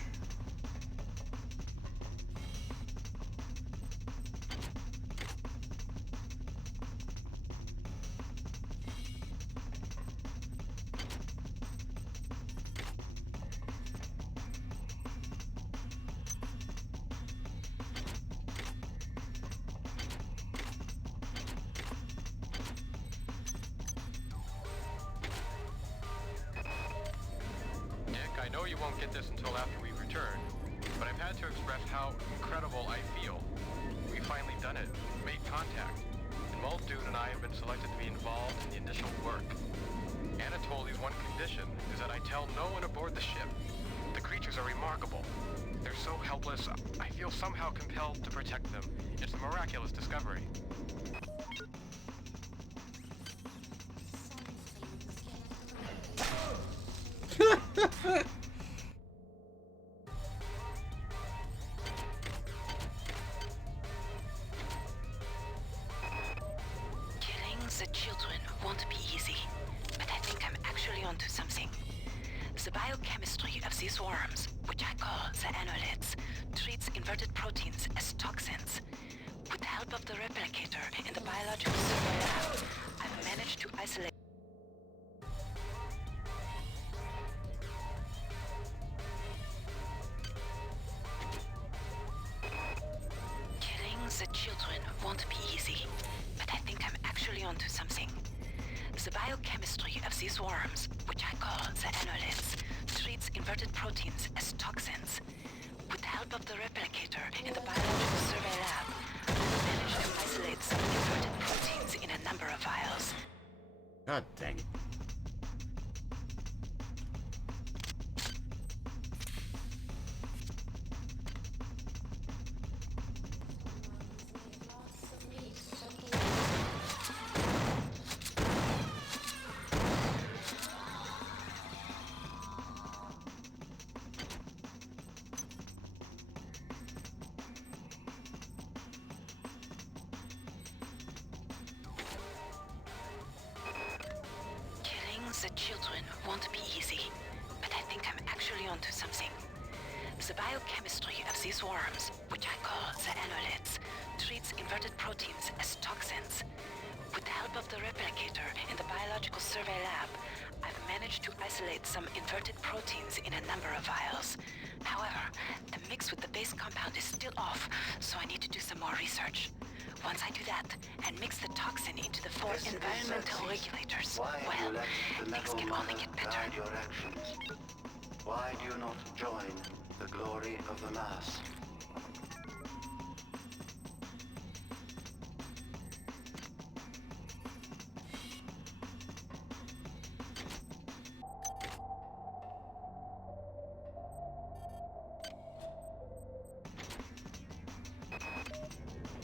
I know you won't get this until after we return, but I've had to express how incredible I feel. We finally done it, made contact, and Muldoon and I have been selected to be involved in the initial work. Anatoly's one condition is that I tell no one aboard the ship. The creatures are remarkable. They're so helpless, I feel somehow compelled to protect them. It's a miraculous discovery. Killing the children won't be easy, but I think I'm actually onto something. The biochemistry of these worms, which I call the annelids, treats inverted proteins as toxins. With the help of the replicator in the biological survey lab, I've managed to isolate. Killing the children won't be easy, but I think I'm actually onto something. The biochemistry of these worms, which I call the annelids, treats inverted proteins as toxins. With the help of the replicator in the biological survey lab, I've managed to isolate some inverted proteins in a number of vials. God dang it. The children won't be easy, but I think I'm actually onto something. The biochemistry of these worms, which I call the annelids, treats inverted proteins as toxins. With the help of the replicator in the biological survey lab, I've managed to isolate some inverted proteins in a number of vials. However, the mix with the base compound is still off, so I need to do some more research. Once I do that, and mix the toxin into the four environmental regulators, well, things can only get better. Your actions. Why do you not join the glory of the mass?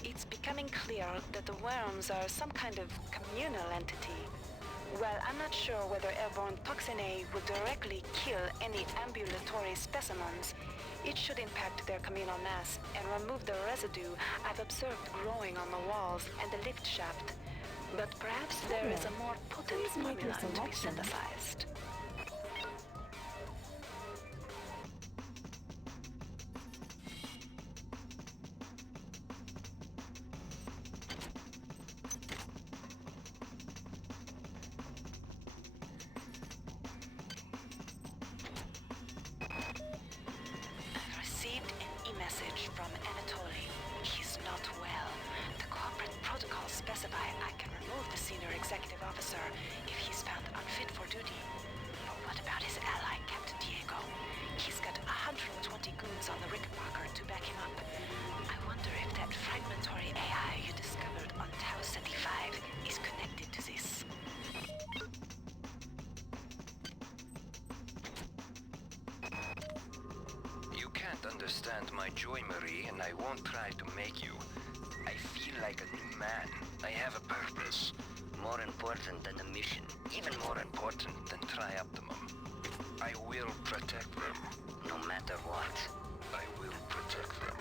It's becoming clear that the worms are some kind of communal entity. While I'm not sure whether airborne toxin A would directly kill any ambulatory specimens, it should impact their communal mass and remove the residue I've observed growing on the walls and the lift shaft. But perhaps there is a more potent formula to be synthesized. From Anatoly. He's not well. The corporate protocols specify I can remove the senior executive officer if he's found unfit for duty. But what about his ally, Captain Diego? He's got 120 goons on the Rickenbacker to back him up. I wonder if that fragmentary AI you discovered on Tau Ceti 5 is connected to this. Understand my joy, Marie, and I won't try to make you. I feel like a new man. I have a purpose. More important than the mission. Even more important than Trioptimum. I will protect them. No matter what. I will protect them.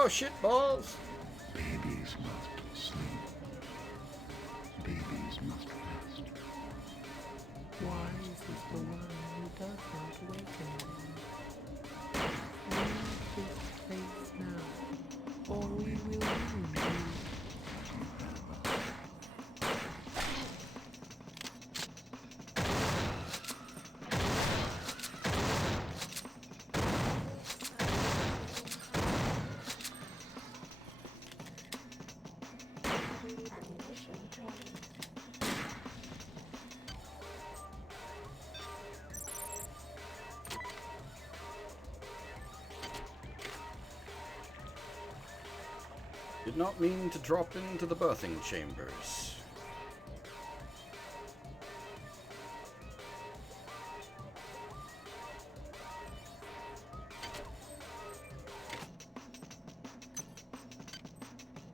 Oh, shit balls! Babies must sleep. Babies must rest. Wise is the one who does not awaken. Leave this place now, or we will ruin you. Did not mean to drop into the birthing chambers.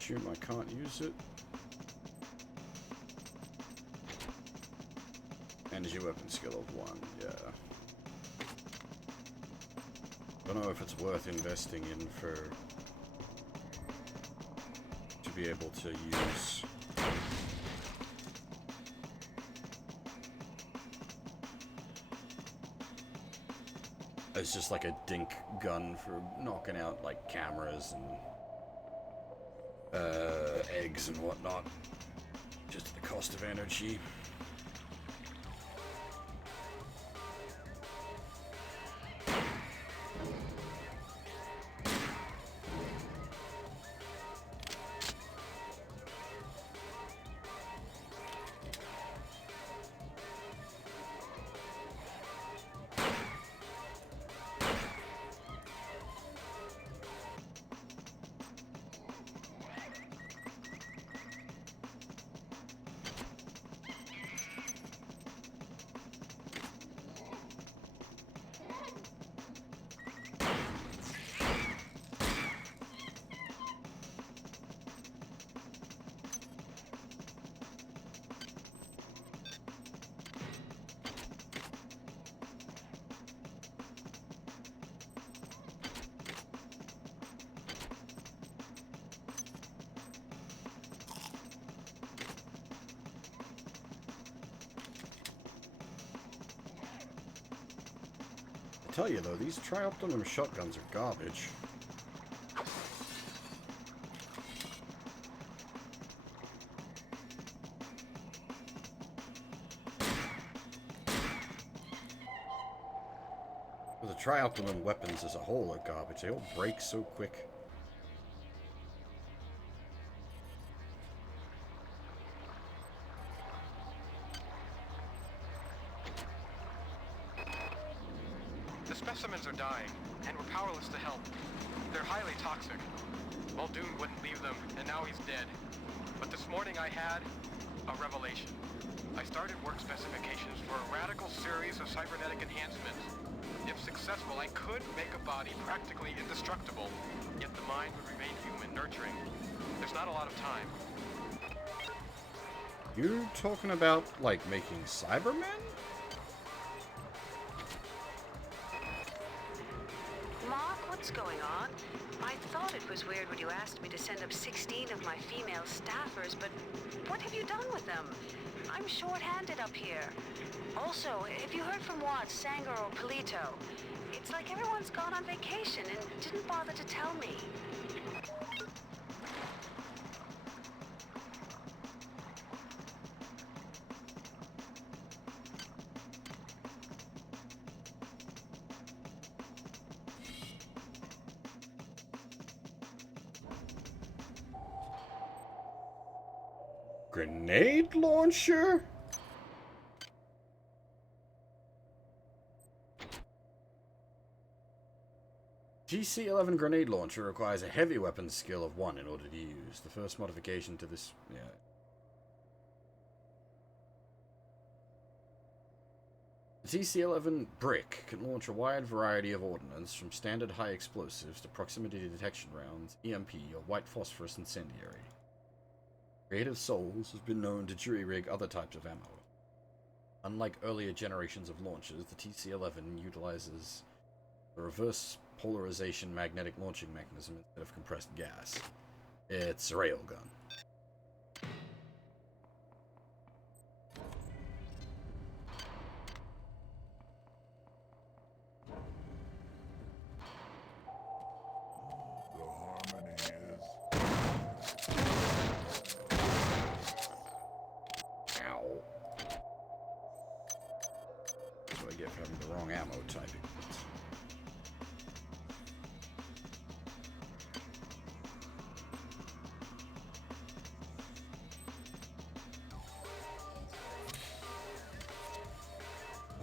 Assume I can't use it. Energy weapon skill of 1, yeah. Don't know if it's worth investing in for... to be able to use. It's just like a dink gun for knocking out like cameras and eggs and whatnot. Just the cost of energy. I tell you though, these Trioptimum shotguns are garbage. Well, the Trioptimum weapons as a whole are garbage. They all break so quick. The specimens are dying, and we're powerless to help. They're highly toxic. Muldoon wouldn't leave them, and now he's dead. But this morning I had a revelation. I started work specifications for a radical series of cybernetic enhancements. If successful, I could make a body practically indestructible, yet the mind would remain human, nurturing. There's not a lot of time. You're talking about, like, making Cybermen? Mark, what's going on? I thought it was weird when you asked me to send up 16 of my female staffers, but what have you done with them? I'm short-handed up here. Also, have you heard from Watts, Sanger, or Polito? It's like everyone's gone on vacation and didn't bother to tell me. Grenade launcher? GC-11 grenade launcher requires a heavy weapons skill of 1 in order to use. The first modification to this... yeah. The TC-11 brick can launch a wide variety of ordnance, from standard high explosives to proximity detection rounds, EMP, or white phosphorus incendiary. Creative Souls has been known to jury-rig other types of ammo. Unlike earlier generations of launchers, the TC-11 utilizes the reverse polarization magnetic launching mechanism instead of compressed gas. It's a railgun. Having the wrong ammo typing.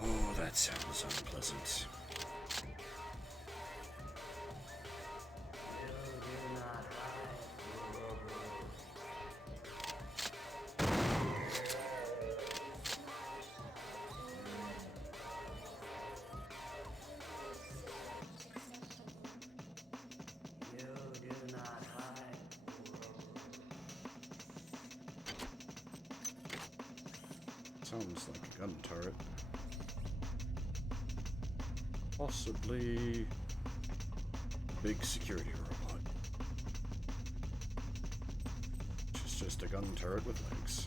Oh, that sounds unpleasant. Sounds like a gun turret. Possibly a big security robot. Which is just a gun turret with legs.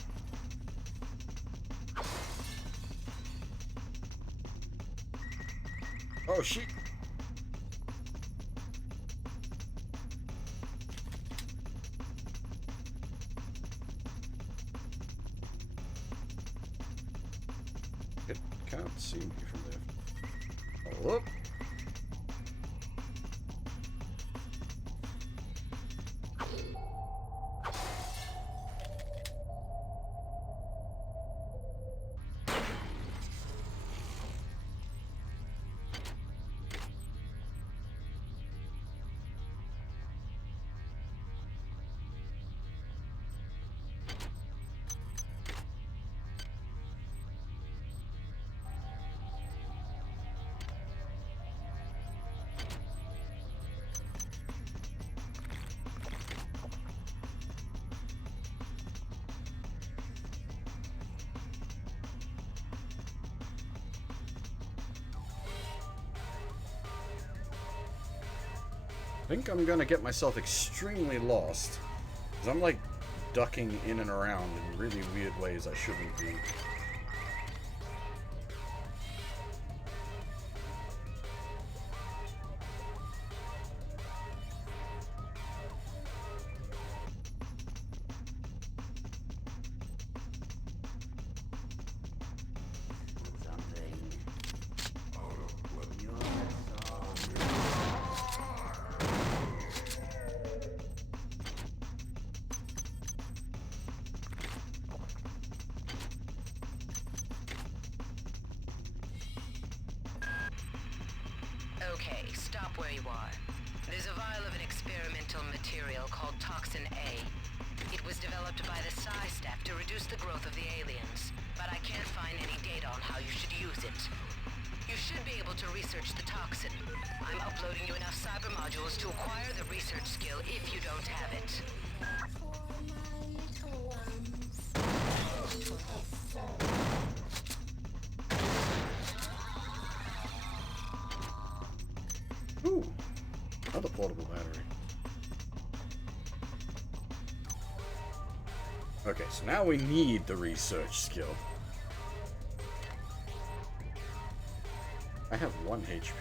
Oh shit! It can't see me from there. Oh, look! I think I'm gonna get myself extremely lost, because I'm like ducking in and around in really weird ways I shouldn't be. Okay, stop where you are. There's a vial of an experimental material called Toxin A. It was developed by the Psi staff to reduce the growth of the aliens, but I can't find any data on how you should use it. You should be able to research the toxin. I'm uploading you enough cyber modules to acquire the research skill if you don't have it. Ooh, another portable battery. Okay, so now we need the research skill. I have 1 HP.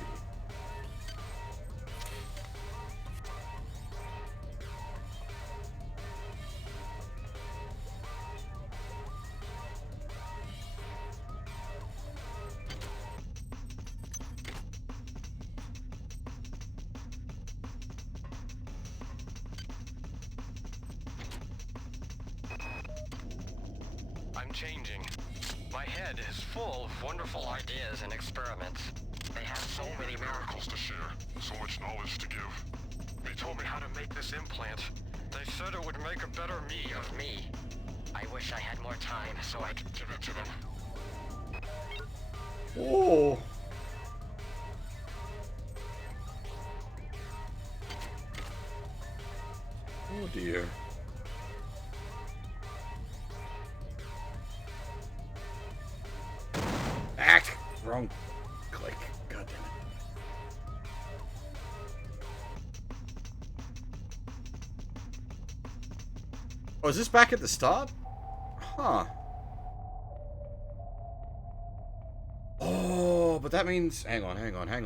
I'm changing. My head is full of wonderful ideas and experiments. They have so many miracles to share, so much knowledge to give. They told me how to make this implant. They said it would make a better me of me. I wish I had more time so I could give it to them. Oh. Oh dear. Back! Wrong click. God damn it. Oh, is this back at the start? Huh. Oh, but that means... Hang on.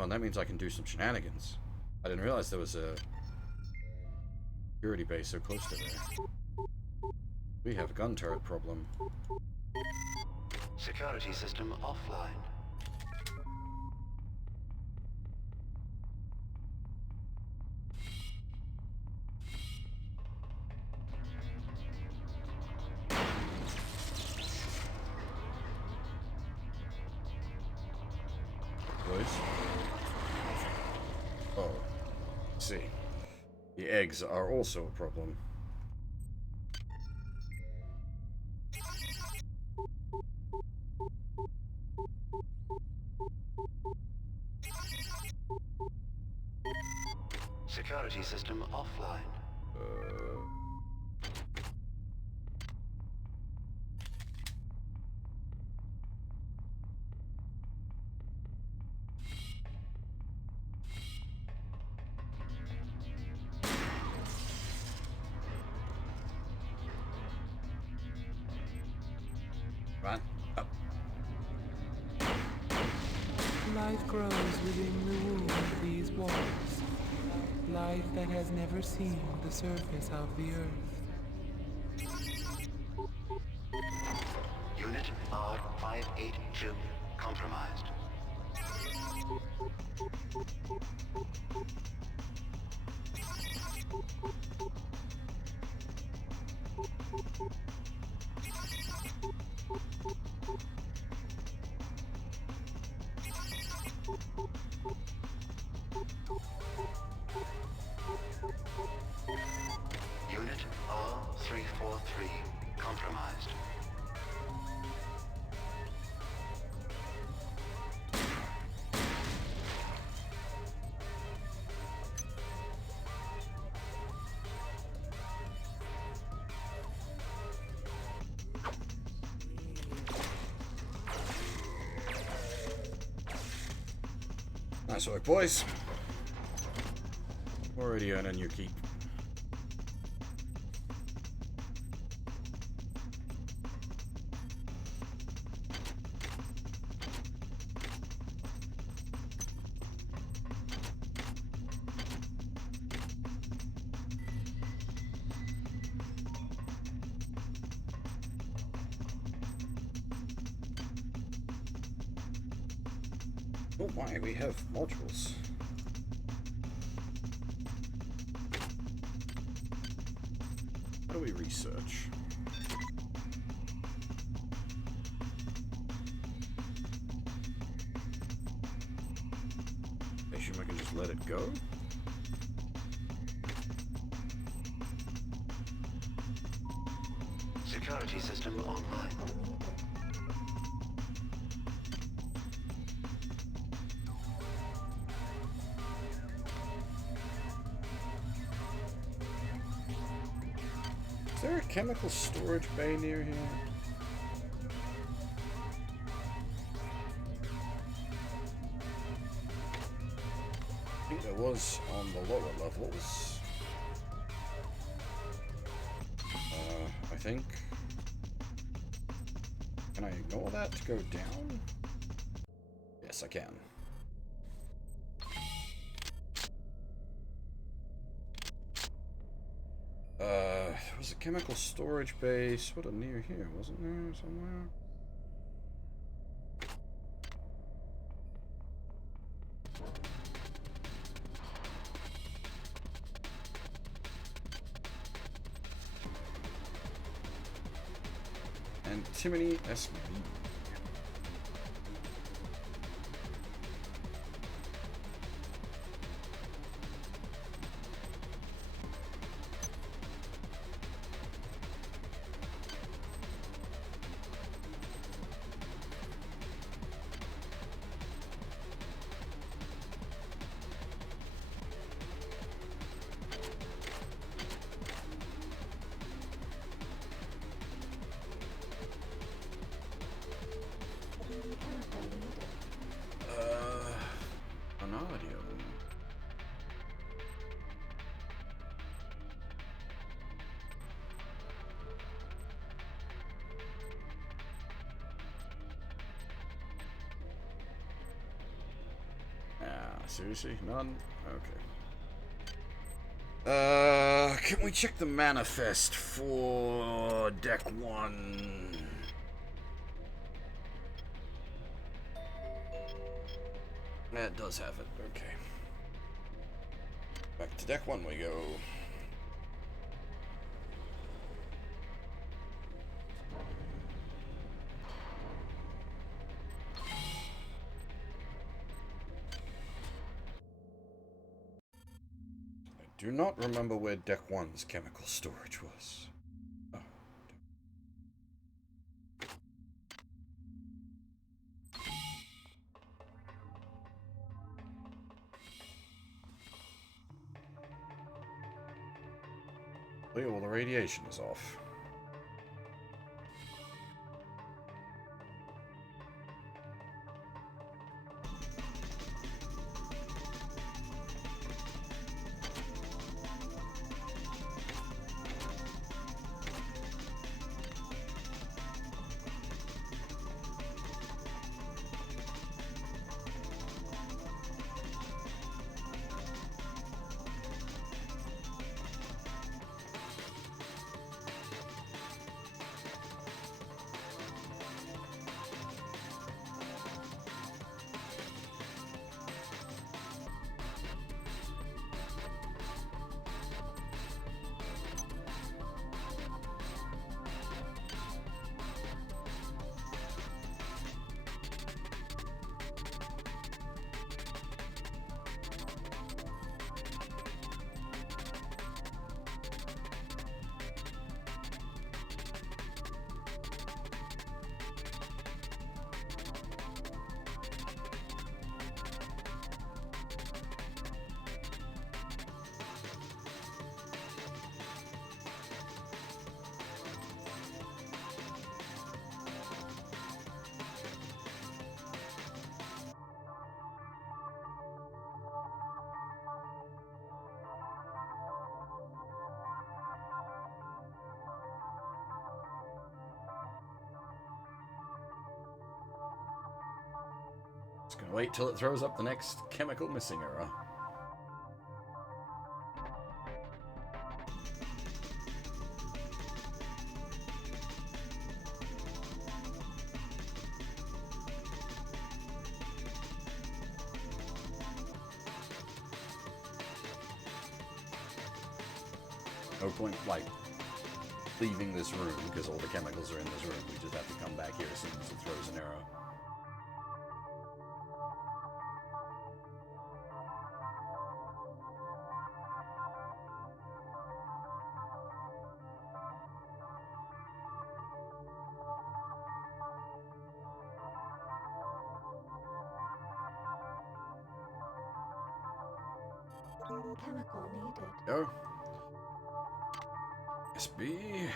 That means I can do some shenanigans. I didn't realize there was a security base so close to there. We have a gun turret problem. Security system offline. Oh, see. The eggs are also a problem. Security system offline. Right. Up. Life grows within the womb of these walls. Life that has never seen the surface of the earth. Unit R582 compromised. Unit R343 compromised. Nice work, boys. Already earning your keep. Oh my, we have modules. How do we research? I assume I can just let it go? Security system online. Is there a chemical storage bay near here? I think there was on the lower levels. I think. Can I ignore that to go down? Yes, I can. There was a chemical storage base sort of near here, wasn't there, somewhere? Antimony SB. Vanadium. seriously? None? Okay. Can we check the manifest for deck 1? That does have it, okay. Back to deck 1 we go. I do not remember where deck 1's chemical storage was. Oh. Oh, yeah, well, the radiation is off. Just gonna wait till it throws up the next chemical missing error. No point, like, leaving this room because all the chemicals are in this room. We just have to come back here as soon as it throws an arrow. Chemical needed. Go. SB.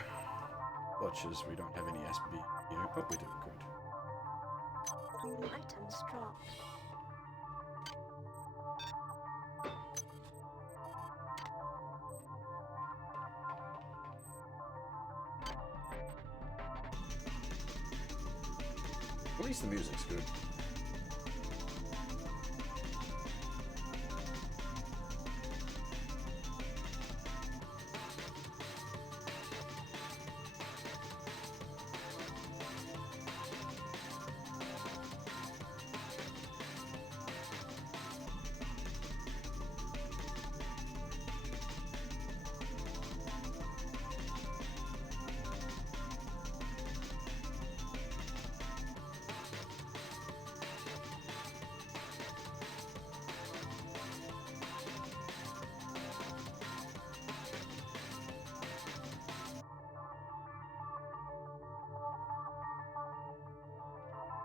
Watches, we don't have any SB here. Oh, we do. Good. Items dropped. At least the music's good.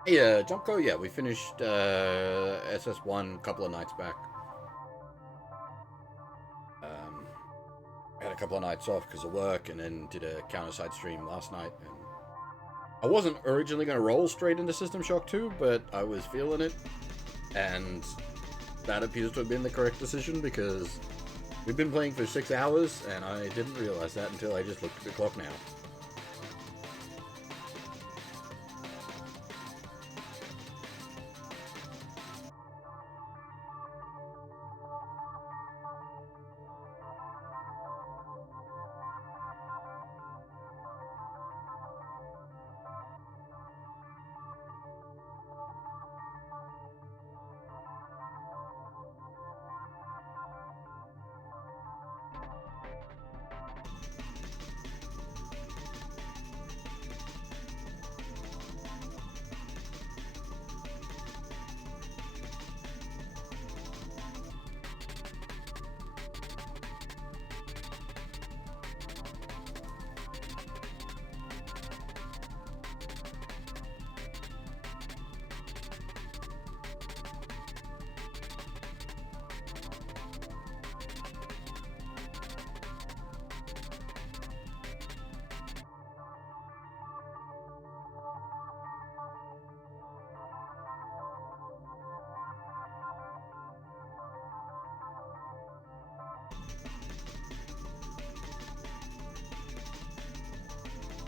Yeah, Jumpco, yeah, we finished SS1 a couple of nights back. Had a couple of nights off because of work, and then did a counter-side stream last night. And I wasn't originally going to roll straight into System Shock 2, but I was feeling it, and that appears to have been the correct decision because we've been playing for 6 hours, and I didn't realize that until I just looked at the clock now.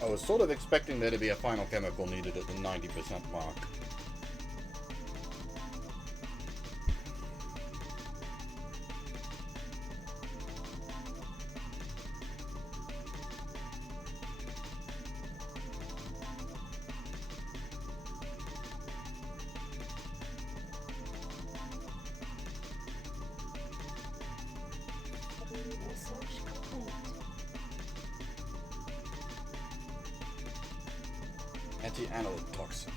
I was sort of expecting there to be a final chemical needed at the 90% mark. Research complete. Anti-analyte toxin.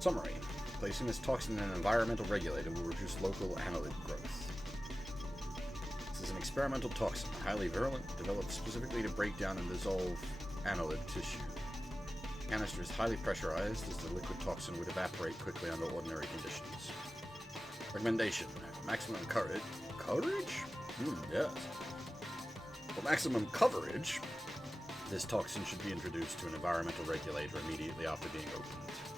Summary. Placing this toxin in an environmental regulator will reduce local analyte growth. This is an experimental toxin, highly virulent, developed specifically to break down and dissolve analyte tissue. The canister is highly pressurized, as the liquid toxin would evaporate quickly under ordinary conditions. Recommendation. Maximum coverage. Coverage? Yes. For maximum coverage, this toxin should be introduced to an environmental regulator immediately after being opened.